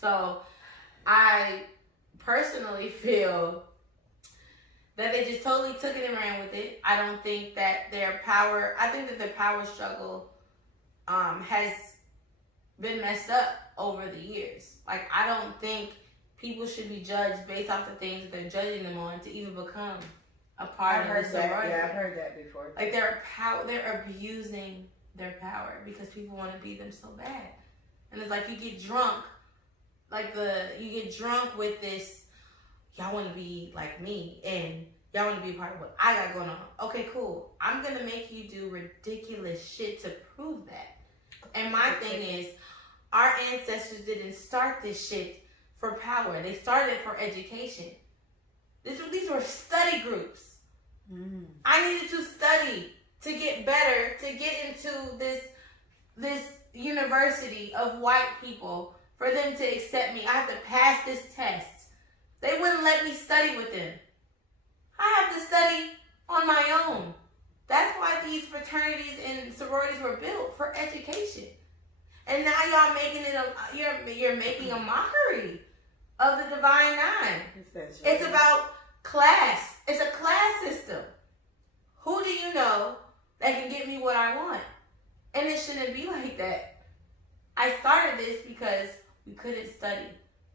So I personally feel that they just totally took it and ran with it. I don't think that I think that their power struggle has been messed up over the years. Like, I don't think people should be judged based off the things that they're judging them on to even become a part of the sorority. Yeah, I've heard that before. Like, they're abusing their power because people want to be them so bad. And it's like you get drunk, with this, y'all want to be like me, and y'all want to be a part of what I got going on. Okay, cool. I'm going to make you do ridiculous shit to prove that. And my thing is, our ancestors didn't start this shit for power. They started it for education. These were study groups. Mm. I needed to study to get better, to get into this university of white people, for them to accept me. I have to pass this test. They wouldn't let me study with them. I have to study on my own. That's why these fraternities and sororities were built, for education. And now y'all making it you're making a mockery of the Divine Nine. It's about class. It's a class system. Who do you know that can get me what I want? And it shouldn't be like that. I started this because we couldn't study.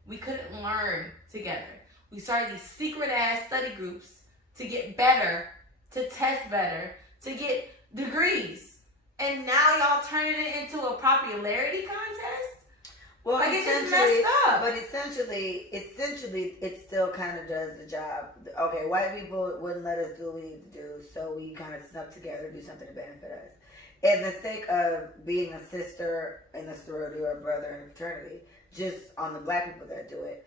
We couldn't learn together. We started these secret ass study groups to get better, to test better, to get degrees. And now y'all turning it into a popularity contest? Well, like, it's just messed up. But essentially, it still kind of does the job. Okay, white people wouldn't let us do what we need to do, so we kind of snuck together to do something to benefit us. In the sake of being a sister in a sorority or a brother in a fraternity, just on the black people that do it,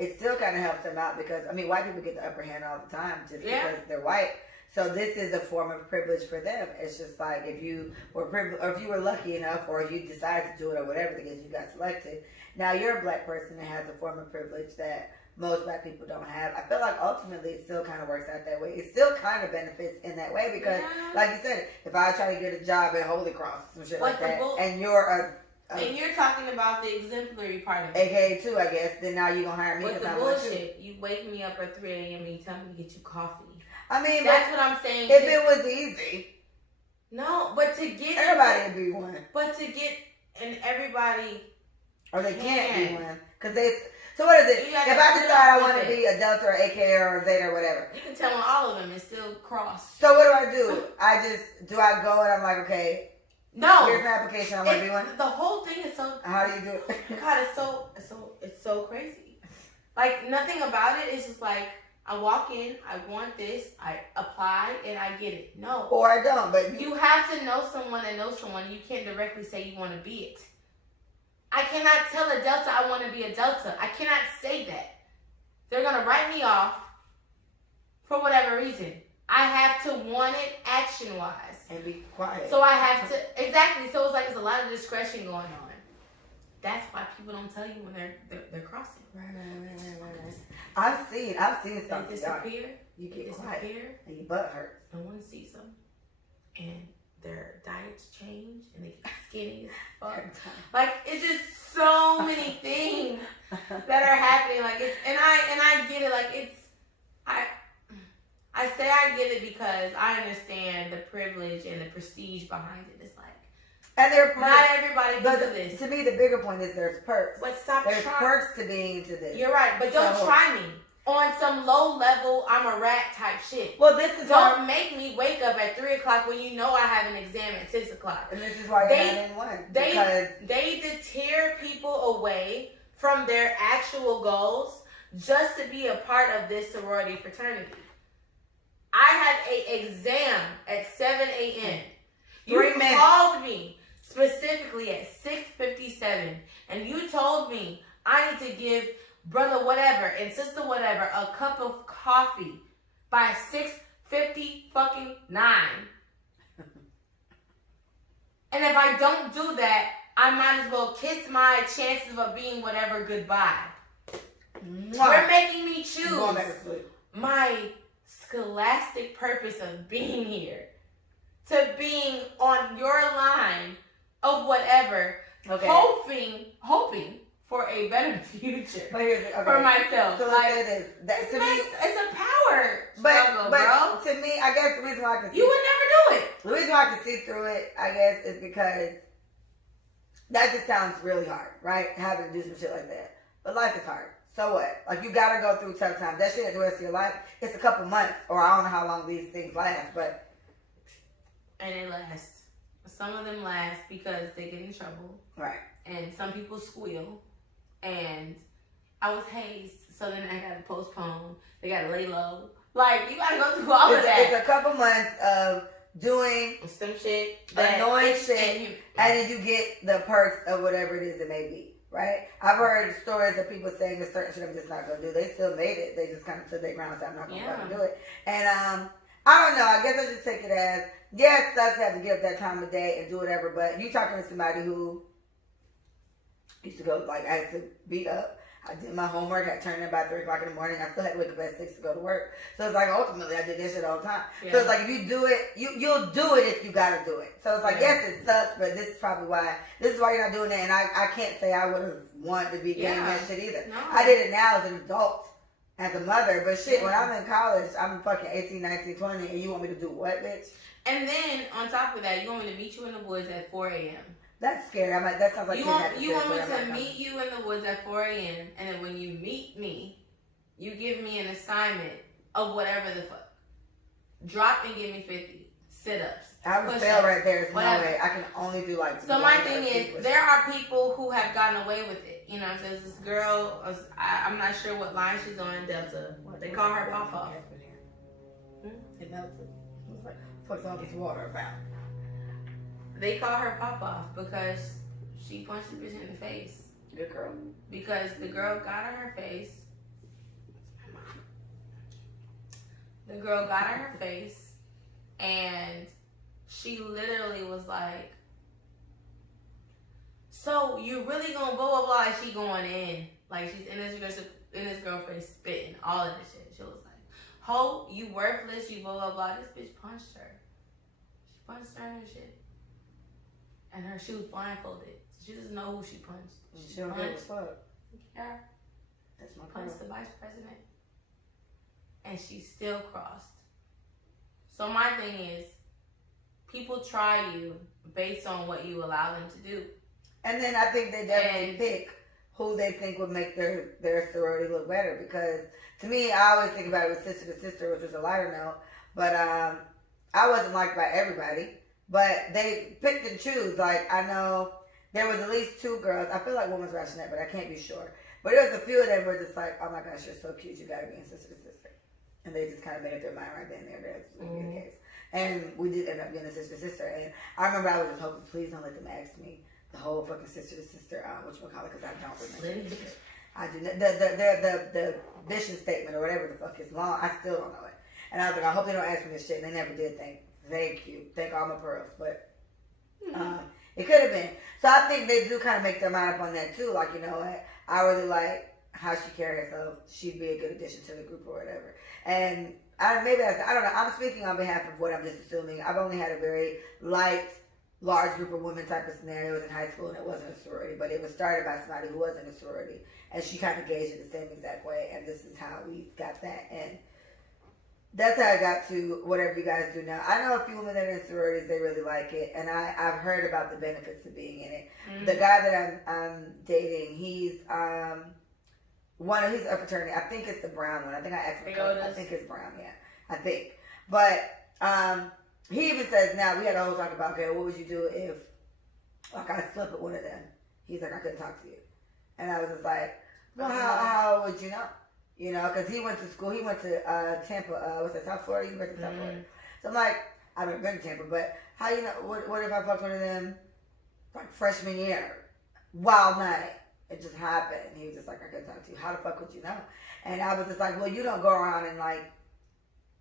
it still kind of helps them out because, I mean, white people get the upper hand all the time just because they're white. So this is a form of privilege for them. It's just like if you were privileged, or if you were lucky enough, or you decided to do it, or whatever the case, you got selected. Now you're a black person that has a form of privilege that most black people don't have. I feel like ultimately it still kind of works out that way. It still kind of benefits in that way because, like you said, if I try to get a job at Holy Cross, some shit like that, and you're and you're talking about the exemplary part of it. AKA too, I guess, then now you're going to hire me. What's the bullshit? You wake me up at 3 a.m. and you tell me to get you coffee. I mean, that's what I'm saying. If it was easy. No, but to get... Everybody would be one. But to get... And everybody... Or they can't be one. Because they... So what is it? If I decide I want to be a Delta or AK or a Zeta or whatever. You can tell on all of them and still cross. So what do? Do I go and I'm like, okay... No. Here's my application. I want to be one. The whole thing is so... How do you do it? God, it's so crazy. Like, nothing about it is just like... I walk in, I want this, I apply, and I get it. No. Or I don't, but... You have to know someone and know someone. You can't directly say you want to be it. I cannot tell a Delta I want to be a Delta. I cannot say that. They're going to write me off for whatever reason. I have to want it action-wise. And be quiet. So I have to... Exactly. So it's like there's a lot of discretion going on. That's why people don't tell you when they're crossing. Right. I've seen stuff. They disappear. You get disappear. And your butt hurts. No one sees them. And their diets change and they get skinny as fuck. Like, it's just so many things that are happening. Like, it's and I get it. Like, it's I say I get it because I understand the privilege and the prestige behind it. It's like, and there are perks. Not everybody can do this. To me, the bigger point is there's perks. But stop There's trying. perks to being into this. You're right, but don't try me on some low level, I'm a rat type shit. Well, this is don't make me wake up at 3 o'clock when you know I have an exam at 6 o'clock. And this is why you're not in one. They deter people away from their actual goals just to be a part of this sorority fraternity. I had an exam at 7 a.m. You called me specifically at 6:57, and you told me I need to give brother whatever and sister whatever a cup of coffee by 6:59. And if I don't do that, I might as well kiss my chances of being whatever goodbye. You're making me choose my scholastic purpose of being here to being on your line of whatever, hoping for a better future for myself. So like, it's a power struggle, bro. To me, I guess the reason why I can you would never do it. The reason why I can see through it, I guess, is because That just sounds really hard, right? Having to do some shit like that. But life is hard. So what? Like, you gotta go through tough times. That shit ain't the rest of your life. It's a couple months, or I don't know how long these things last, but. And they last. Some of them last because they get in trouble. Right. And some people squeal. And I was hazed, so then I gotta postpone. They gotta lay low. Like, you gotta go through all of that. It's a couple months of doing some shit, annoying shit, and then you get the perks of whatever it is it may be, right? I've heard stories of people saying a certain shit I'm just not gonna do. They still made it. They just kind of stood their ground and said, I'm not gonna fucking do it. And I don't know. I guess I just take it as, yeah, it sucks to have to get up that time of day and do whatever, but you talking to somebody who used to go, like, I had to beat up. I did my homework. I turned in by 3 o'clock in the morning. I still had to wake up at 6 to go to work. So it's like, ultimately, I did this shit all the time. Yeah. So it's like, if you do it, you'll do it if you gotta do it. So it's like, yes, it sucks, but this is probably why. This is why you're not doing it. And I can't say I would have wanted to be getting that shit either. No. I did it now as an adult, as a mother. But shit, when I'm in college, I'm fucking 18, 19, 20, and you want me to do what, bitch? And then, on top of that, you want me to meet you in the woods at 4 a.m. That's scary. I'm like, that sounds like you want me to meet you in the woods at 4 a.m. and then when you meet me, you give me an assignment of whatever the fuck. Drop and give me 50 sit-ups. I would fail right there. There's no way. I can only do like. So my thing is, there are people who have gotten away with it. You know, there's this girl. I'm not sure what line she's on. Delta. They call her Pop Off. It melted. It's like, what's all this water about? They call her Pop Off because she punched the bitch in the face. Good girl. Because the girl got in her face. The girl got in her face, and she literally was like, "So you really gonna blah blah blah?" And she going in, like she's in this girl face spitting all of this shit. She was like, "Ho, you worthless, you blah blah blah." This bitch punched her. She punched her and shit. And she was blindfolded. She doesn't know who she punched. She don't give a fuck. Yeah. That's my punched the vice president. And she still crossed. So my thing is, people try you based on what you allow them to do. And then I think they definitely pick who they think would make their sorority look better. Because to me, I always think about it with sister to sister, which was a lighter note. But I wasn't liked by everybody. But they picked and choose. Like, I know there was at least 2 girls. I feel like one was Rashonette, but I can't be sure. But there was a few of them were just like, oh my gosh, you're so cute. You gotta be in sister to sister. And they just kind of made up their mind right then and there. That's going to be the case. And we did end up being a sister to sister. And I remember I was just hoping, please don't let them ask me the whole fucking sister to sister, whatchamacallit, because I don't remember this shit. I do not. The vision statement or whatever the fuck is long. I still don't know it. And I was like, I hope they don't ask me this shit. And they never did. Thank you. Thank all my pearls. But it could have been. So I think they do kind of make their mind up on that too. Like, you know what? I really like how she carries herself. She'd be a good addition to the group or whatever. And I don't know. I'm speaking on behalf of what I'm just assuming. I've only had a very light, large group of women type of scenarios in high school, and it wasn't a sorority, but it was started by somebody who wasn't a sorority, and she kind of gauged it the same exact way, and this is how we got that. And that's how I got to whatever you guys do now. I know a few women that are in sororities, they really like it, and I've heard about the benefits of being in it. Mm-hmm. The guy that I'm dating, he's a fraternity. I think it's the brown one. I think I asked him. I think it's brown, yeah. I think. But he even says now, we had a whole talk about, okay, what would you do if like I slept with one of them? He's like, I couldn't talk to you. And I was just like, well, how would you know? You know, because he went to school. He went to Tampa. What's that, South Florida? He went to South Florida. So I'm like, I've never been to Tampa, but how you know? What if I fucked one of them like freshman year, wild night? It just happened. And he was just like, I couldn't talk to you. How the fuck would you know? And I was just like, well, you don't go around and like,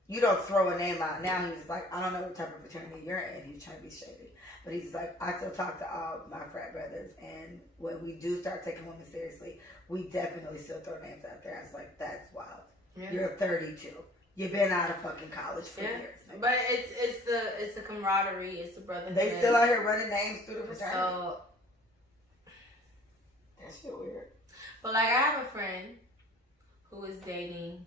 you don't throw a name out. Now he's like, I don't know what type of fraternity you're in. He's trying to be shady. But he's like, I still talk to all my frat brothers. And when we do start taking women seriously, we definitely still throw names out there. I was like, that's wild. Yeah. You're 32. You've been out of fucking college for years. But it's the camaraderie. It's the brotherhood. They still out here running names through the fraternity. So that shit weird. But like, I have a friend who is dating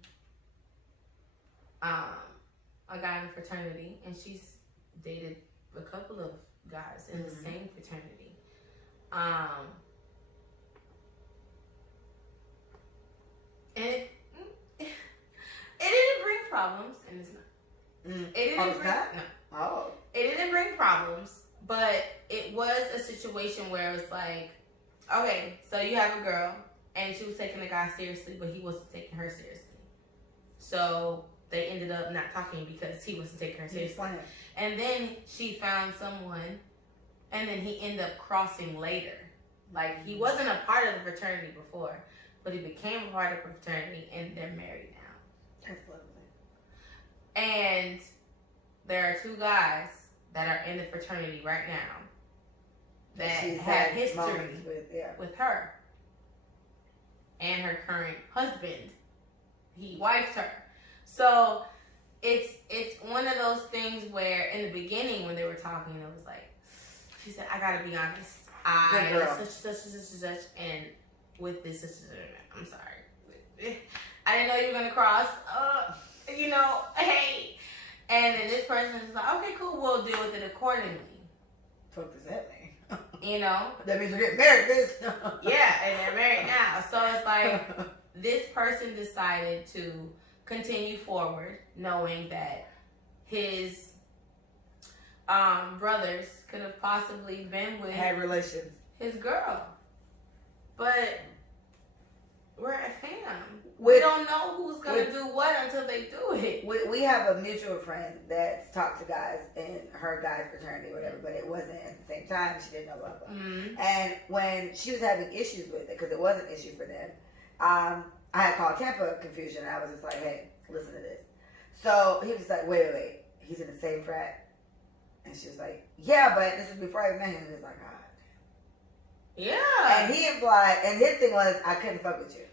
a guy in a fraternity, and she's dated a couple of guys in the same fraternity. And it didn't bring problems, and it's not. It didn't bring no. Oh. It didn't bring problems, but it was a situation where it was like, okay, so you have a girl, and she was taking the guy seriously, but he wasn't taking her seriously. So they ended up not talking because he wasn't taking her seriously. And then she found someone, and then he ended up crossing later. Like, he wasn't a part of the fraternity before, but he became a part of the fraternity, and they're married now. That's lovely. And there are two guys that are in the fraternity right now that had history with her and her current husband. He wifed her. So it's one of those things where in the beginning when they were talking, it was like, she said, I gotta be honest. I such, and with this, I'm sorry. I didn't know you were gonna cross. Hey. And then this person is like, okay, cool, we'll deal with it accordingly. What does that mean? That means we're getting married, bitch. Yeah, and they're married now. So it's like, this person decided to continue forward, knowing that his brothers could have possibly been with had relations his girl, but we're a fam. We don't know who's gonna do what until they do it. We have a mutual friend that's talked to guys in her guy fraternity, whatever, but it wasn't at the same time. She didn't know blah blah. Mm-hmm. And when she was having issues with it, because it was an issue for them, I had called Tampa Confusion, and I was just like, hey, listen to this. So he was like, wait, he's in the same frat, and she was like, yeah, but this is before I even met him. And he was like, God. Yeah. And he implied, and his thing was, I couldn't fuck with you.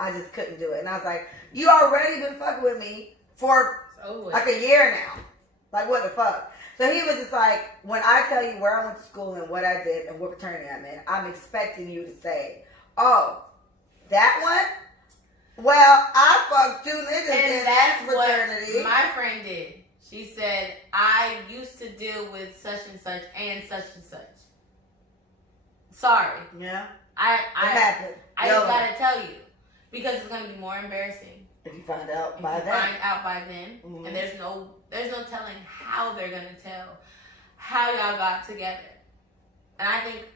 I just couldn't do it. And I was like, you already been fucking with me for like a year now. Like, what the fuck? So he was just like, when I tell you where I went to school and what I did and what fraternity I'm in, I'm expecting you to say, oh, that one? Well, I fucked two niggas in that fraternity. What my friend did. She said, I used to deal with such and such and such and such. Sorry. Yeah. It happened. I just gotta tell you. Because it's gonna be more embarrassing. If you find out by then. Mm-hmm. And there's no telling how they're gonna tell how y'all got together. And I think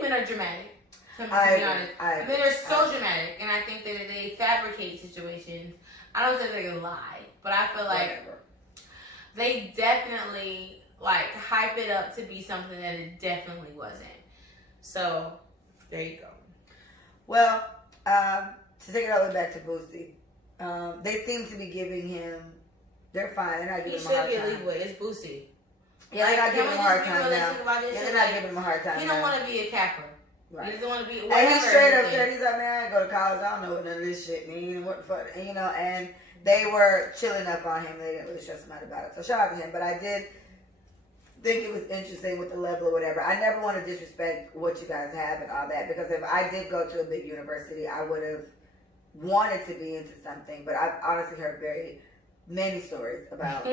men are dramatic. To be honest. Men are so dramatic, and I think that they fabricate situations. I don't say they can lie, but I feel like they definitely hype it up to be something that it definitely wasn't. So there you go. Well, to take it all the way back to Boosie, they seem to be giving him. They're fine. They're not giving him a hard time. He should get leeway. It's Boosie. Yeah, they're not giving him a hard time now. Yeah, they're not giving him a hard time. He don't want to be a capper. Right. He doesn't want to be. And he straight up said, he's like, man, I ain't go to college. I don't know what none of this shit means. What the fuck, And they were chilling up on him. They didn't really stress him out about it. So shout out to him. But I did think it was interesting with the level or whatever. I never want to disrespect what you guys have and all that, because if I did go to a big university, I would have wanted to be into something. But I've honestly heard very many stories about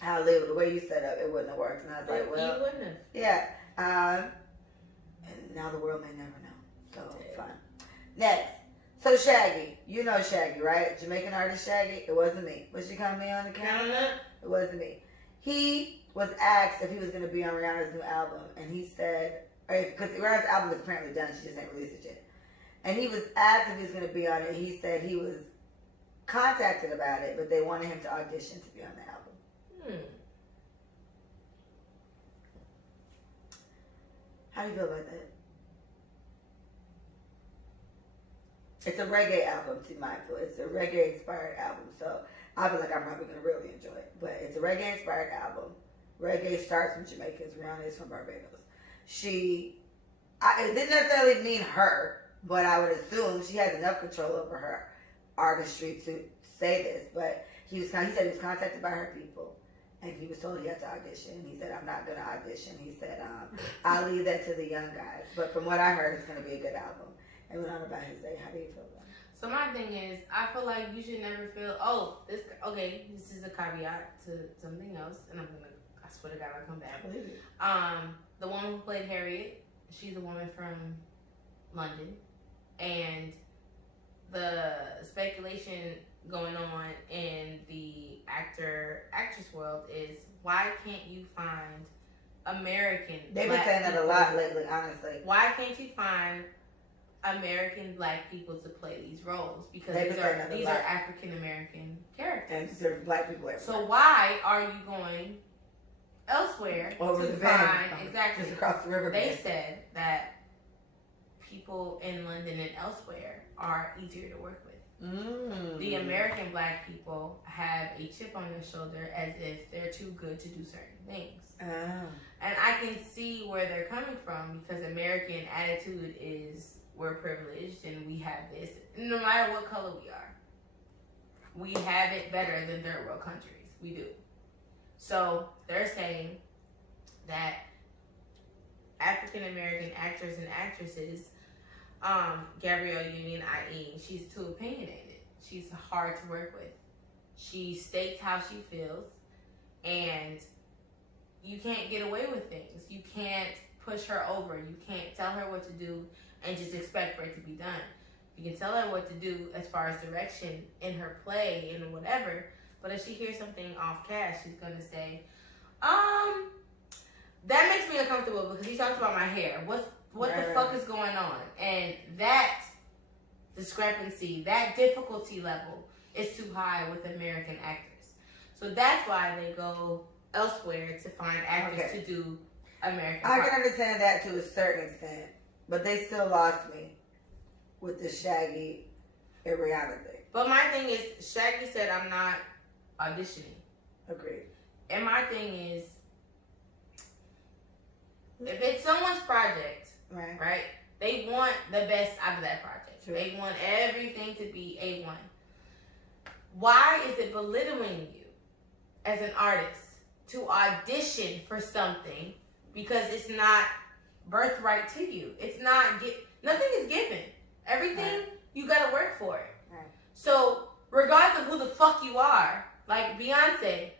how the way you set up, it wouldn't have worked. And I was like, well, you wouldn't have. Yeah. And now the world may never know. So fun. Next. So Shaggy, you know Shaggy, right? Jamaican artist Shaggy. It wasn't me. Was she coming me on the camera? It wasn't me. He was asked if he was going to be on Rihanna's new album, and he said, because Rihanna's album is apparently done, she just ain't released it yet. And he was asked if he was going to be on it. He said he was contacted about it, but they wanted him to audition to be on the album. How do you feel about that? It's a reggae album, to be mindful. It's a reggae-inspired album, so I feel like I'm probably going to really enjoy it. But it's a reggae-inspired album. Reggae starts from Jamaica. Rihanna is from Barbados. It didn't necessarily mean her, but I would assume she has enough control over her artistry to say this. But he said he was contacted by her people, and he was told he had to audition. He said, I'm not going to audition. He said, I'll leave that to the young guys. But from what I heard, it's going to be a good album. And went on about his day. How do you feel about it? So my thing is, I feel like you should never feel, this is a caveat to something else, and I'm going to swear to God, I'll come back. I believe it. The woman who played Harriet, she's a woman from London, and the speculation going on in the actress world is, why can't you find American They've been black saying that a people? lot lately, honestly. Why can't you find American black people to play these roles? Because these are African American characters. And there's black people everywhere. So why are you going elsewhere Over to the find Van, exactly? just across the river. They said that people in London and elsewhere are easier to work with. The American black people have a chip on their shoulder as if they're too good to do certain things. And I can see where they're coming from, because American attitude is, we're privileged and we have this. No matter what color we are, we have it better than third world countries. We do. So they're saying that African American actors and actresses, Gabrielle Union, i.e., she's too opinionated. She's hard to work with. She states how she feels, and you can't get away with things. You can't push her over. You can't tell her what to do and just expect for it to be done. You can tell her what to do as far as direction in her play and whatever, but if she hears something off cast, she's gonna say, that makes me uncomfortable because he talked about my hair. What the fuck is going on? And that discrepancy, that difficulty level is too high with American actors. So that's why they go elsewhere to find actors to do American I parts. can understand that to a certain extent, but they still lost me with the Shaggy and Rihanna thing. But my thing is, Shaggy said I'm not auditioning. Agreed. And my thing is, if it's someone's project, right? They want the best out of that project. True. They want everything to be A1. Why is it belittling you as an artist to audition for something because it's not birthright to you? It's not, nothing is given. Everything, you gotta work for it. Right. So, regardless of who the fuck you are, like Beyonce,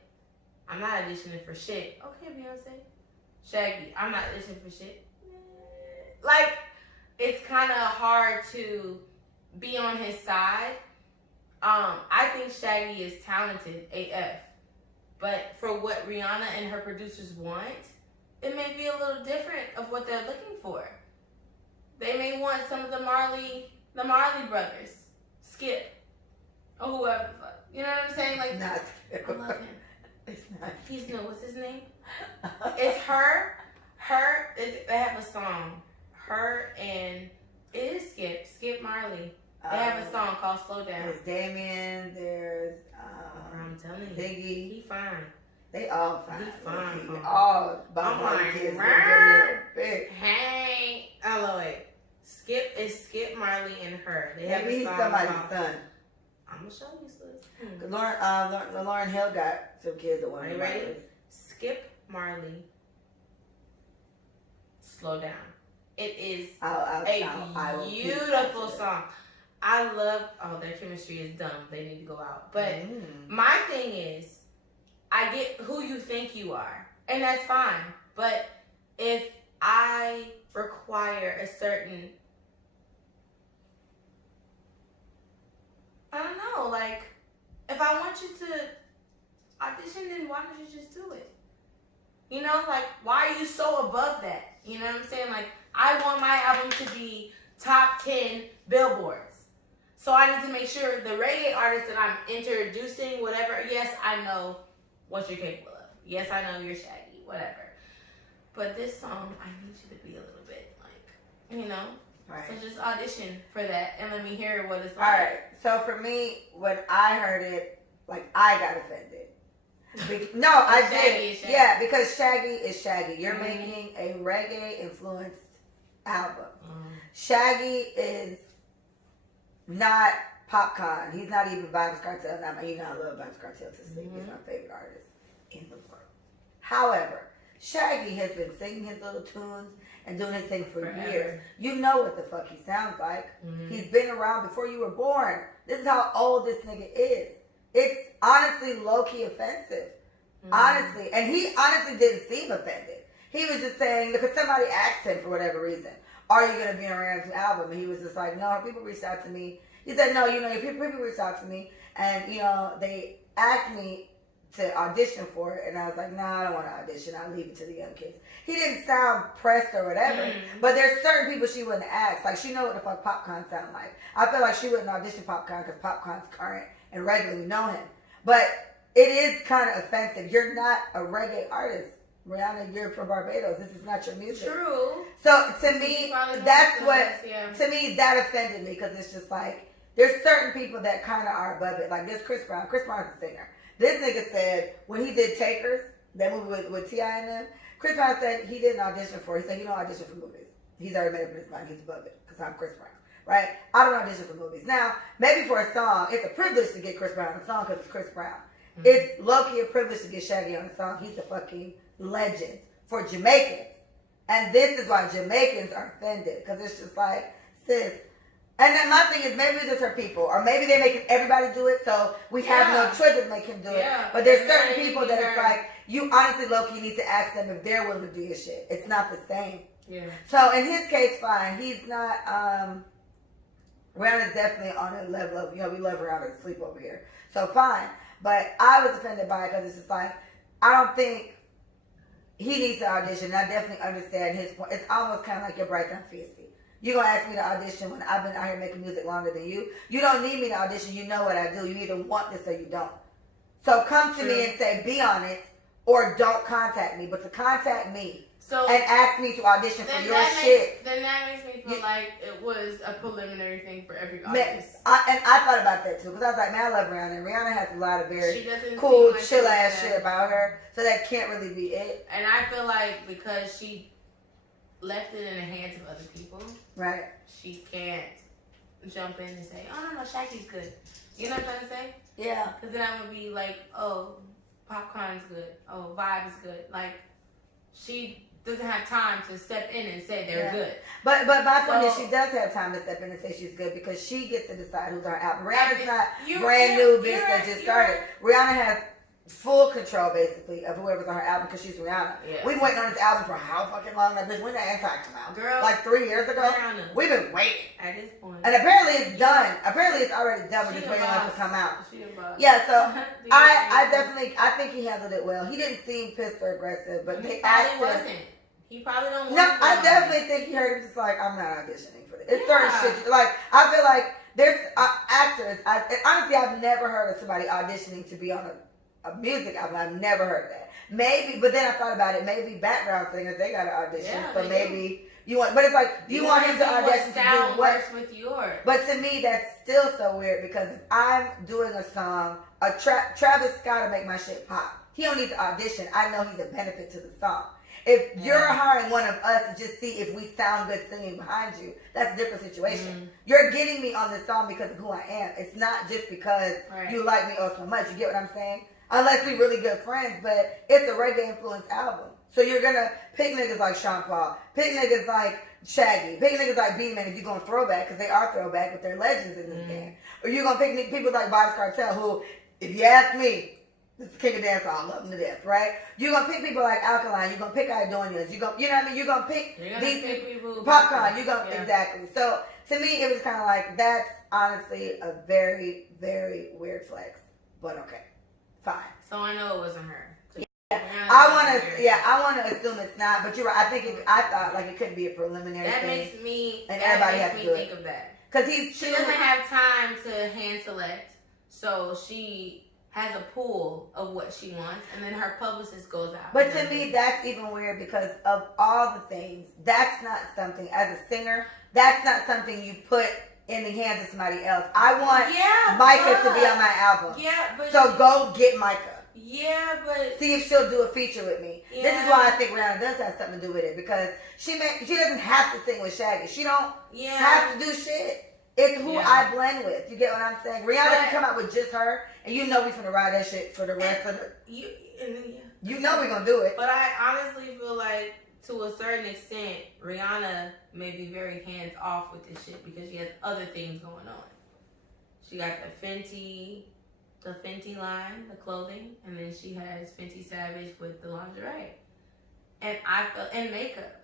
I'm not auditioning for shit. Okay, Beyonce. Shaggy, I'm not auditioning for shit. Like, it's kind of hard to be on his side. I think Shaggy is talented AF. But for what Rihanna and her producers want, it may be a little different of what they're looking for. They may want some of the Marley brothers, Skip, or whoever the fuck. You know what I'm saying? Like, Not I love him. It's not. He's new. What's his name? It's her. They have a song. Her and it is Skip Marley. They have a song called "Slow Down." There's Damien. There's I'm telling you, Ziggy. he fine. They all fine. He fine. All I'm like, kids. Big. Hey, I love it. Skip Marley and her. They have Maybe a he's song somebody's called, son. I'm gonna show you this. Lauren Hill got some kids that want Are to you ready? Skip Marley. Slow Down. It is a beautiful song. I love, their chemistry is dumb. They need to go out. But my thing is, I get who you think you are, and that's fine. But if I require a certain, I don't know, like, if I want you to audition, then why don't you just do it? You know, like, why are you so above that? You know what I'm saying? Like, I want my album to be top 10 billboards. So I need to make sure the reggae artist that I'm introducing, whatever, yes, I know what you're capable of. Yes, I know you're Shaggy, whatever. But this song, I need you to be a little bit like, you know? Right. So just audition for that and let me hear what it's like. All right. So for me, when I heard it, like, I got offended. No, I did. Shaggy. Yeah, because Shaggy is Shaggy. You're making a reggae influenced album. Shaggy is not Popcorn. He's not even Vibes Cartel. You know, I love Vibes Cartel to sleep. He's my favorite artist in the world. However, Shaggy has been singing his little tunes and doing his thing for years. You know what the fuck he sounds like. He's been around before you were born. This is how old this nigga is. It's honestly low-key offensive Honestly. And he honestly didn't seem offended. He was just saying, because somebody asked him for whatever reason, are you going to be on Rihanna's album? And he was just like, no, people reached out to me. He said, no, people reached out to me. And, they asked me to audition for it. And I was like, no, I don't want to audition. I'll leave it to the young kids. He didn't sound pressed or whatever. But there's certain people she wouldn't ask. Like, she know what the fuck Popcorn sound like. I feel like she wouldn't audition Popcorn because Popcorn's current and regularly know him. But it is kind of offensive. You're not a reggae artist. Rihanna, you're from Barbados. This is not your music. True. So to me, that's what, to me, that offended me because it's just like, there's certain people that kind of are above it. Like this Chris Brown. Chris Brown's a singer. This nigga said, when he did Takers, that movie with T.I. and them, Chris Brown said he didn't audition for it. He said, he don't audition for movies. He's already made up in his mind. He's above it because I'm Chris Brown. Right? I don't audition for movies. Now, maybe for a song, it's a privilege to get Chris Brown on a song because it's Chris Brown. It's low-key a privilege to get Shaggy on a song. He's a fucking legend for Jamaicans. And this is why Jamaicans are offended. Because it's just like, sis. And then my thing is, maybe it's just her people. Or maybe they're making everybody do it, so we have no choice but to make him do it. But there's certain people that it's like, you honestly, low-key, need to ask them if they're willing to do your shit. It's not the same. Yeah. So in his case, fine. He's not, Rihanna's definitely on a level of, we love Rihanna to sleep over here. So fine. But I was offended by it because it's just like, I don't think he needs to audition. I definitely understand his point. It's almost kind of like your bright gun feisty. You're going to ask me to audition when I've been out here making music longer than you. You don't need me to audition. You know what I do. You either want this or you don't. So come to me and say, be on it, or don't contact me. But to contact me and ask me to audition for your shit. Then that makes me feel like it was a preliminary thing for every artist. I thought about that too. Because I was like, man, I love Rihanna. And Rihanna has a lot of very cool, like chill ass shit about her. So that can't really be it. And I feel like because she left it in the hands of other people. Right. She can't jump in and say, oh, no, Shaggy's good. You know what I'm trying to say? Yeah. Because then I would be like, oh, Popcorn's good. Oh, Vibe is good. Like, she doesn't have time to step in and say they're good. But my point is, she does have time to step in and say she's good because she gets to decide who's on her album. Rihanna's not brand new bitch that just started. Rihanna has full control, basically, of whoever's on her album because she's Rihanna. Yeah. We've been waiting on this album for how fucking long? That bitch, when did Anti come out? Girl. Like 3 years ago? Rihanna. We've been waiting. At this point. And apparently it's done. Apparently it's already done. We're just waiting on it to come out. Yeah, so I think he handled it well. He didn't seem pissed or aggressive, but he probably wasn't. He probably don't want to. No, I definitely think he heard him just like, I'm not auditioning for this. It's certain shit. Like, I feel like there's actors. Honestly, I've never heard of somebody auditioning to be on a music album. I've never heard of that. Maybe, but then I thought about it. Maybe background singers, they got to audition. Yeah, so maybe you want, but it's like, you want him to audition to do what? With yours. But to me, that's still so weird because if I'm doing a song, Travis Scott to make my shit pop. He don't need to audition. I know he's a benefit to the song. If you're hiring one of us to just see if we sound good singing behind you, that's a different situation. You're getting me on this song because of who I am. It's not just because you like me oh so much. You get what I'm saying? Unless we really good friends, but it's a reggae influenced album. So you're gonna pick niggas like Sean Paul, pick niggas like Shaggy, pick niggas like B-Man if you're gonna throwback, because they are throwback, but they're legends in this game. Or you're gonna pick people like Vybz Kartel, who, if you ask me, this is the king of dance, I love him to death, right? You're gonna pick people like Alkaline, you're gonna pick Idonias, you know what I mean? You're gonna pick these people, Popcorn, exactly. So to me, it was kind of like, that's honestly a very, very weird flex, but okay, fine. So I know it wasn't her. I want to assume it's not, but you're right. I thought like it could be a preliminary that thing. Makes me, and that everybody makes has me to do think it. Of that. Because she doesn't have time to hand select, so she has a pool of what she wants, and then her publicist goes out. But to me, that's even weird because of all the things, that's not something, as a singer, that's not something you put in the hands of somebody else. I want Micah to be on my album. Yeah, but so go get Micah. Yeah, but see if she'll do a feature with me. Yeah. This is why I think Rihanna does have something to do with it, because she doesn't have to sing with Shaggy. She don't have to do shit. It's who I blend with. You get what I'm saying? Rihanna can come out with just her, and you know we finna ride that shit for the rest of the. You know we gonna do it. But I honestly feel like, to a certain extent, Rihanna may be very hands off with this shit because she has other things going on. She got the Fenty. the Fenty line, the clothing, and then she has Fenty Savage with the lingerie. And I feel, and makeup.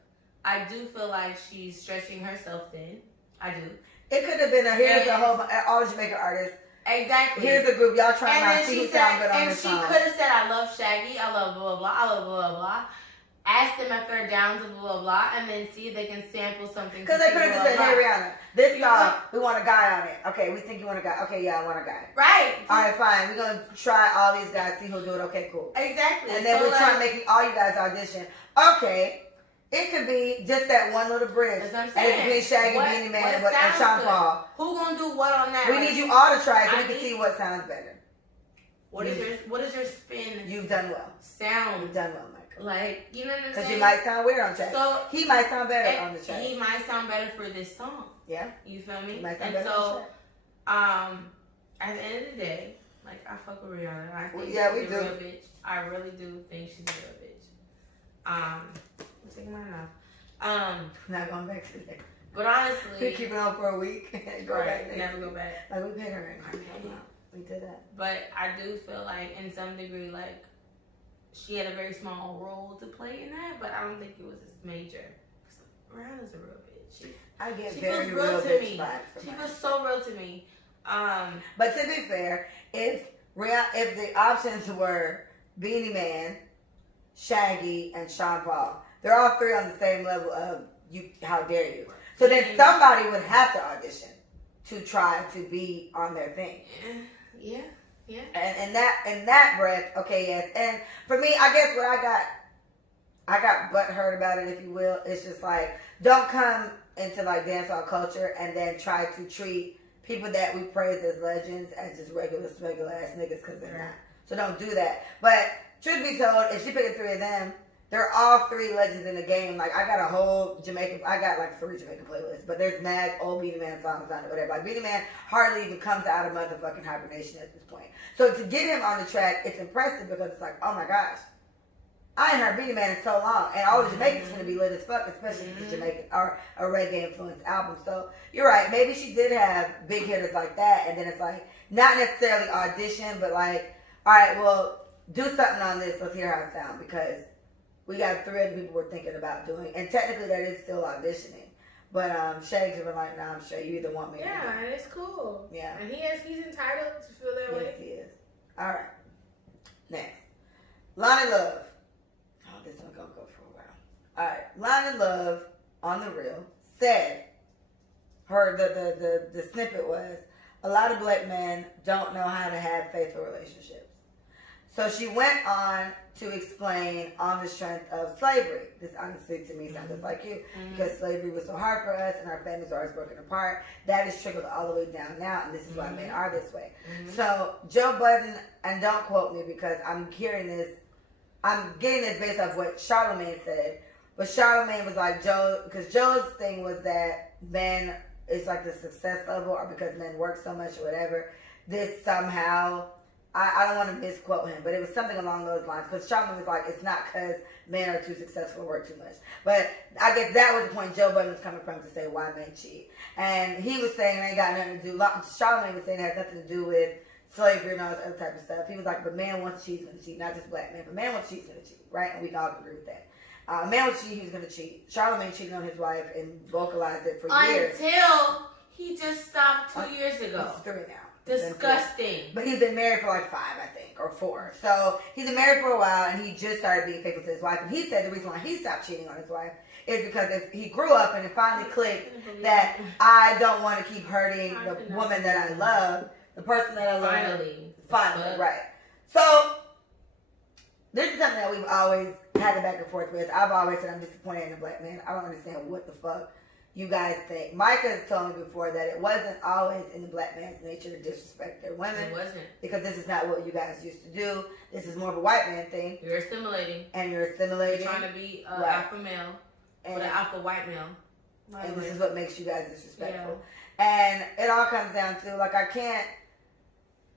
I do feel like she's stretching herself thin. I do. It could have been here's a whole all Jamaican artists. Exactly. Here's a group y'all trying to see who sound good on this song. And she could have said, "I love Shaggy. I love blah blah blah. I love blah blah blah." Ask them if they're down to blah blah blah, and then see if they can sample something. Because they could have just said, "Hey Rihanna, this song we want a guy on it. Okay, we think you want a guy. Okay, yeah, I want a guy. Right. All right, fine. We're gonna try all these guys, see who'll do it. Okay, cool. Exactly. And then we're trying to make all you guys audition. Okay." It could be just that one little bridge. That's what I'm saying. And between Shaggy, Beanie Man, and Sean Paul. Who gonna do what on that? We need you all to try it so we can see what sounds better. What is your spin? You've done well. Sound. You've done well, Michael. Like, you know what I'm saying? Because you might sound weird on track. So he might sound better on the track. He might sound better for this song. Yeah. You feel me? He might sound and better so, on at the end of the day, like, I fuck with Rihanna. I think yeah, we she's do. a real bitch. I really do think she's a real bitch. I'm taking mine off. Not going back to that. But honestly, we keep it on for a week and go back. Never go back. Like we paid her and we did that. But I do feel like, in some degree, like she had a very small role to play in that. But I don't think it was as major. Rihanna's a real bitch. I get she very feels real real to bitch me. vibes. She feels so real to me. But to be fair, if the options were Beanie Man, Shaggy, and Sean Paul, they're all three on the same level of you. How dare you? So then somebody would have to audition to try to be on their thing. Yeah. And in that breath, okay, yes. And for me, I guess what I got butthurt about it, if you will. It's just like, don't come into like dancehall culture and then try to treat people that we praise as legends as just regular ass niggas, because they're not. So don't do that. But truth be told, if she picked three of them, they're all three legends in the game. Like, I got a whole I got like 3 Jamaican playlists, but there's mad old Beanie Man songs on it, whatever. Like, Beanie Man hardly even comes out of motherfucking hibernation at this point. So to get him on the track, it's impressive because it's like, oh my gosh, I ain't heard Beanie Man in so long, and all the Jamaicans gonna be lit as fuck, especially if it's Jamaican or a reggae influenced album. So you're right, maybe she did have big hitters like that, and then it's like, not necessarily audition, but like, all right, well, do something on this, let's hear how it sounds, because we got 3 other people we're thinking about doing, and technically that is still auditioning. But Shaggy's been like, nah, I'm sure you either want me. Yeah, and it's cool. Yeah, and he's entitled to feel that way. Yes, he is. All right, next, Lonnie Love. Oh, this one gonna go for a while. All right, Lonnie Love on the Real said the snippet was, a lot of black men don't know how to have faithful relationships. So she went on to explain on the strength of slavery. This honestly to me sounds just like you, because slavery was so hard for us and our families are always broken apart. That is trickled all the way down now, and this is why men are this way. So Joe Budden, and don't quote me because I'm getting this based off what Charlamagne said, but Charlamagne was like, because Joe's thing was that men, it's like the success level, or because men work so much or whatever, this somehow, I don't want to misquote him, but it was something along those lines. Because Charlamagne was like, it's not because men are too successful or work too much. But I guess that was the point Joe Budden was coming from, to say why men cheat. And he was saying it ain't got nothing to do, Charlamagne was saying it has nothing to do with slavery and all this other type of stuff. He was like, but man wants to cheat, he's going to cheat. Not just black men, but man wants to cheat, he's going to cheat. Right? And we can all agree with that. A man wants to cheat, he was going to cheat. Charlamagne cheated on his wife and vocalized it for years. Until he just stopped 2 years ago. He's 3 now. Disgusting. But he's been married for like 5, I think, or 4. So he's been married for a while, and he just started being faithful to his wife. And he said the reason why he stopped cheating on his wife is because if he grew up and it finally clicked that I don't want to keep hurting the woman that I love, the person that I love. Finally, right. So this is something that we've always had a back and forth with. I've always said I'm disappointed in a black man. I don't understand what the fuck you guys think. Micah has told me before that it wasn't always in the black man's nature to disrespect their women. It wasn't. Because this is not what you guys used to do. This is more of a white man thing. You're assimilating. And you're assimilating. You're trying to be an alpha male, but an alpha white male. And this is what makes you guys disrespectful. Yeah. And it all comes down to, like, I can't,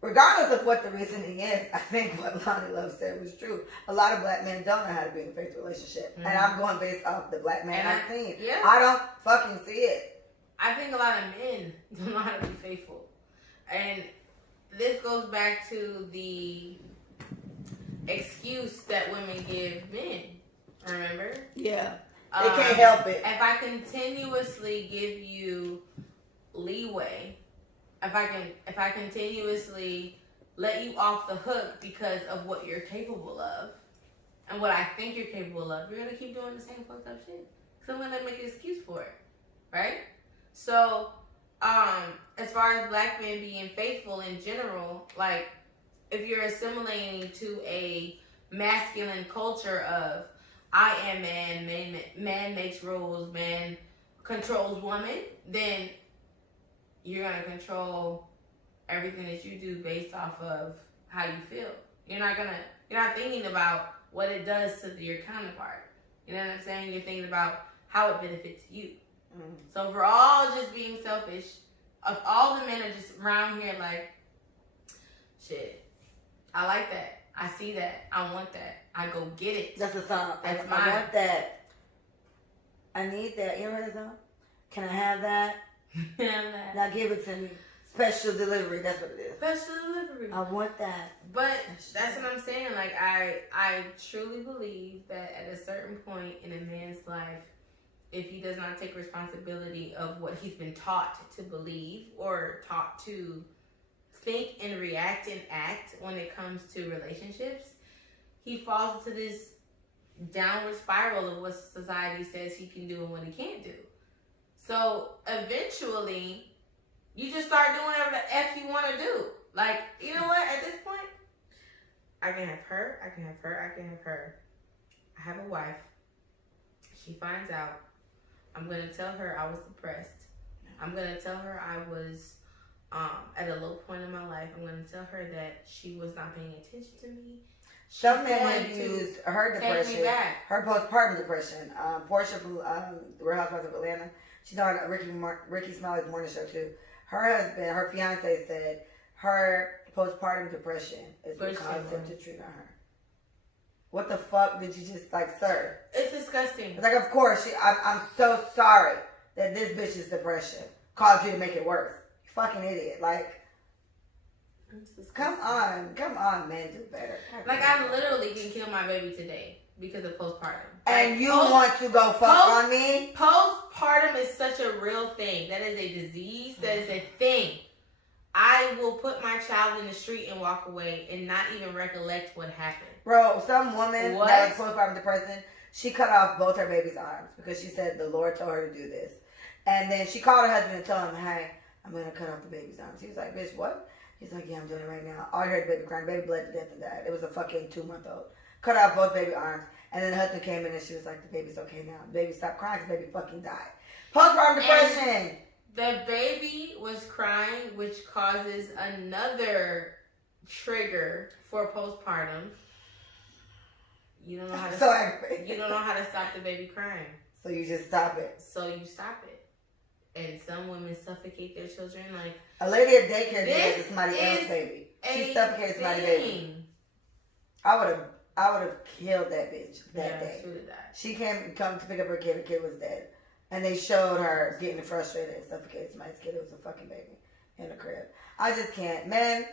regardless of what the reasoning is, I think what Lonnie Love said was true. A lot of black men don't know how to be in a faithful relationship. And I'm going based off the black man I've seen. Yeah. I don't fucking see it. I think a lot of men don't know how to be faithful. And this goes back to the excuse that women give men. Remember? Yeah. They can't help it. If I continuously give you leeway, if I continuously let you off the hook because of what you're capable of and what I think you're capable of, you're gonna keep doing the same fucked up shit. So I'm gonna make an excuse for it, right? So, as far as black men being faithful in general, like if you're assimilating to a masculine culture of I am man makes rules, man controls woman, then you're gonna control everything that you do based off of how you feel. You're not thinking about what it does to your counterpart. You know what I'm saying? You're thinking about how it benefits you. Mm-hmm. So if we're all just being selfish, if all the men are just around here like, shit, I like that. I see that. I want that. I go get it. That's a song. That's mine. I want that. I need that. You know what song? Can I have that? Now give it to me. Special delivery. That's what it is. Special delivery. I want that. But that's what I'm saying. Like I truly believe that at a certain point in a man's life, if he does not take responsibility of what he's been taught to believe or taught to think and react and act when it comes to relationships, he falls into this downward spiral of what society says he can do and what he can't do. So eventually, you just start doing whatever the F you want to do. Like, you know what? At this point, I can have her, I can have her, I can have her. I have a wife. She finds out. I'm going to tell her I was depressed. I'm going to tell her I was at a low point in my life. I'm going to tell her that she was not paying attention to me. Some men use her depression, her postpartum depression. Portia from the Real Housewives of Atlanta, she's on Ricky Smiley's morning show too. Her husband, her fiance, said her postpartum depression is what caused him to treat on her. What the fuck did you just sir? It's disgusting. It's like, of course, I'm so sorry that this bitch's depression caused you to make it worse. You fucking idiot. Like, come on, man, do better. Like, I literally can kill my baby today because of postpartum. And like, you want to go fuck on me? Postpartum is such a real thing. That is a disease. That is a thing. I will put my child in the street and walk away and not even recollect what happened. Bro, some woman that was postpartum depression, she cut off both her baby's arms because she said the Lord told her to do this. And then she called her husband and told him, hey, I'm going to cut off the baby's arms. He was like, bitch, what? He's like, yeah, I'm doing it right now. All I heard the baby crying. The baby bled to death and died. It was a fucking 2-month-old. Cut off both baby arms. And then the husband came in and she was like, the baby's okay now. The baby stopped crying because the baby fucking died. Postpartum depression. And the baby was crying, which causes another trigger for postpartum. You don't know how to you don't know how to stop the baby crying. So you just stop it. So you stop it. And some women suffocate their children. Like a lady at daycare did somebody else's baby. She suffocated somebody's baby. I would have killed that bitch that day. She come to pick up her kid. Her kid was dead. And they showed her getting frustrated and suffocated somebody's kid. It was a fucking baby in the crib. I just can't. Man,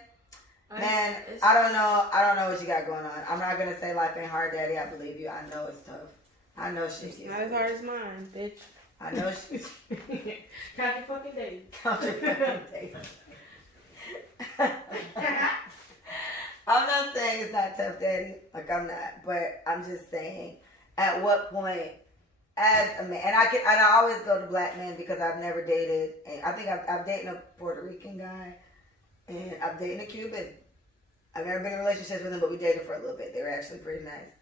I don't know what you got going on. I'm not going to say life ain't hard, Daddy. I believe you. I know it's tough. I know she's not as hard as mine, bitch. I know she's... Count your fucking days. Count your fucking days. I'm not saying it's not tough, Daddy. Like, I'm not. But I'm just saying, at what point... As a man, and I always go to black men because I've never dated, and I think I've dated a Puerto Rican guy, and I've dated a Cuban. I've never been in relationships with them, but we dated for a little bit. They were actually pretty nice.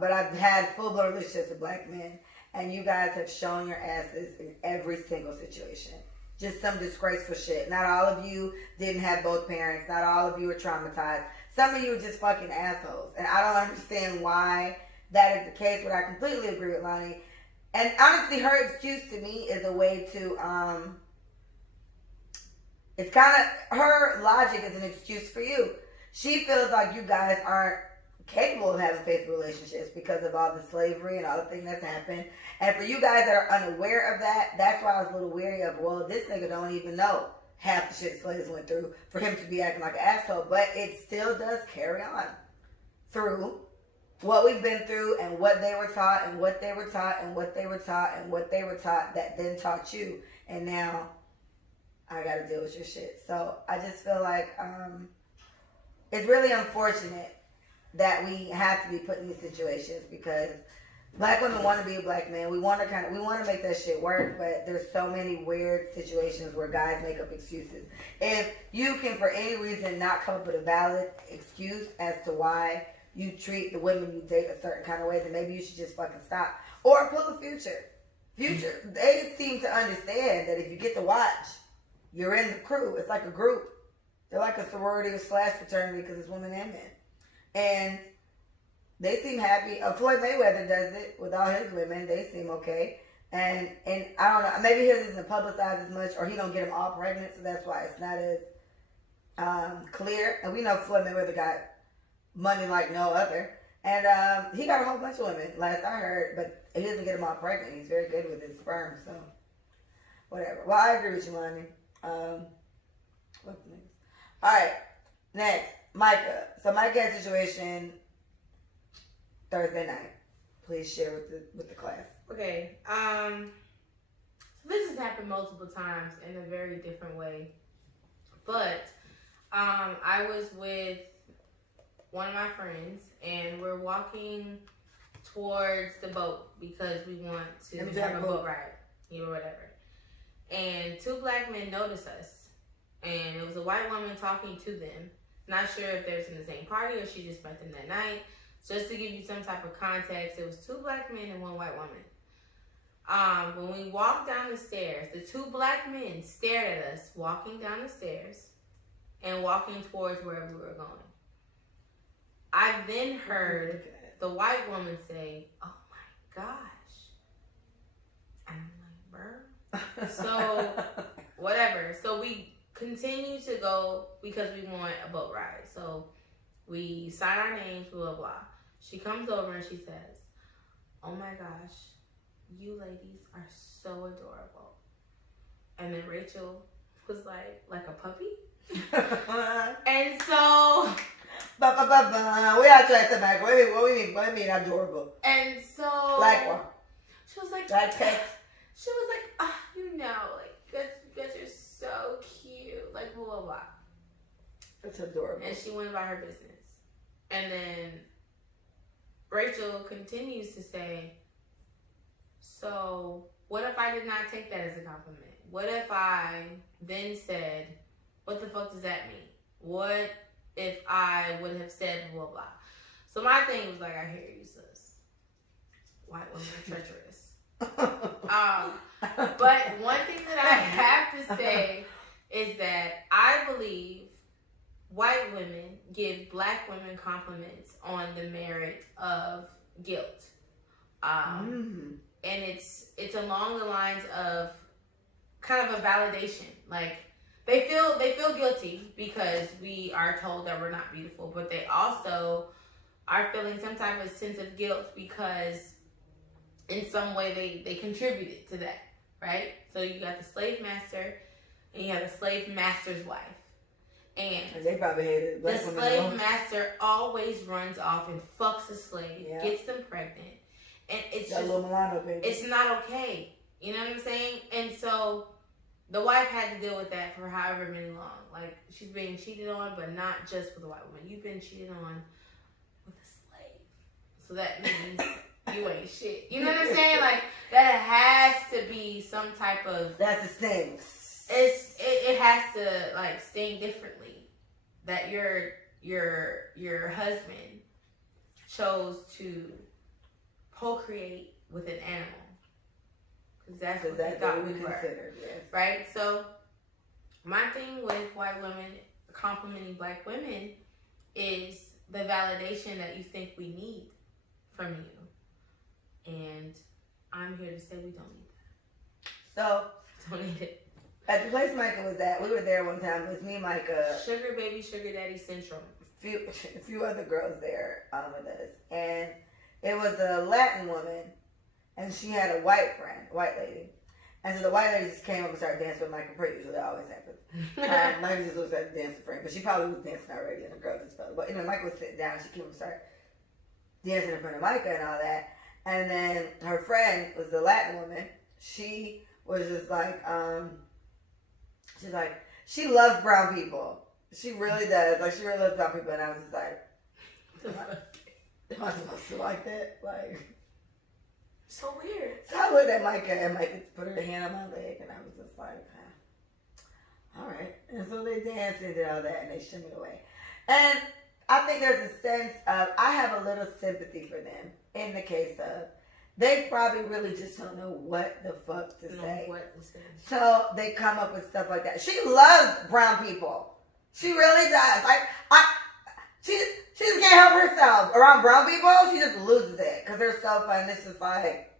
But I've had full-blown relationships with black men, and you guys have shown your asses in every single situation. Just some disgraceful shit. Not all of you didn't have both parents. Not all of you were traumatized. Some of you are just fucking assholes, and I don't understand why that is the case, but I completely agree with Lonnie. And honestly, her excuse to me is a way to, it's kind of, her logic is an excuse for you. She feels like you guys aren't capable of having faithful relationships because of all the slavery and all the things that's happened. And for you guys that are unaware of that, that's why I was a little wary of, well, this nigga don't even know half the shit slaves went through for him to be acting like an asshole. But it still does carry on through what we've been through and what they were taught and what they were taught and what they were taught and what they were taught that then taught you. And now I got to deal with your shit. So I just feel like it's really unfortunate that we have to be put in these situations because black women want to be a black man. We want to make that shit work, but there's so many weird situations where guys make up excuses. If you can, for any reason, not come up with a valid excuse as to why you treat the women you date a certain kind of way, then maybe you should just fucking stop. Or pull a Future. They seem to understand that if you get to watch, you're in the crew. It's like a group. They're like a sorority / fraternity because it's women and men. And they seem happy. Floyd Mayweather does it with all his women. They seem okay. And I don't know. Maybe his isn't publicized as much, or he don't get them all pregnant, so that's why it's not as clear. And we know Floyd Mayweather got money like no other. And he got a whole bunch of women, last I heard, but he doesn't get them all pregnant. He's very good with his sperm, so whatever. Well, I agree with you, Lonnie. All right, next, Micah. So Micah had a situation Thursday night. Please share with the class. Okay. So this has happened multiple times in a very different way, but I was with one of my friends, and we're walking towards the boat because we want to have a boat ride, whatever. And two black men noticed us, and it was a white woman talking to them. Not sure if they was in the same party or she just met them that night. Just to give you some type of context, it was two black men and one white woman. When we walked down the stairs, the two black men stared at us walking down the stairs and walking towards where we were going. I then heard the white woman say, "Oh my gosh." And I'm like, "Bro." So, whatever. So we continue to go because we want a boat ride. So we sign our names, blah, blah, blah. She comes over and she says, "Oh my gosh, you ladies are so adorable." And then Rachel was like a puppy. And so... We are trying to back. What do you mean adorable? And so... Like what? She was like... Like pets? She was like, you guys are so cute. Like, blah, blah, blah. That's adorable. And she went about her business. And then Rachel continues to say, "So, what if I did not take that as a compliment? What if I then said, what the fuck does that mean? What if I would have said blah, blah?" So my thing was like, I hear you, sis. White women are treacherous. But one thing that I have to say is that I believe white women give black women compliments on the merit of guilt. And it's along the lines of kind of a validation. Like, they feel guilty because we are told that we're not beautiful, but they also are feeling some type of sense of guilt because in some way they contributed to that, right? So you got the slave master and you have the slave master's wife. And they probably hated the slave master always runs off and fucks a slave, gets them pregnant. And it's that just, little Milano, baby. It's not okay. You know what I'm saying? And so the wife had to deal with that for however many long. Like, she's being cheated on, but not just with a white woman. You've been cheated on with a slave. So that means you ain't shit. You know what I'm saying? Like, that has to be some type of... That's the sting. It has to, like, sting differently. That your husband chose to procreate with an animal. Because that's what they thought we were. Yes. Right? So, my thing with white women complimenting black women is the validation that you think we need from you. And I'm here to say we don't need that. So, don't need it. At the place Micah was at, we were there one time. It was me, Micah. Sugar baby, sugar daddy syndrome. A few other girls there with us. And it was a Latin woman. And she had a white friend, white lady. And so the white lady just came up and started dancing with Michael per usual. That always happens. Michael just looks at the dancing for him, but she probably was dancing already, and the girl just fell. But Michael was sitting down. She came up and started dancing in front of Micah and all that. And then her friend was the Latin woman. She was just like, she's like, she loves brown people. She really does. Like, she really loves brown people. And I was just like, am I supposed to like that? Like, so weird. So I looked at Micah, and Micah put her hand on my leg, and I was just like, all right. And so they danced and did all that, and they shimmied away. And I think there's a sense of, I have a little sympathy for them in the case of, they probably really just don't know what the fuck to say. So they come up with stuff like that. She loves brown people. She really does. Like, she just can't help herself. Around brown people, she just loses it because they're so fun. It's just like,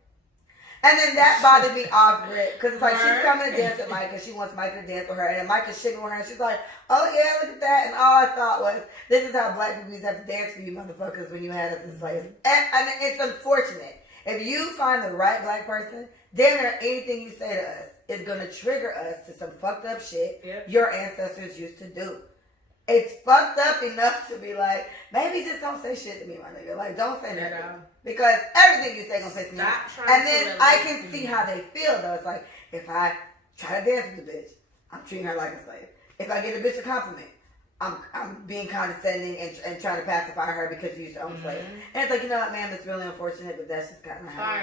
and then that bothered me off Rick because it's like she's coming to dance with Micah. She wants Micah to dance with her, and then Micah's shitting with her, and she's like, "Oh yeah, look at that." And all I thought was, "This is how black people used to have to dance for you, motherfuckers, when you had us as slaves." And it's unfortunate. If you find the right black person, damn near anything you say to us is gonna trigger us to some fucked up shit your ancestors used to do. It's fucked up enough to be like, maybe just don't say shit to me, my nigga. Like, don't say nothing. Because everything you say gonna piss me off. And then I can see how they feel, though. It's like, if I try to dance with the bitch, I'm treating her like a slave. If I get a bitch a compliment, I'm being condescending and trying to pacify her because you used to own slaves. And it's like, you know what, ma'am, it's really unfortunate, but that's just kind of how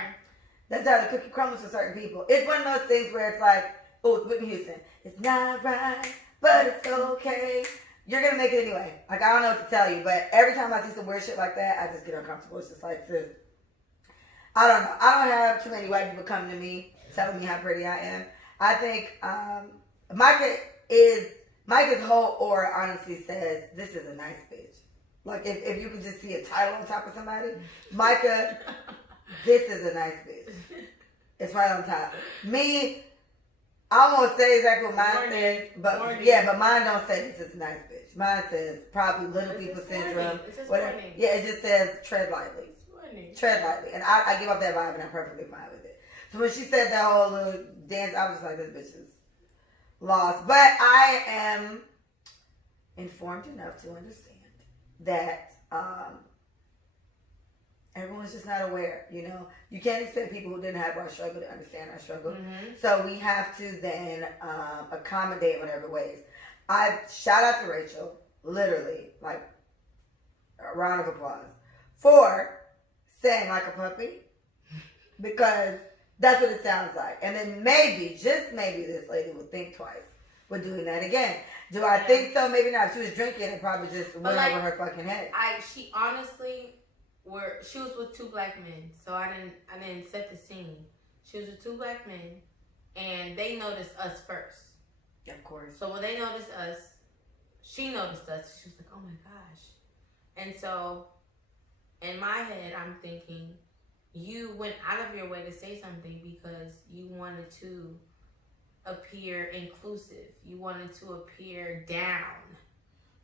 that's how the cookie crumbles for certain people. It's one of those things where it's like, oh, Whitney Houston, it's not right, but it's okay. You're going to make it anyway. Like, I don't know what to tell you, but every time I see some weird shit like that, I just get uncomfortable. It's just like, sis, I don't know. I don't have too many white people coming to me telling me how pretty I am. I think Micah's whole aura honestly says, this is a nice bitch. Like, if you could just see a title on top of somebody, Micah, this is a nice bitch. It's right on top. Me, I won't say exactly what mine says, but but mine don't say this is a nice bitch. Mine says probably little people syndrome. Whatever. Yeah, it just says tread lightly. Tread lightly. And I give off that vibe and I'm perfectly fine with it. So when she said that whole little dance, I was just like, this bitch is lost. But I am informed enough to understand that everyone's just not aware, you know. You can't expect people who didn't have our struggle to understand our struggle. So we have to then accommodate whatever ways. I shout out to Rachel, literally, like a round of applause, for saying like a puppy, because that's what it sounds like. And then maybe, just maybe, this lady would think twice with doing that again. Do I think so? Maybe not. If she was drinking, it probably just went over her fucking head. She honestly... she was with two black men, so I didn't set the scene. She was with two black men, and they noticed us first. Of course. So when they noticed us, she noticed us. She was like, "Oh my gosh!" And so, in my head, I'm thinking, you went out of your way to say something because you wanted to appear inclusive. You wanted to appear down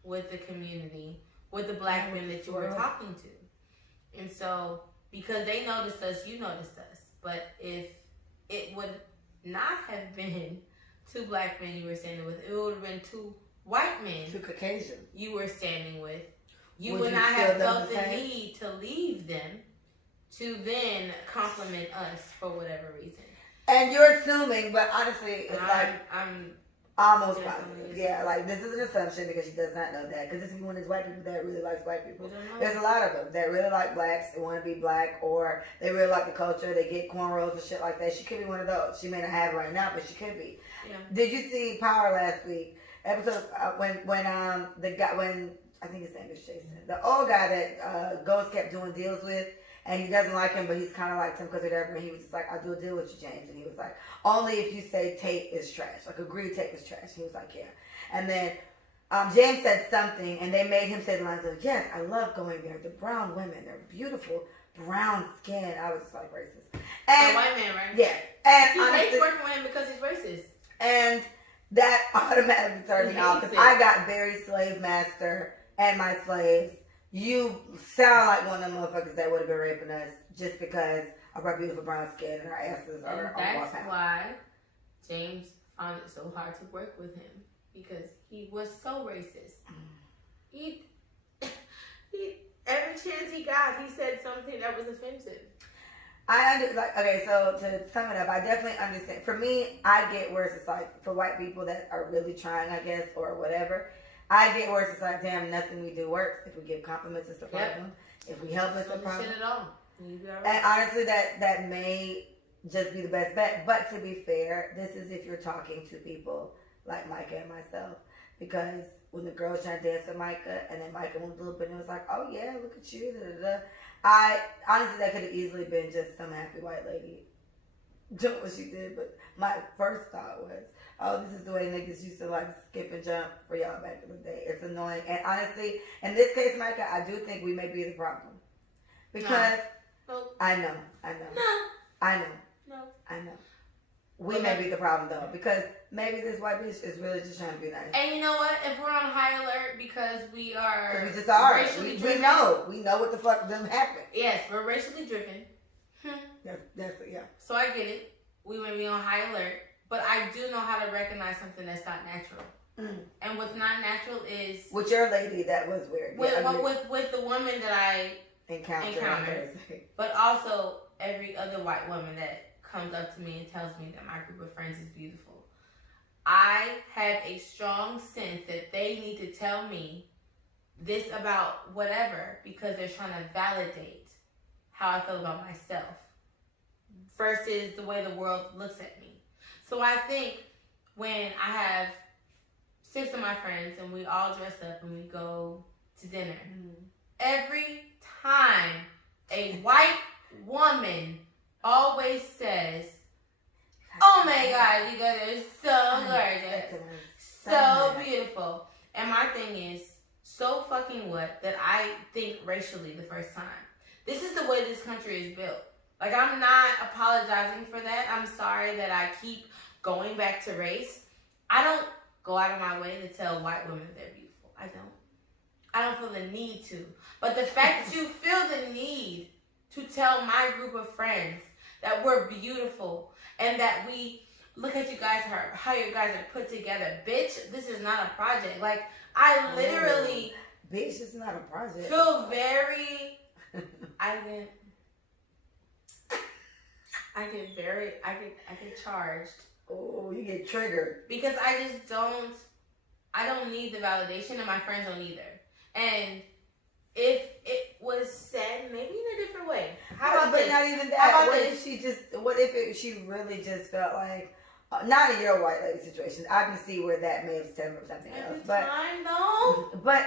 with the community, with the black men that you were talking to. And so, because they noticed us, you noticed us. But if it would not have been two black men you were standing with, it would have been two white men. Two Caucasians. You were standing with. You would not have felt the need to leave them to then compliment us for whatever reason. And you're assuming, but honestly, it's I'm almost positive. Yeah, like this is an assumption because she does not know that. Because this is one of these white people that really likes white people. There's a lot of them that really like blacks. They want to be black, or they really like the culture. They get cornrows and shit like that. She could be one of those. She may not have it right now, but she could be. Yeah. Did you see Power last week? Episode when I think his name is Jason, the old guy that Ghost kept doing deals with. And he doesn't like him, but he's kind of liked him because of that. And he was just like, I'll do a deal with you, James. And he was like, only if you say tape is trash. Like, agree tape is trash. He was like, yeah. And then James said something, and they made him say the lines of, yes, I love going there. The brown women, they're beautiful, brown skin. I was just like, racist. And, a white man, right? Yeah. And he hates working with him because he's racist. And that automatically turned me off because I got very slave master and my slaves. You sound like one of them motherfuckers that would have been raping us just because of our beautiful brown skin and our asses are that's why James found it so hard to work with him because he was so racist. He every chance he got, he said something that was offensive. Okay, so to sum it up, I definitely understand. For me, I get where it's like, for white people that are really trying, I guess, or whatever, I get where it's like, damn, nothing we do works. If we give compliments, it's the problem. If we help, it's the problem. Shit at all. And honestly, that may just be the best bet. But to be fair, this is if you're talking to people like Micah and myself. Because when the girl was trying to dance with Micah, and then Micah went a little bit and was like, oh yeah, look at you, da, da, da. Honestly, that could have easily been just some happy white lady doing what she did. But my first thought was, oh, this is the way niggas used to like skip and jump for y'all back in the day. It's annoying. And honestly, in this case, Micah, I do think we may be the problem. Because I know. We may be the problem though, because maybe this white bitch is really just trying to be nice. And you know what? If we're on high alert because we are, we just are. Racially driven, we know what the fuck them happened. Yes, we're racially driven. That's yeah. So I get it. We may be on high alert, but I do know how to recognize something that's not natural. And what's not natural is with your lady that was weird. With the woman that I encountered, but also every other white woman that comes up to me and tells me that my group of friends is beautiful. I have a strong sense that they need to tell me this about whatever because they're trying to validate how I feel about myself versus the way the world looks at me. So I think when I have 6 of my friends and we all dress up and we go to dinner, every time a white woman always says, oh my God, you guys are so gorgeous, so beautiful. And my thing is, so fucking what that I think racially the first time. This is the way this country is built. Like, I'm not apologizing for that. I'm sorry that I keep going back to race. I don't go out of my way to tell white women they're beautiful. I don't feel the need to. But the fact that you feel the need to tell my group of friends that we're beautiful and that we look at you guys, how you guys are put together. Bitch, this is not a project. Like, I literally... bitch, it's not a project. Feel very... I get charged. Oh, you get triggered. Because I don't need the validation and my friends don't either. And if it was said maybe in a different way. But not even that. What if she really just felt like, not in your white lady situation. I can see where that may have stemmed from something else. But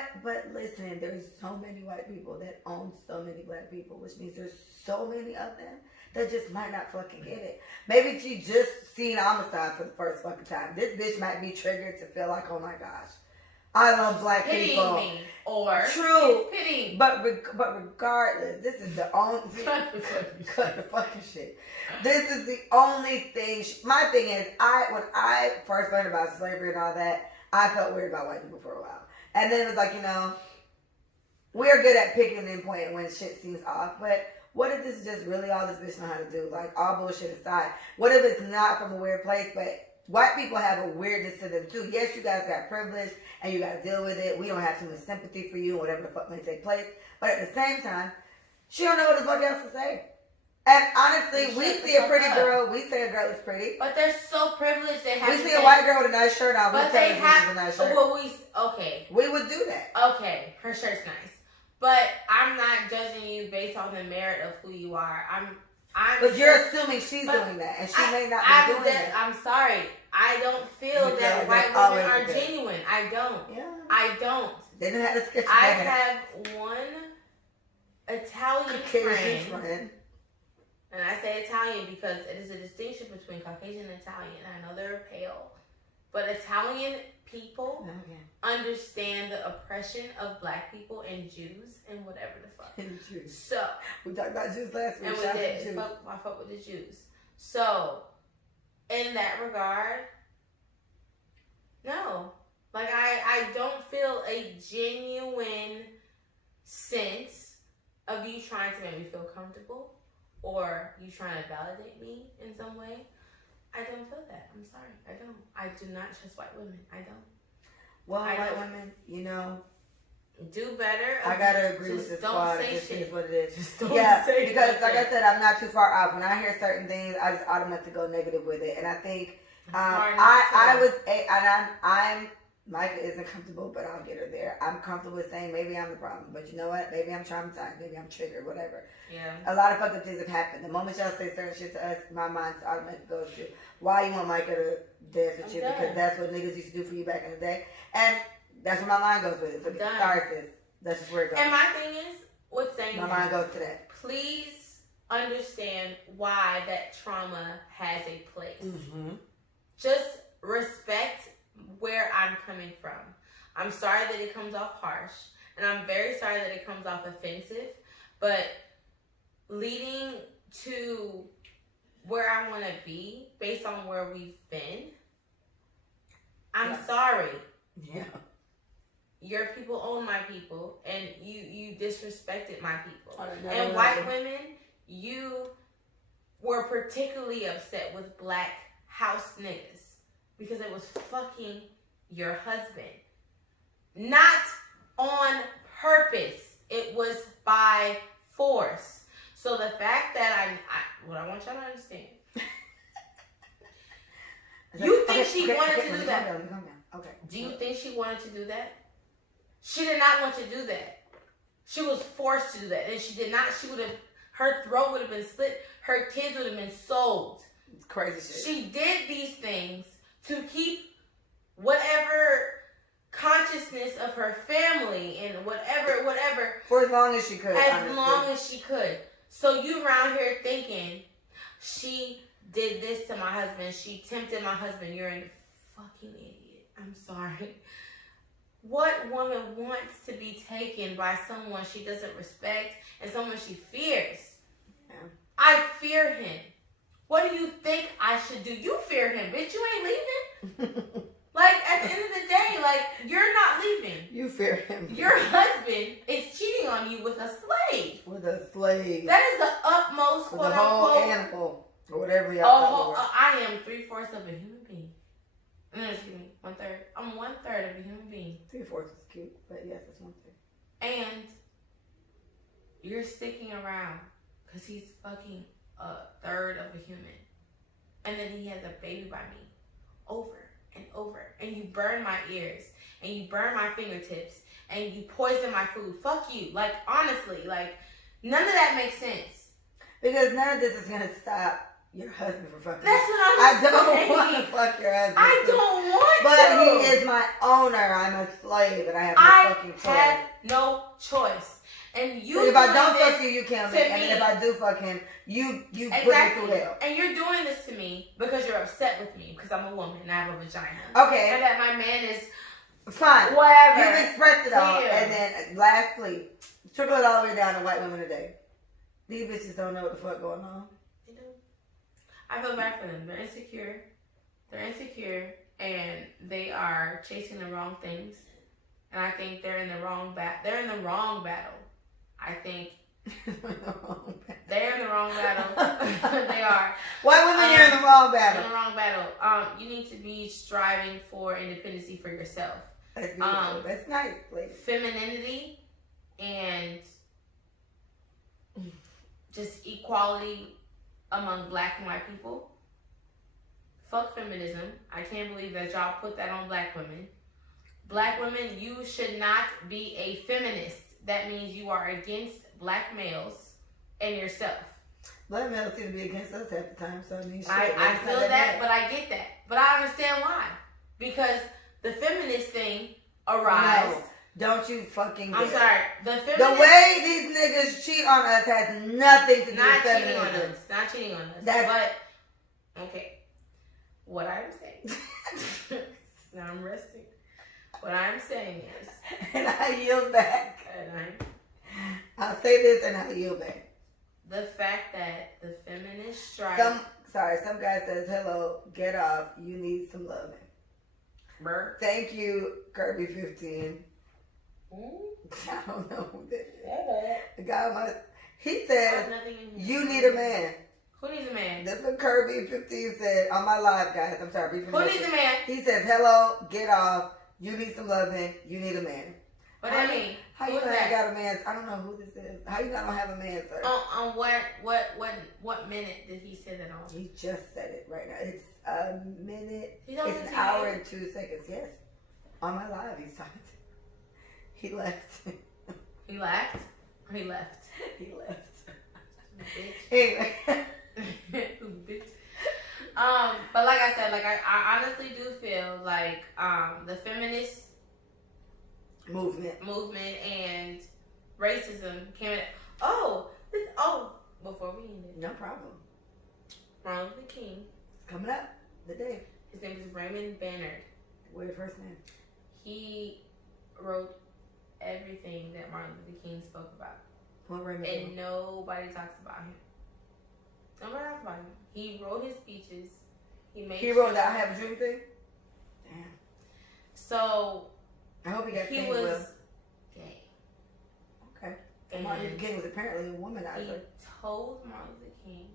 listen, there's so many white people that own so many black people, which means there's so many of them that just might not fucking get it. Maybe she just seen homicide for the first fucking time. This bitch might be triggered to feel like, oh my gosh, I love black people. Me, or true, pitying. But regardless, this is the only cut the fucking shit. This is the only thing. My thing is, when I first learned about slavery and all that, I felt weird about white people for a while, and then it was like, we're good at picking and pointing when shit seems off, but. What if this is just really all this bitch know how to do? Like, all bullshit aside. What if it's not from a weird place, but white people have a weirdness to them too? Yes, you guys got privilege and you got to deal with it. We don't have too much sympathy for you and whatever the fuck may take place. But at the same time, she don't know what the fuck else to say. And honestly, we see a pretty girl. We say a girl is pretty. But they're so privileged. They have. We see a white girl with a nice shirt on. But they have a nice shirt. Okay. We would do that. Okay, her shirt's nice. But I'm not judging you based on the merit of who you are. But you're assuming she's doing that, and she may not be doing that. I'm sorry. I don't feel that white women are genuine. I don't. Yeah. I don't. They didn't have to sketch. I have one Italian friend. And I say Italian because it is a distinction between Caucasian and Italian. I know they're pale. But Italian people understand the oppression of black people and Jews and whatever the fuck. And Jews. So we talked about Jews last week. And we did. I fuck with the Jews. So in that regard, no. Like I don't feel a genuine sense of you trying to make me feel comfortable or you trying to validate me in some way. I don't feel that. I'm sorry. I don't. I do not trust white women. I don't. Well, white women, you know, do better. I gotta agree with this squad. This is what it is. Just don't say because like I said, I'm not too far off. When I hear certain things, I just automatically go negative with it. And I think I'm Micah isn't comfortable, but I'll get her there. I'm comfortable with saying maybe I'm the problem, but you know what? Maybe I'm traumatized. Maybe I'm triggered. Whatever. Yeah. A lot of fucked up things have happened. The moment y'all say certain shit to us, my mind automatically goes to why you want Micah to dance with you because that's what niggas used to do for you back in the day, and that's where my mind goes with it. So sorry, sis. That's just where it goes. And my thing is, with saying my mind goes to that. Please understand why that trauma has a place. Mm-hmm. Just respect where I'm coming from. I'm sorry that it comes off harsh, and I'm very sorry that it comes off offensive, but leading to where I want to be based on where we've been, I'm sorry. Yeah. Your people own my people, and you disrespected my people. And white women, you were particularly upset with black house niggas because it was fucking your husband. Not on purpose. It was by force. So the fact that what I want y'all to understand. You think she wanted to do that? Calm down. Okay. Do you think she wanted to do that? She did not want to do that. She was forced to do that. And she did not, her throat would have been slit. Her kids would have been sold. It's crazy shit. She did these things to keep whatever consciousness of her family and whatever. For as long as she could. As long as she could. So you around here thinking, she did this to my husband. She tempted my husband. You're a fucking idiot. I'm sorry. What woman wants to be taken by someone she doesn't respect and someone she fears? Yeah. I fear him. What do you think I should do? You fear him, bitch. You ain't leaving. Like, at the end of the day, like, you're not leaving. You fear him. Your husband is cheating on you with a slave. With a slave. That is the utmost, with quote a whole unquote. animal. Or whatever y'all I am 3/4 of a human being. No, excuse me, 1/3. I'm 1/3 of a human being. 3/4 is cute, but yes, it's 1/3. And you're sticking around because he's fucking a third of a human. And then he has a baby by me. Over and over. And you burn my ears. And you burn my fingertips. And you poison my food. Fuck you. Like, honestly, like, none of that makes sense. Because none of this is going to stop your husband from fucking. That's what I'm saying. I don't want to fuck your husband. I don't want to. But he is my owner. I'm a slave, and I have no fucking choice. I have no choice. And you. So if I don't fuck you, you kill me. And if I do fuck him, you exactly. put me through hell. And you're doing this to me because you're upset with me because I'm a woman and I have a vagina. Okay. And that my man is fine. Whatever. You've expressed it all. And then lastly, trickle it all the way down to white women today. These bitches don't know what the fuck going on. They do. I feel bad for them. They're insecure. And they are chasing the wrong things. And I think they're in the wrong battle. I think they're in the wrong battle. They are. White women, you're in the wrong battle. In the wrong battle. You need to be striving for independency for yourself. That's beautiful. That's nice, lady. Femininity and just equality among black and white people. Fuck feminism. I can't believe that y'all put that on black women. Black women, you should not be a feminist. That means you are against black males and yourself. Black males seem to be against us half the time, so I mean, shit, I feel that, but I get that. But I understand why. Because the feminist thing arises. No, don't you fucking I'm sorry. The way these niggas cheat on us has nothing to do with feminism. Not cheating on us. But, okay. What I'm saying. Now I'm resting. What I'm saying is. And I yield back. I'll say this and I'll yield back. The fact that the feminist strike. Some guy says, hello, get off, you need some loving. Burr. Thank you, Kirby 15. I don't know who that is. The guy he says, you need a man. Who needs a man? This little Kirby 15 said on my live, guys. I'm sorry. Who needs a man? He says, "Hello, get off. You need some loving. You need a man." What do I mean? How you not got a man? I don't know who this is. How you not don't have a man, sir? On what minute did he say that on? He just said it right now. It's a minute. It's an hour and 2 seconds. Yes, on my live, he's talking to. He left. He laughed. Or he left. He left. Bitch. Anyway. Bitch. But like I said, like I honestly do feel like the feminist movement and racism came in. Before we end it. No problem. Martin Luther King. It's coming up. The day. His name is Raymond Bannard. What's your first name? He wrote everything that Martin Luther King spoke about. What Raymond? And nobody talks about him. Nobody talks about him. He wrote his speeches. He wrote the I Have a Dream thing? Damn. So I hope he got he paid was well. gay. Okay. And Martin Luther King was apparently a womanizer. He told Martin Luther King,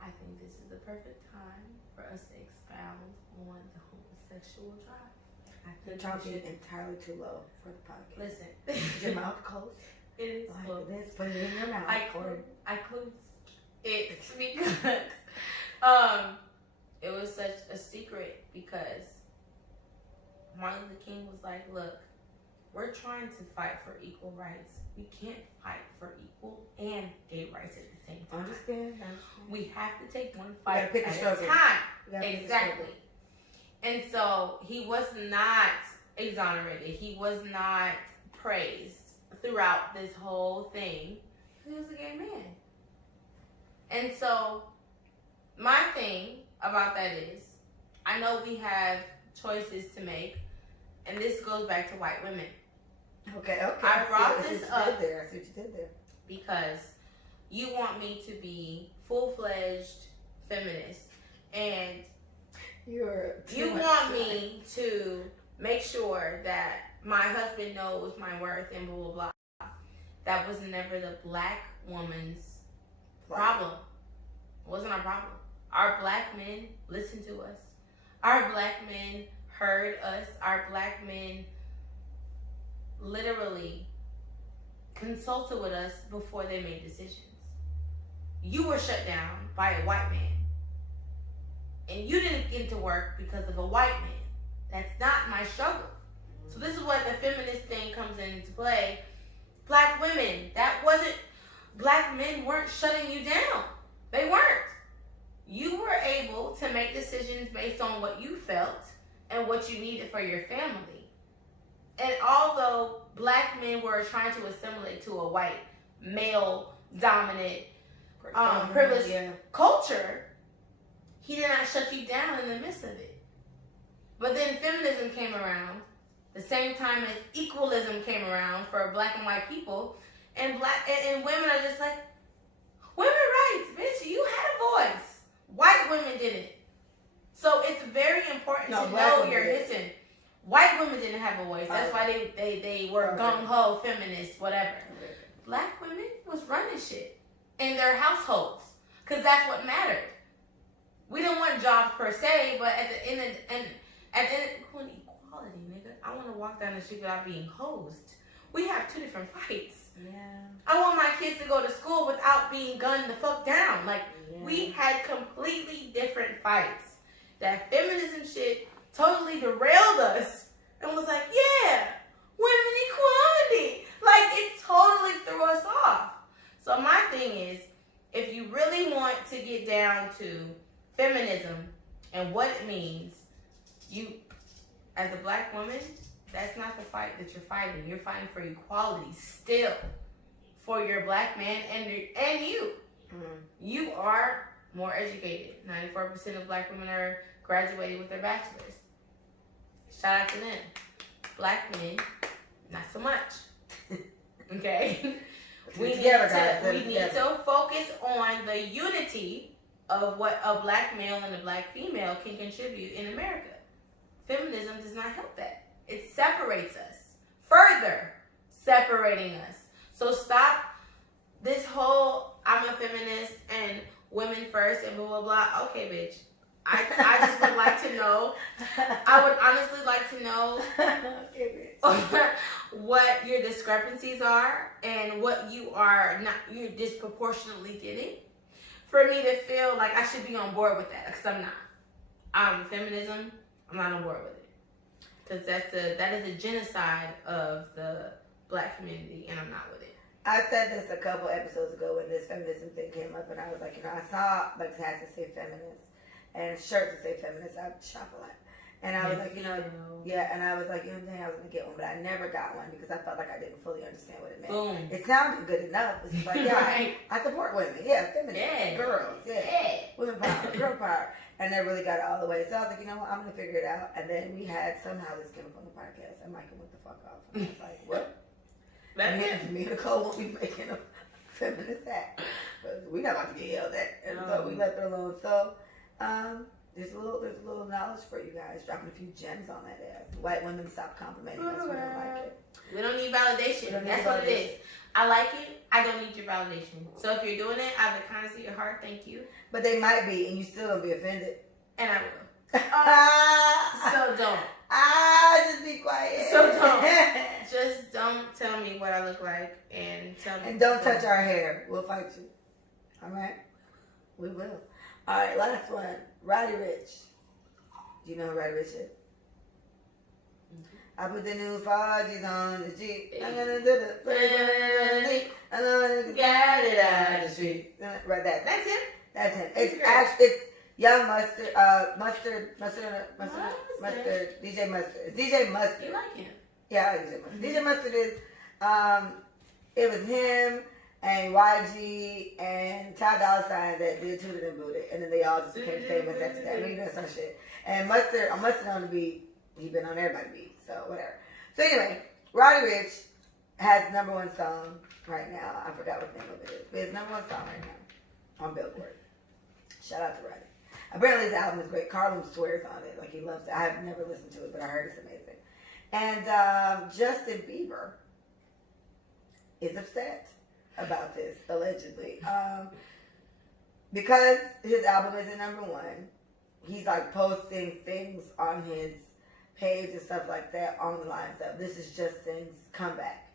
I think this is the perfect time for us to expound on the homosexual drive. You're talking entirely too low for the podcast. Listen. Is your mouth closed? It is closed. This, put it in your mouth. I closed it because it was such a secret because Martin Luther King was like, look, we're trying to fight for equal rights. We can't fight for equal and gay rights at the same time. Understand. We have to take one fight pick at a a time. Exactly. And so he was not exonerated. He was not praised throughout this whole thing. He was a gay man. And so my thing about that is, I know we have choices to make, and this goes back to white women. Okay. I brought this up I see what you did there. because you want me to be full-fledged feminist, and you want me to make sure that my husband knows my worth and blah, blah, blah. That was never the black woman's problem. It wasn't our problem. Our black men listened to us. Our black men heard us. Our black men literally consulted with us before they made decisions. You were shut down by a white man. And you didn't get to work because of a white man. That's not my struggle. So this is where the feminist thing comes into play. Black women, black men weren't shutting you down. They weren't. You were able to make decisions based on what you felt and what you needed for your family. And although black men were trying to assimilate to a white, male-dominant, privileged culture, he did not shut you down in the midst of it. But then feminism came around the same time as equalism came around for black and white people, and women are just like, women rights, bitch, you had a voice. White women didn't. So it's very important to know your history. White women didn't have a voice. That's why they were gung-ho feminists, whatever. Black women was running shit in their households because that's what mattered. We didn't want jobs per se, but at the end, equality, nigga. I want to walk down the street without being hosed. We have two different fights. Yeah. I want my kids to go to school without being gunned the fuck down. Like, we had completely different fights. That feminism shit totally derailed us and was like, yeah, women equality. Like, it totally threw us off. So my thing is, if you really want to get down to feminism and what it means, you, as a black woman, that's not the fight that you're fighting. You're fighting for equality still for your black man and you. Mm-hmm. You are more educated. 94% of black women are graduated with their bachelor's. Shout out to them. Black men, not so much. Okay? We need to focus on the unity of what a black male and a black female can contribute in America. Feminism does not help that. It separates us, further separating us. So stop this whole I'm a feminist and women first and blah blah blah. Okay, bitch. I just would like to know. I would honestly like to know what your discrepancies are and what you're disproportionately getting. For me to feel like I should be on board with that, because I'm not. Feminism, I'm not on board with it, because that is a genocide of the Black community, and I'm not with it. I said this a couple episodes ago when this feminism thing came up, and I was like, I saw like hats that say feminist and shirts that say feminist. I shop a lot. And I was like, and I was like, dang, I was going to get one, but I never got one because I felt like I didn't fully understand what it meant. Boom. It sounded good enough. It's just like, right. I support women. Yeah, feminists, girls, women power, girl power. And they really got it all the way. So I was like, I'm going to figure it out. And then we had somehow this came up on the podcast, and Michael went the fuck off. And I was like, what? Me and Nicole won't be making a feminist hat. But we're not about to get yelled at. And so we left it alone. So, there's a little knowledge for you guys. Dropping a few gems on that ass. White women, stop complimenting us. We don't like it. We don't need validation. That's what it is. I like it. I don't need your validation. So if you're doing it out of the kindness of your heart, thank you. But they might be, and you still gonna be offended. And I will. So don't. Just be quiet. So don't. Just don't tell me what I look like, and tell me. And don't touch our hair. We'll fight you. All right? We will. All right, last one. Roddy Rich. Do you know who Roddy Rich is? I put the new Forgis on the Jeep. I'm gonna do the I'm gonna get it out of the street. Right, that's him. That's him. It's Young Mustard, Mustard, DJ Mustard. It's DJ Mustard. You like him? Yeah, I like DJ Mustard. DJ Mustard is, it was him and YG and Ty Dolla $ign that did Tooted and Booted, and then they all just became famous after that. I mean, that's some shit. And Mustard on the beat, he been on everybody's beat, so whatever. So anyway, Roddy Rich has #1 song right now. I forgot what the name of it is, but it's #1 song right now on Billboard. Shout out to Roddy. Apparently his album is great. Carlin swears on it, like he loves it. I have never listened to it, but I heard it's amazing. And Justin Bieber is upset about this, allegedly. Because his album is at #1, he's like posting things on his page and stuff like that on the lines of, this is Justin's comeback.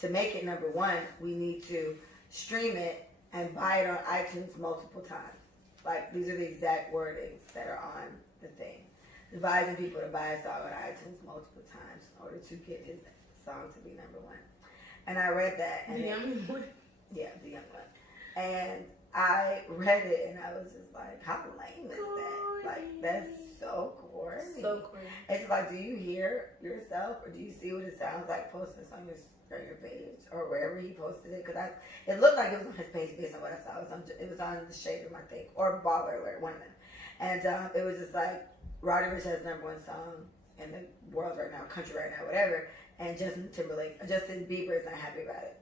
To make it #1, we need to stream it and buy it on iTunes multiple times. Like, these are the exact wordings that are on the thing. Advising people to buy a song on iTunes multiple times in order to get his song to be #1. And I read that. And the young one? Yeah, the young one. And I read it and I was just like, how lame is that? Like, that's so corny. So corny. It's like, do you hear yourself or do you see what it sounds like posting this on your page or wherever he posted it? Because it looked like it was on his page based on what I saw. It was on the Shade Room, I think, or Baller Alert, one of them. And it was just like, Roddy Ricch has #1 song in the world right now, country right now, whatever. And Justin Bieber is not happy about it.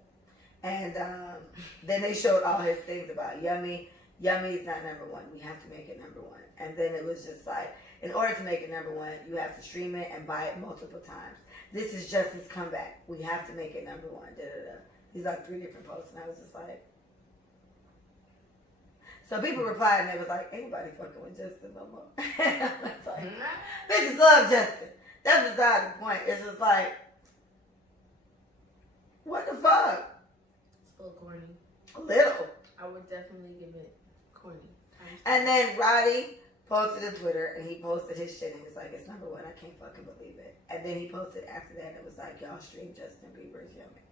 And then they showed all his things about Yummy. Yummy is not #1. We have to make it #1. And then it was just like, in order to make it #1, you have to stream it and buy it multiple times. This is Justin's comeback. We have to make it #1. These like 3 different posts, and I was just like. So people replied, and they was like, "Ain't nobody fucking with Justin no more." And I was like, bitches love Justin. That's beside the point. It's just like, what the fuck? It's a little corny. A little. I would definitely give it corny. And then Roddy posted on Twitter, and he posted his shit, and he was like, it's #1, I can't fucking believe it. And then he posted after that, and it was like, y'all stream Justin Bieber's Yummy.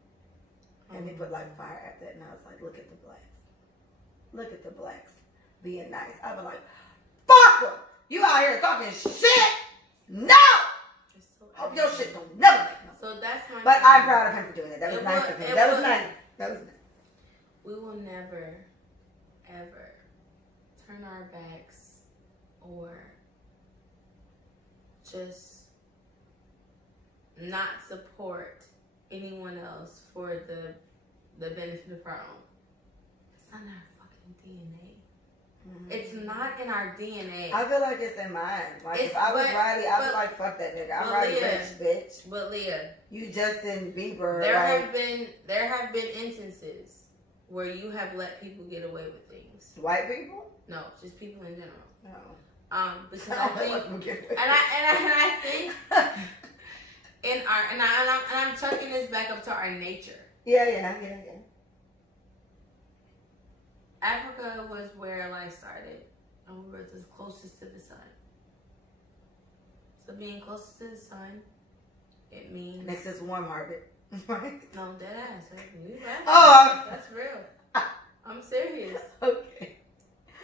And he put like fire after that, and I was like, look at the blacks. Look at the blacks being nice. I was like, fuck them! You out here talking shit? No! So Hope your shit don't never make no. So that's my But thing. I'm proud of him for doing that. That was nice of him. That was nice. That was nice. We will never, ever turn our backs or just not support anyone else for the benefit of our own. It's not in our fucking DNA. Mm-hmm. It's not in our DNA. I feel like it's in mine. Like, if I was Roddy, I would like, fuck that nigga. I'm Roddy Ricch, bitch. But Leah, you Justin Bieber. There have been instances where you have let people get away with things. things. White people? No, just people in general. No. Because I think, and I think in our and I'm chucking this back up to our nature. Yeah. Africa was where life started, and we were the closest to the sun. So being closest to the sun, it means next is warm hearted. Right? No, dead ass. You laughing. Oh, That's real. I'm serious. Okay.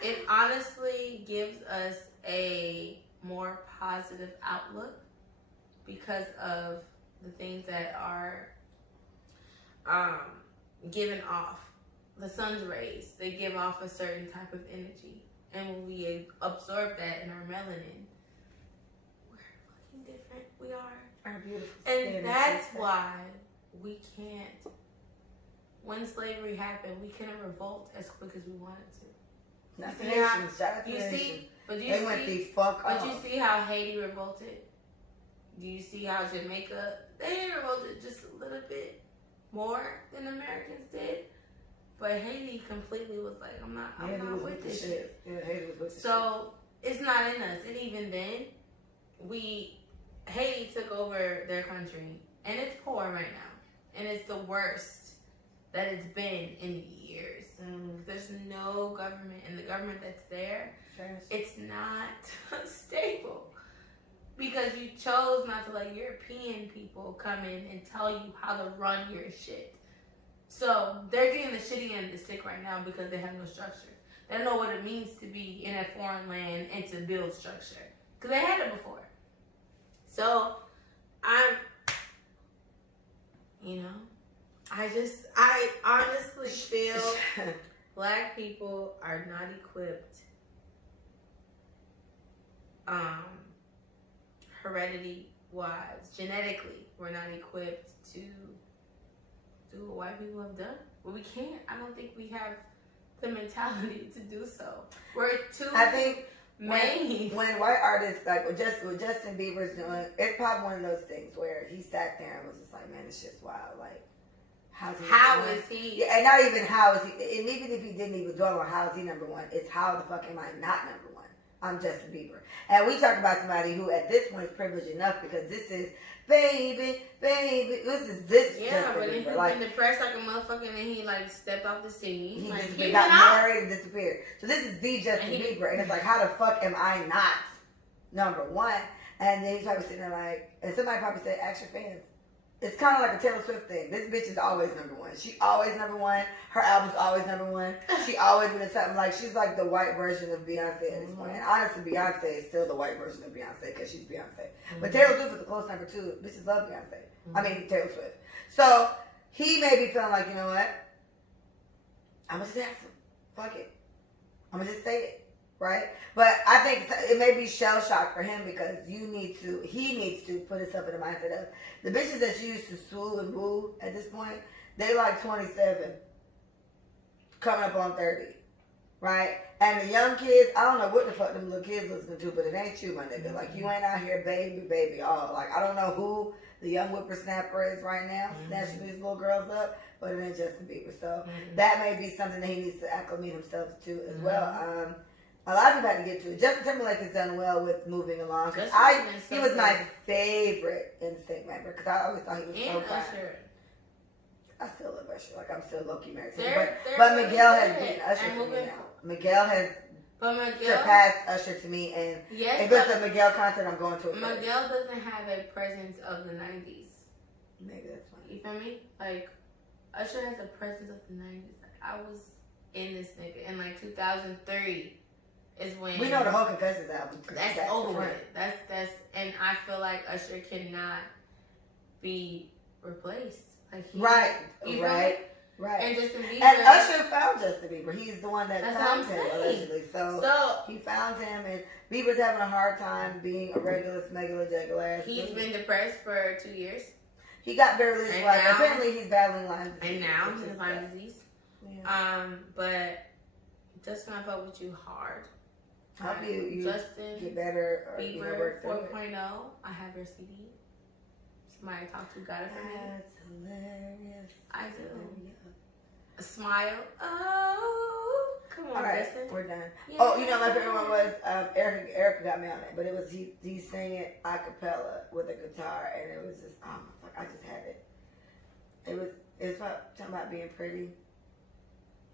It honestly gives us a more positive outlook because of the things that are given off. The sun's rays, they give off a certain type of energy. And when we absorb that in our melanin, we're fucking different. We are. Our beautiful And skin that's why we can't, when slavery happened, we couldn't revolt as quick as we wanted to. Not the Haitians. Shout out to the Haitians. They went the fuck off. But you see how Haiti revolted? Do you see how Jamaica, they revolted just a little bit more than Americans did? But Haiti completely was like, I'm not with this shit. Yeah, Haiti was with So it's not in us. And even then, Haiti took over their country, and it's poor right now. And it's the worst that it's been in years. There's no government, and the government that's there, it's not stable. Because you chose not to let European people come in and tell you how to run your shit. So they're getting the shitty end of the stick right now because they have no structure. They don't know what it means to be in a foreign land and to build structure. Because they had it before. So I honestly feel black people are not equipped heredity wise, genetically, we're not equipped to do what white people have done. But we can't. I don't think we have the mentality to do so. We're too made. When white artists, like what Justin Bieber's doing, it's probably one of those things where he sat there and was just like, man, it's just wild. Like, how is he? Yeah, and not even how is he, and even if he didn't even dwell on how is he number one, it's how the fuck am I not number one? I'm Justin Bieber. And we talk about somebody who at this point is privileged enough because this is baby. This is Justin but Bieber. He's been depressed like a motherfucker and then he like stepped off the scene. He got married and disappeared. So this is the Justin Bieber. And it's like, how the fuck am I not number one? And then he's probably sitting there like, and somebody probably said, ask your fans. It's kind of like a Taylor Swift thing. This bitch is always number one. She always number one. Her album's always number one. She always been something like, she's like the white version of Beyonce at this point. And honestly, Beyonce is still the white version of Beyonce because she's Beyonce. But Taylor Swift is a close number two. Bitches love Beyonce. I mean, Taylor Swift. So he may be feeling like, you know what? I'm going to just have some. Fuck it. I'm going to just say it. Right? But I think it may be shell shock for him because he needs to put himself in the mindset of the bitches that you used to swoo and woo at this point, they like 27, coming up on 30. Right? And the young kids, I don't know what the fuck them little kids listening to, but it ain't you, my nigga. Like, you ain't out here baby, all. Like, I don't know who the young whippersnapper is right now, snatching these little girls up, but it ain't Justin Bieber. So that may be something that he needs to acclimate himself to as well. A lot of people had to get to it. Justin Timberlake has done well with moving along. He was my favorite NSYNC member because I always thought he was so fine. I still love Usher. Like, I'm still low-key married to him. But Miguel has beaten Usher to me now. Miguel has surpassed Usher to me. And if there's a Miguel concert, I'm going to it. Miguel doesn't have a presence of the 90s. Maybe that's funny. You feel me? Like, Usher has a presence of the 90s. Like, I was in this nigga in like 2003. Is when we know the whole Confessions album. That's over with. That's and I feel like Usher cannot be replaced. Like right. And Justin Bieber. And Usher found Justin Bieber. He's the one that found him allegedly. So he found him, and Bieber's having a hard time being a regular smegular ass. He's been depressed for 2 years. He got very little. Apparently, he's battling Lyme disease. And now he's Lyme disease. Yeah. But Justin, I felt with you hard. Help you Justin get better or Bieber 4.0. I have your CD. Somebody I talked to got it for me. That's hilarious. I do. A smile. Oh. Come on, All right, listen. we're done. Yeah. Oh, you know my favorite one was Erica got me on it, but it was he sang it a cappella with a guitar, and it was just I just had it. It's about talking about being pretty.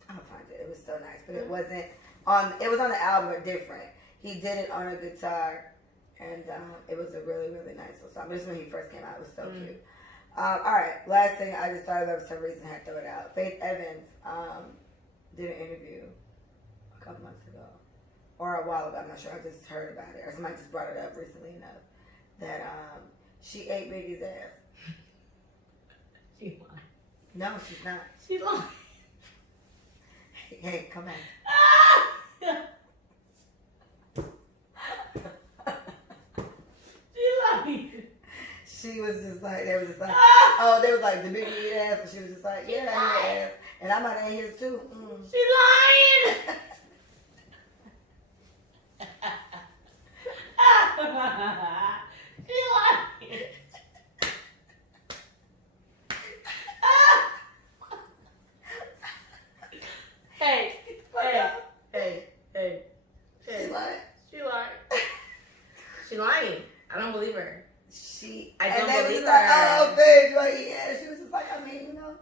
I'll find it. It was so nice, but it wasn't on. It was on the album, but different. He did it on a guitar, and it was a really really nice little song. This is when he first came out. It was so cute. All right, last thing I just thought of for some reason I had to throw it out. Faith Evans did an interview a couple months ago, or a while ago. I'm not sure. I just heard about it, or somebody just brought it up recently enough that she ate Biggie's ass. She lied. No, she's not. She lied. Hey, come on. She lied. She was just like, they was just like, oh, they was like, the Biggie eat ass, and she was just like, yeah, I eat ass, and I might eat his too. She lying. She lying. Hey. She lied. She lied. She lying. I don't believe her. I and don't they believe was like, her. oh, babe, you ain't eat ass. She was just like, I mean, you know.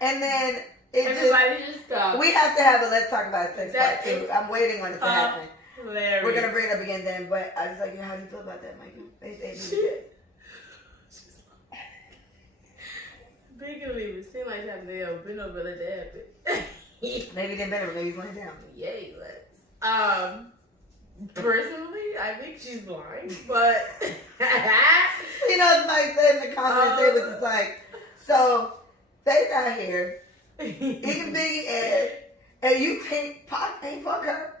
And then Everybody just stop. we have to have a let's talk about sex That part too. is I'm waiting on it to happen. Hilarious. We're gonna bring it up again then, but I was like, you know, how do you feel about that, Mikey? They do it. Big and leave it seem like that they been over let that happen. Maybe they better. Maybe he's laying down. Yay, let's. Personally, I think she's lying, but You know, somebody said in the comments, they was just like, so they out here eating Biggie ass, and you can't fuck her.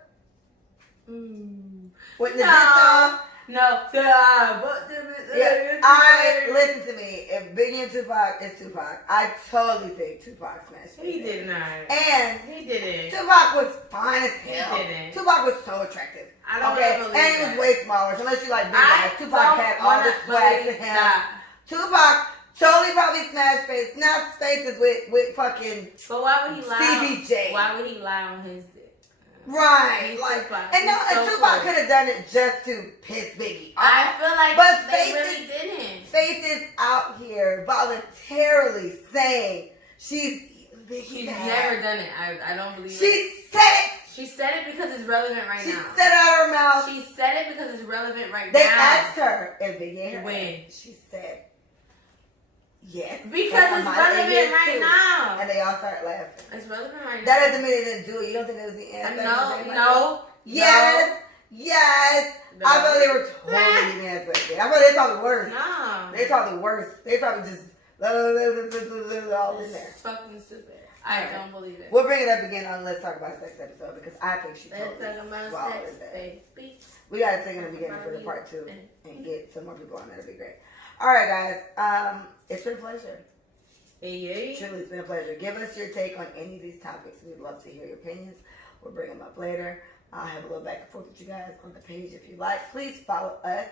With the No. Yeah, listen to me. If Biggie and Tupac is Tupac, I totally think Tupac smashed He Biggie. did not. And He didn't. Tupac was fine as hell. He didn't. Tupac was so attractive. I don't okay, believe and he that. was way smaller. So unless you like big guys, Tupac don't had all the wanna swag to believe him. that. Tupac totally probably smashed Faith. Now Faith is with fucking But why would he lie? Stevie J. Why would he lie on his dick? right. He's Like, Tupac. and no, He's and so Tupac cool. could have done it just to piss Biggie off. I feel like But they Faith really didn't. Faith is out here voluntarily saying she's eating Biggie's She's ass. never done it. I don't believe it. She said it. She said it because it's relevant right She now. said it out of her mouth. She said it because it's relevant right They now. asked her if Biggie ate her When? ass. She said yes. Because And it's I might relevant ate his right too. now. And they all started laughing. It's relevant right now. That doesn't mean they didn't do it. You don't think that was the answer? No. Yes. Yes. No. I thought they were totally eating ass back then. I thought they probably worse. No. They probably worse. They probably just all in there. It's fucking stupid. I don't believe it. We'll bring it up again on Let's Talk About Sex episode because I think she Let's totally talk about swallowed sex, that. baby. We gotta sing in the beginning for the part 2 and get some more people on. That'll be great. All right, guys. It's been a pleasure. Hey. Truly, it's been a pleasure. Give us your take on any of these topics. We'd love to hear your opinions. We'll bring them up later. I'll have a little back and forth with you guys on the page if you like. Please follow us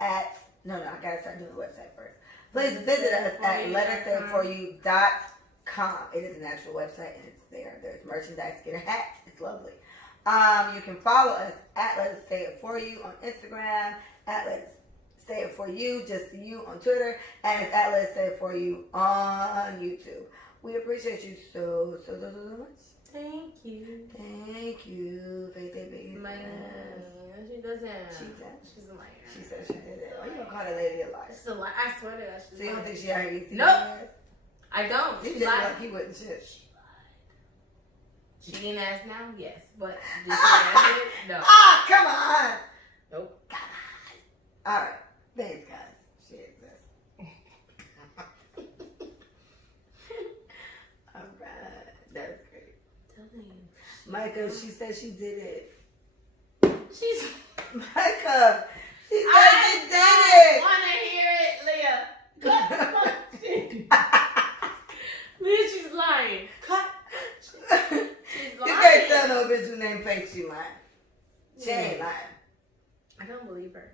at I gotta start doing the website first. Please visit us at letsayitforyou.com. It is an actual website and it's there. There's merchandise, get a hat. It's lovely. You can follow us at Let Us Say It For You on Instagram, at Let's Say It For You, just you on Twitter, and it's at Let's Say It For You on YouTube. We appreciate you so much. Thank you. Thank you. Faith baby. She doesn't. She's a liar. She said she did it. Why you gonna call that lady a liar? She's a liar. I swear to God. So you don't think she out here eating Nope. ass? I don't. You She just lied. like he wouldn't shit. She eating ass now? Yes. But did she answer it? No. Ah, come on. Nope. Come on. All right. Thanks, guys. She exists. All right. That was great. Micah, she said she did it. She's. Micah, she said I she did it. want to hear it, Leah. Leah, she's lying. She's You lying. can't tell no bitch who named Faith she lying. She ain't lying. I don't believe her.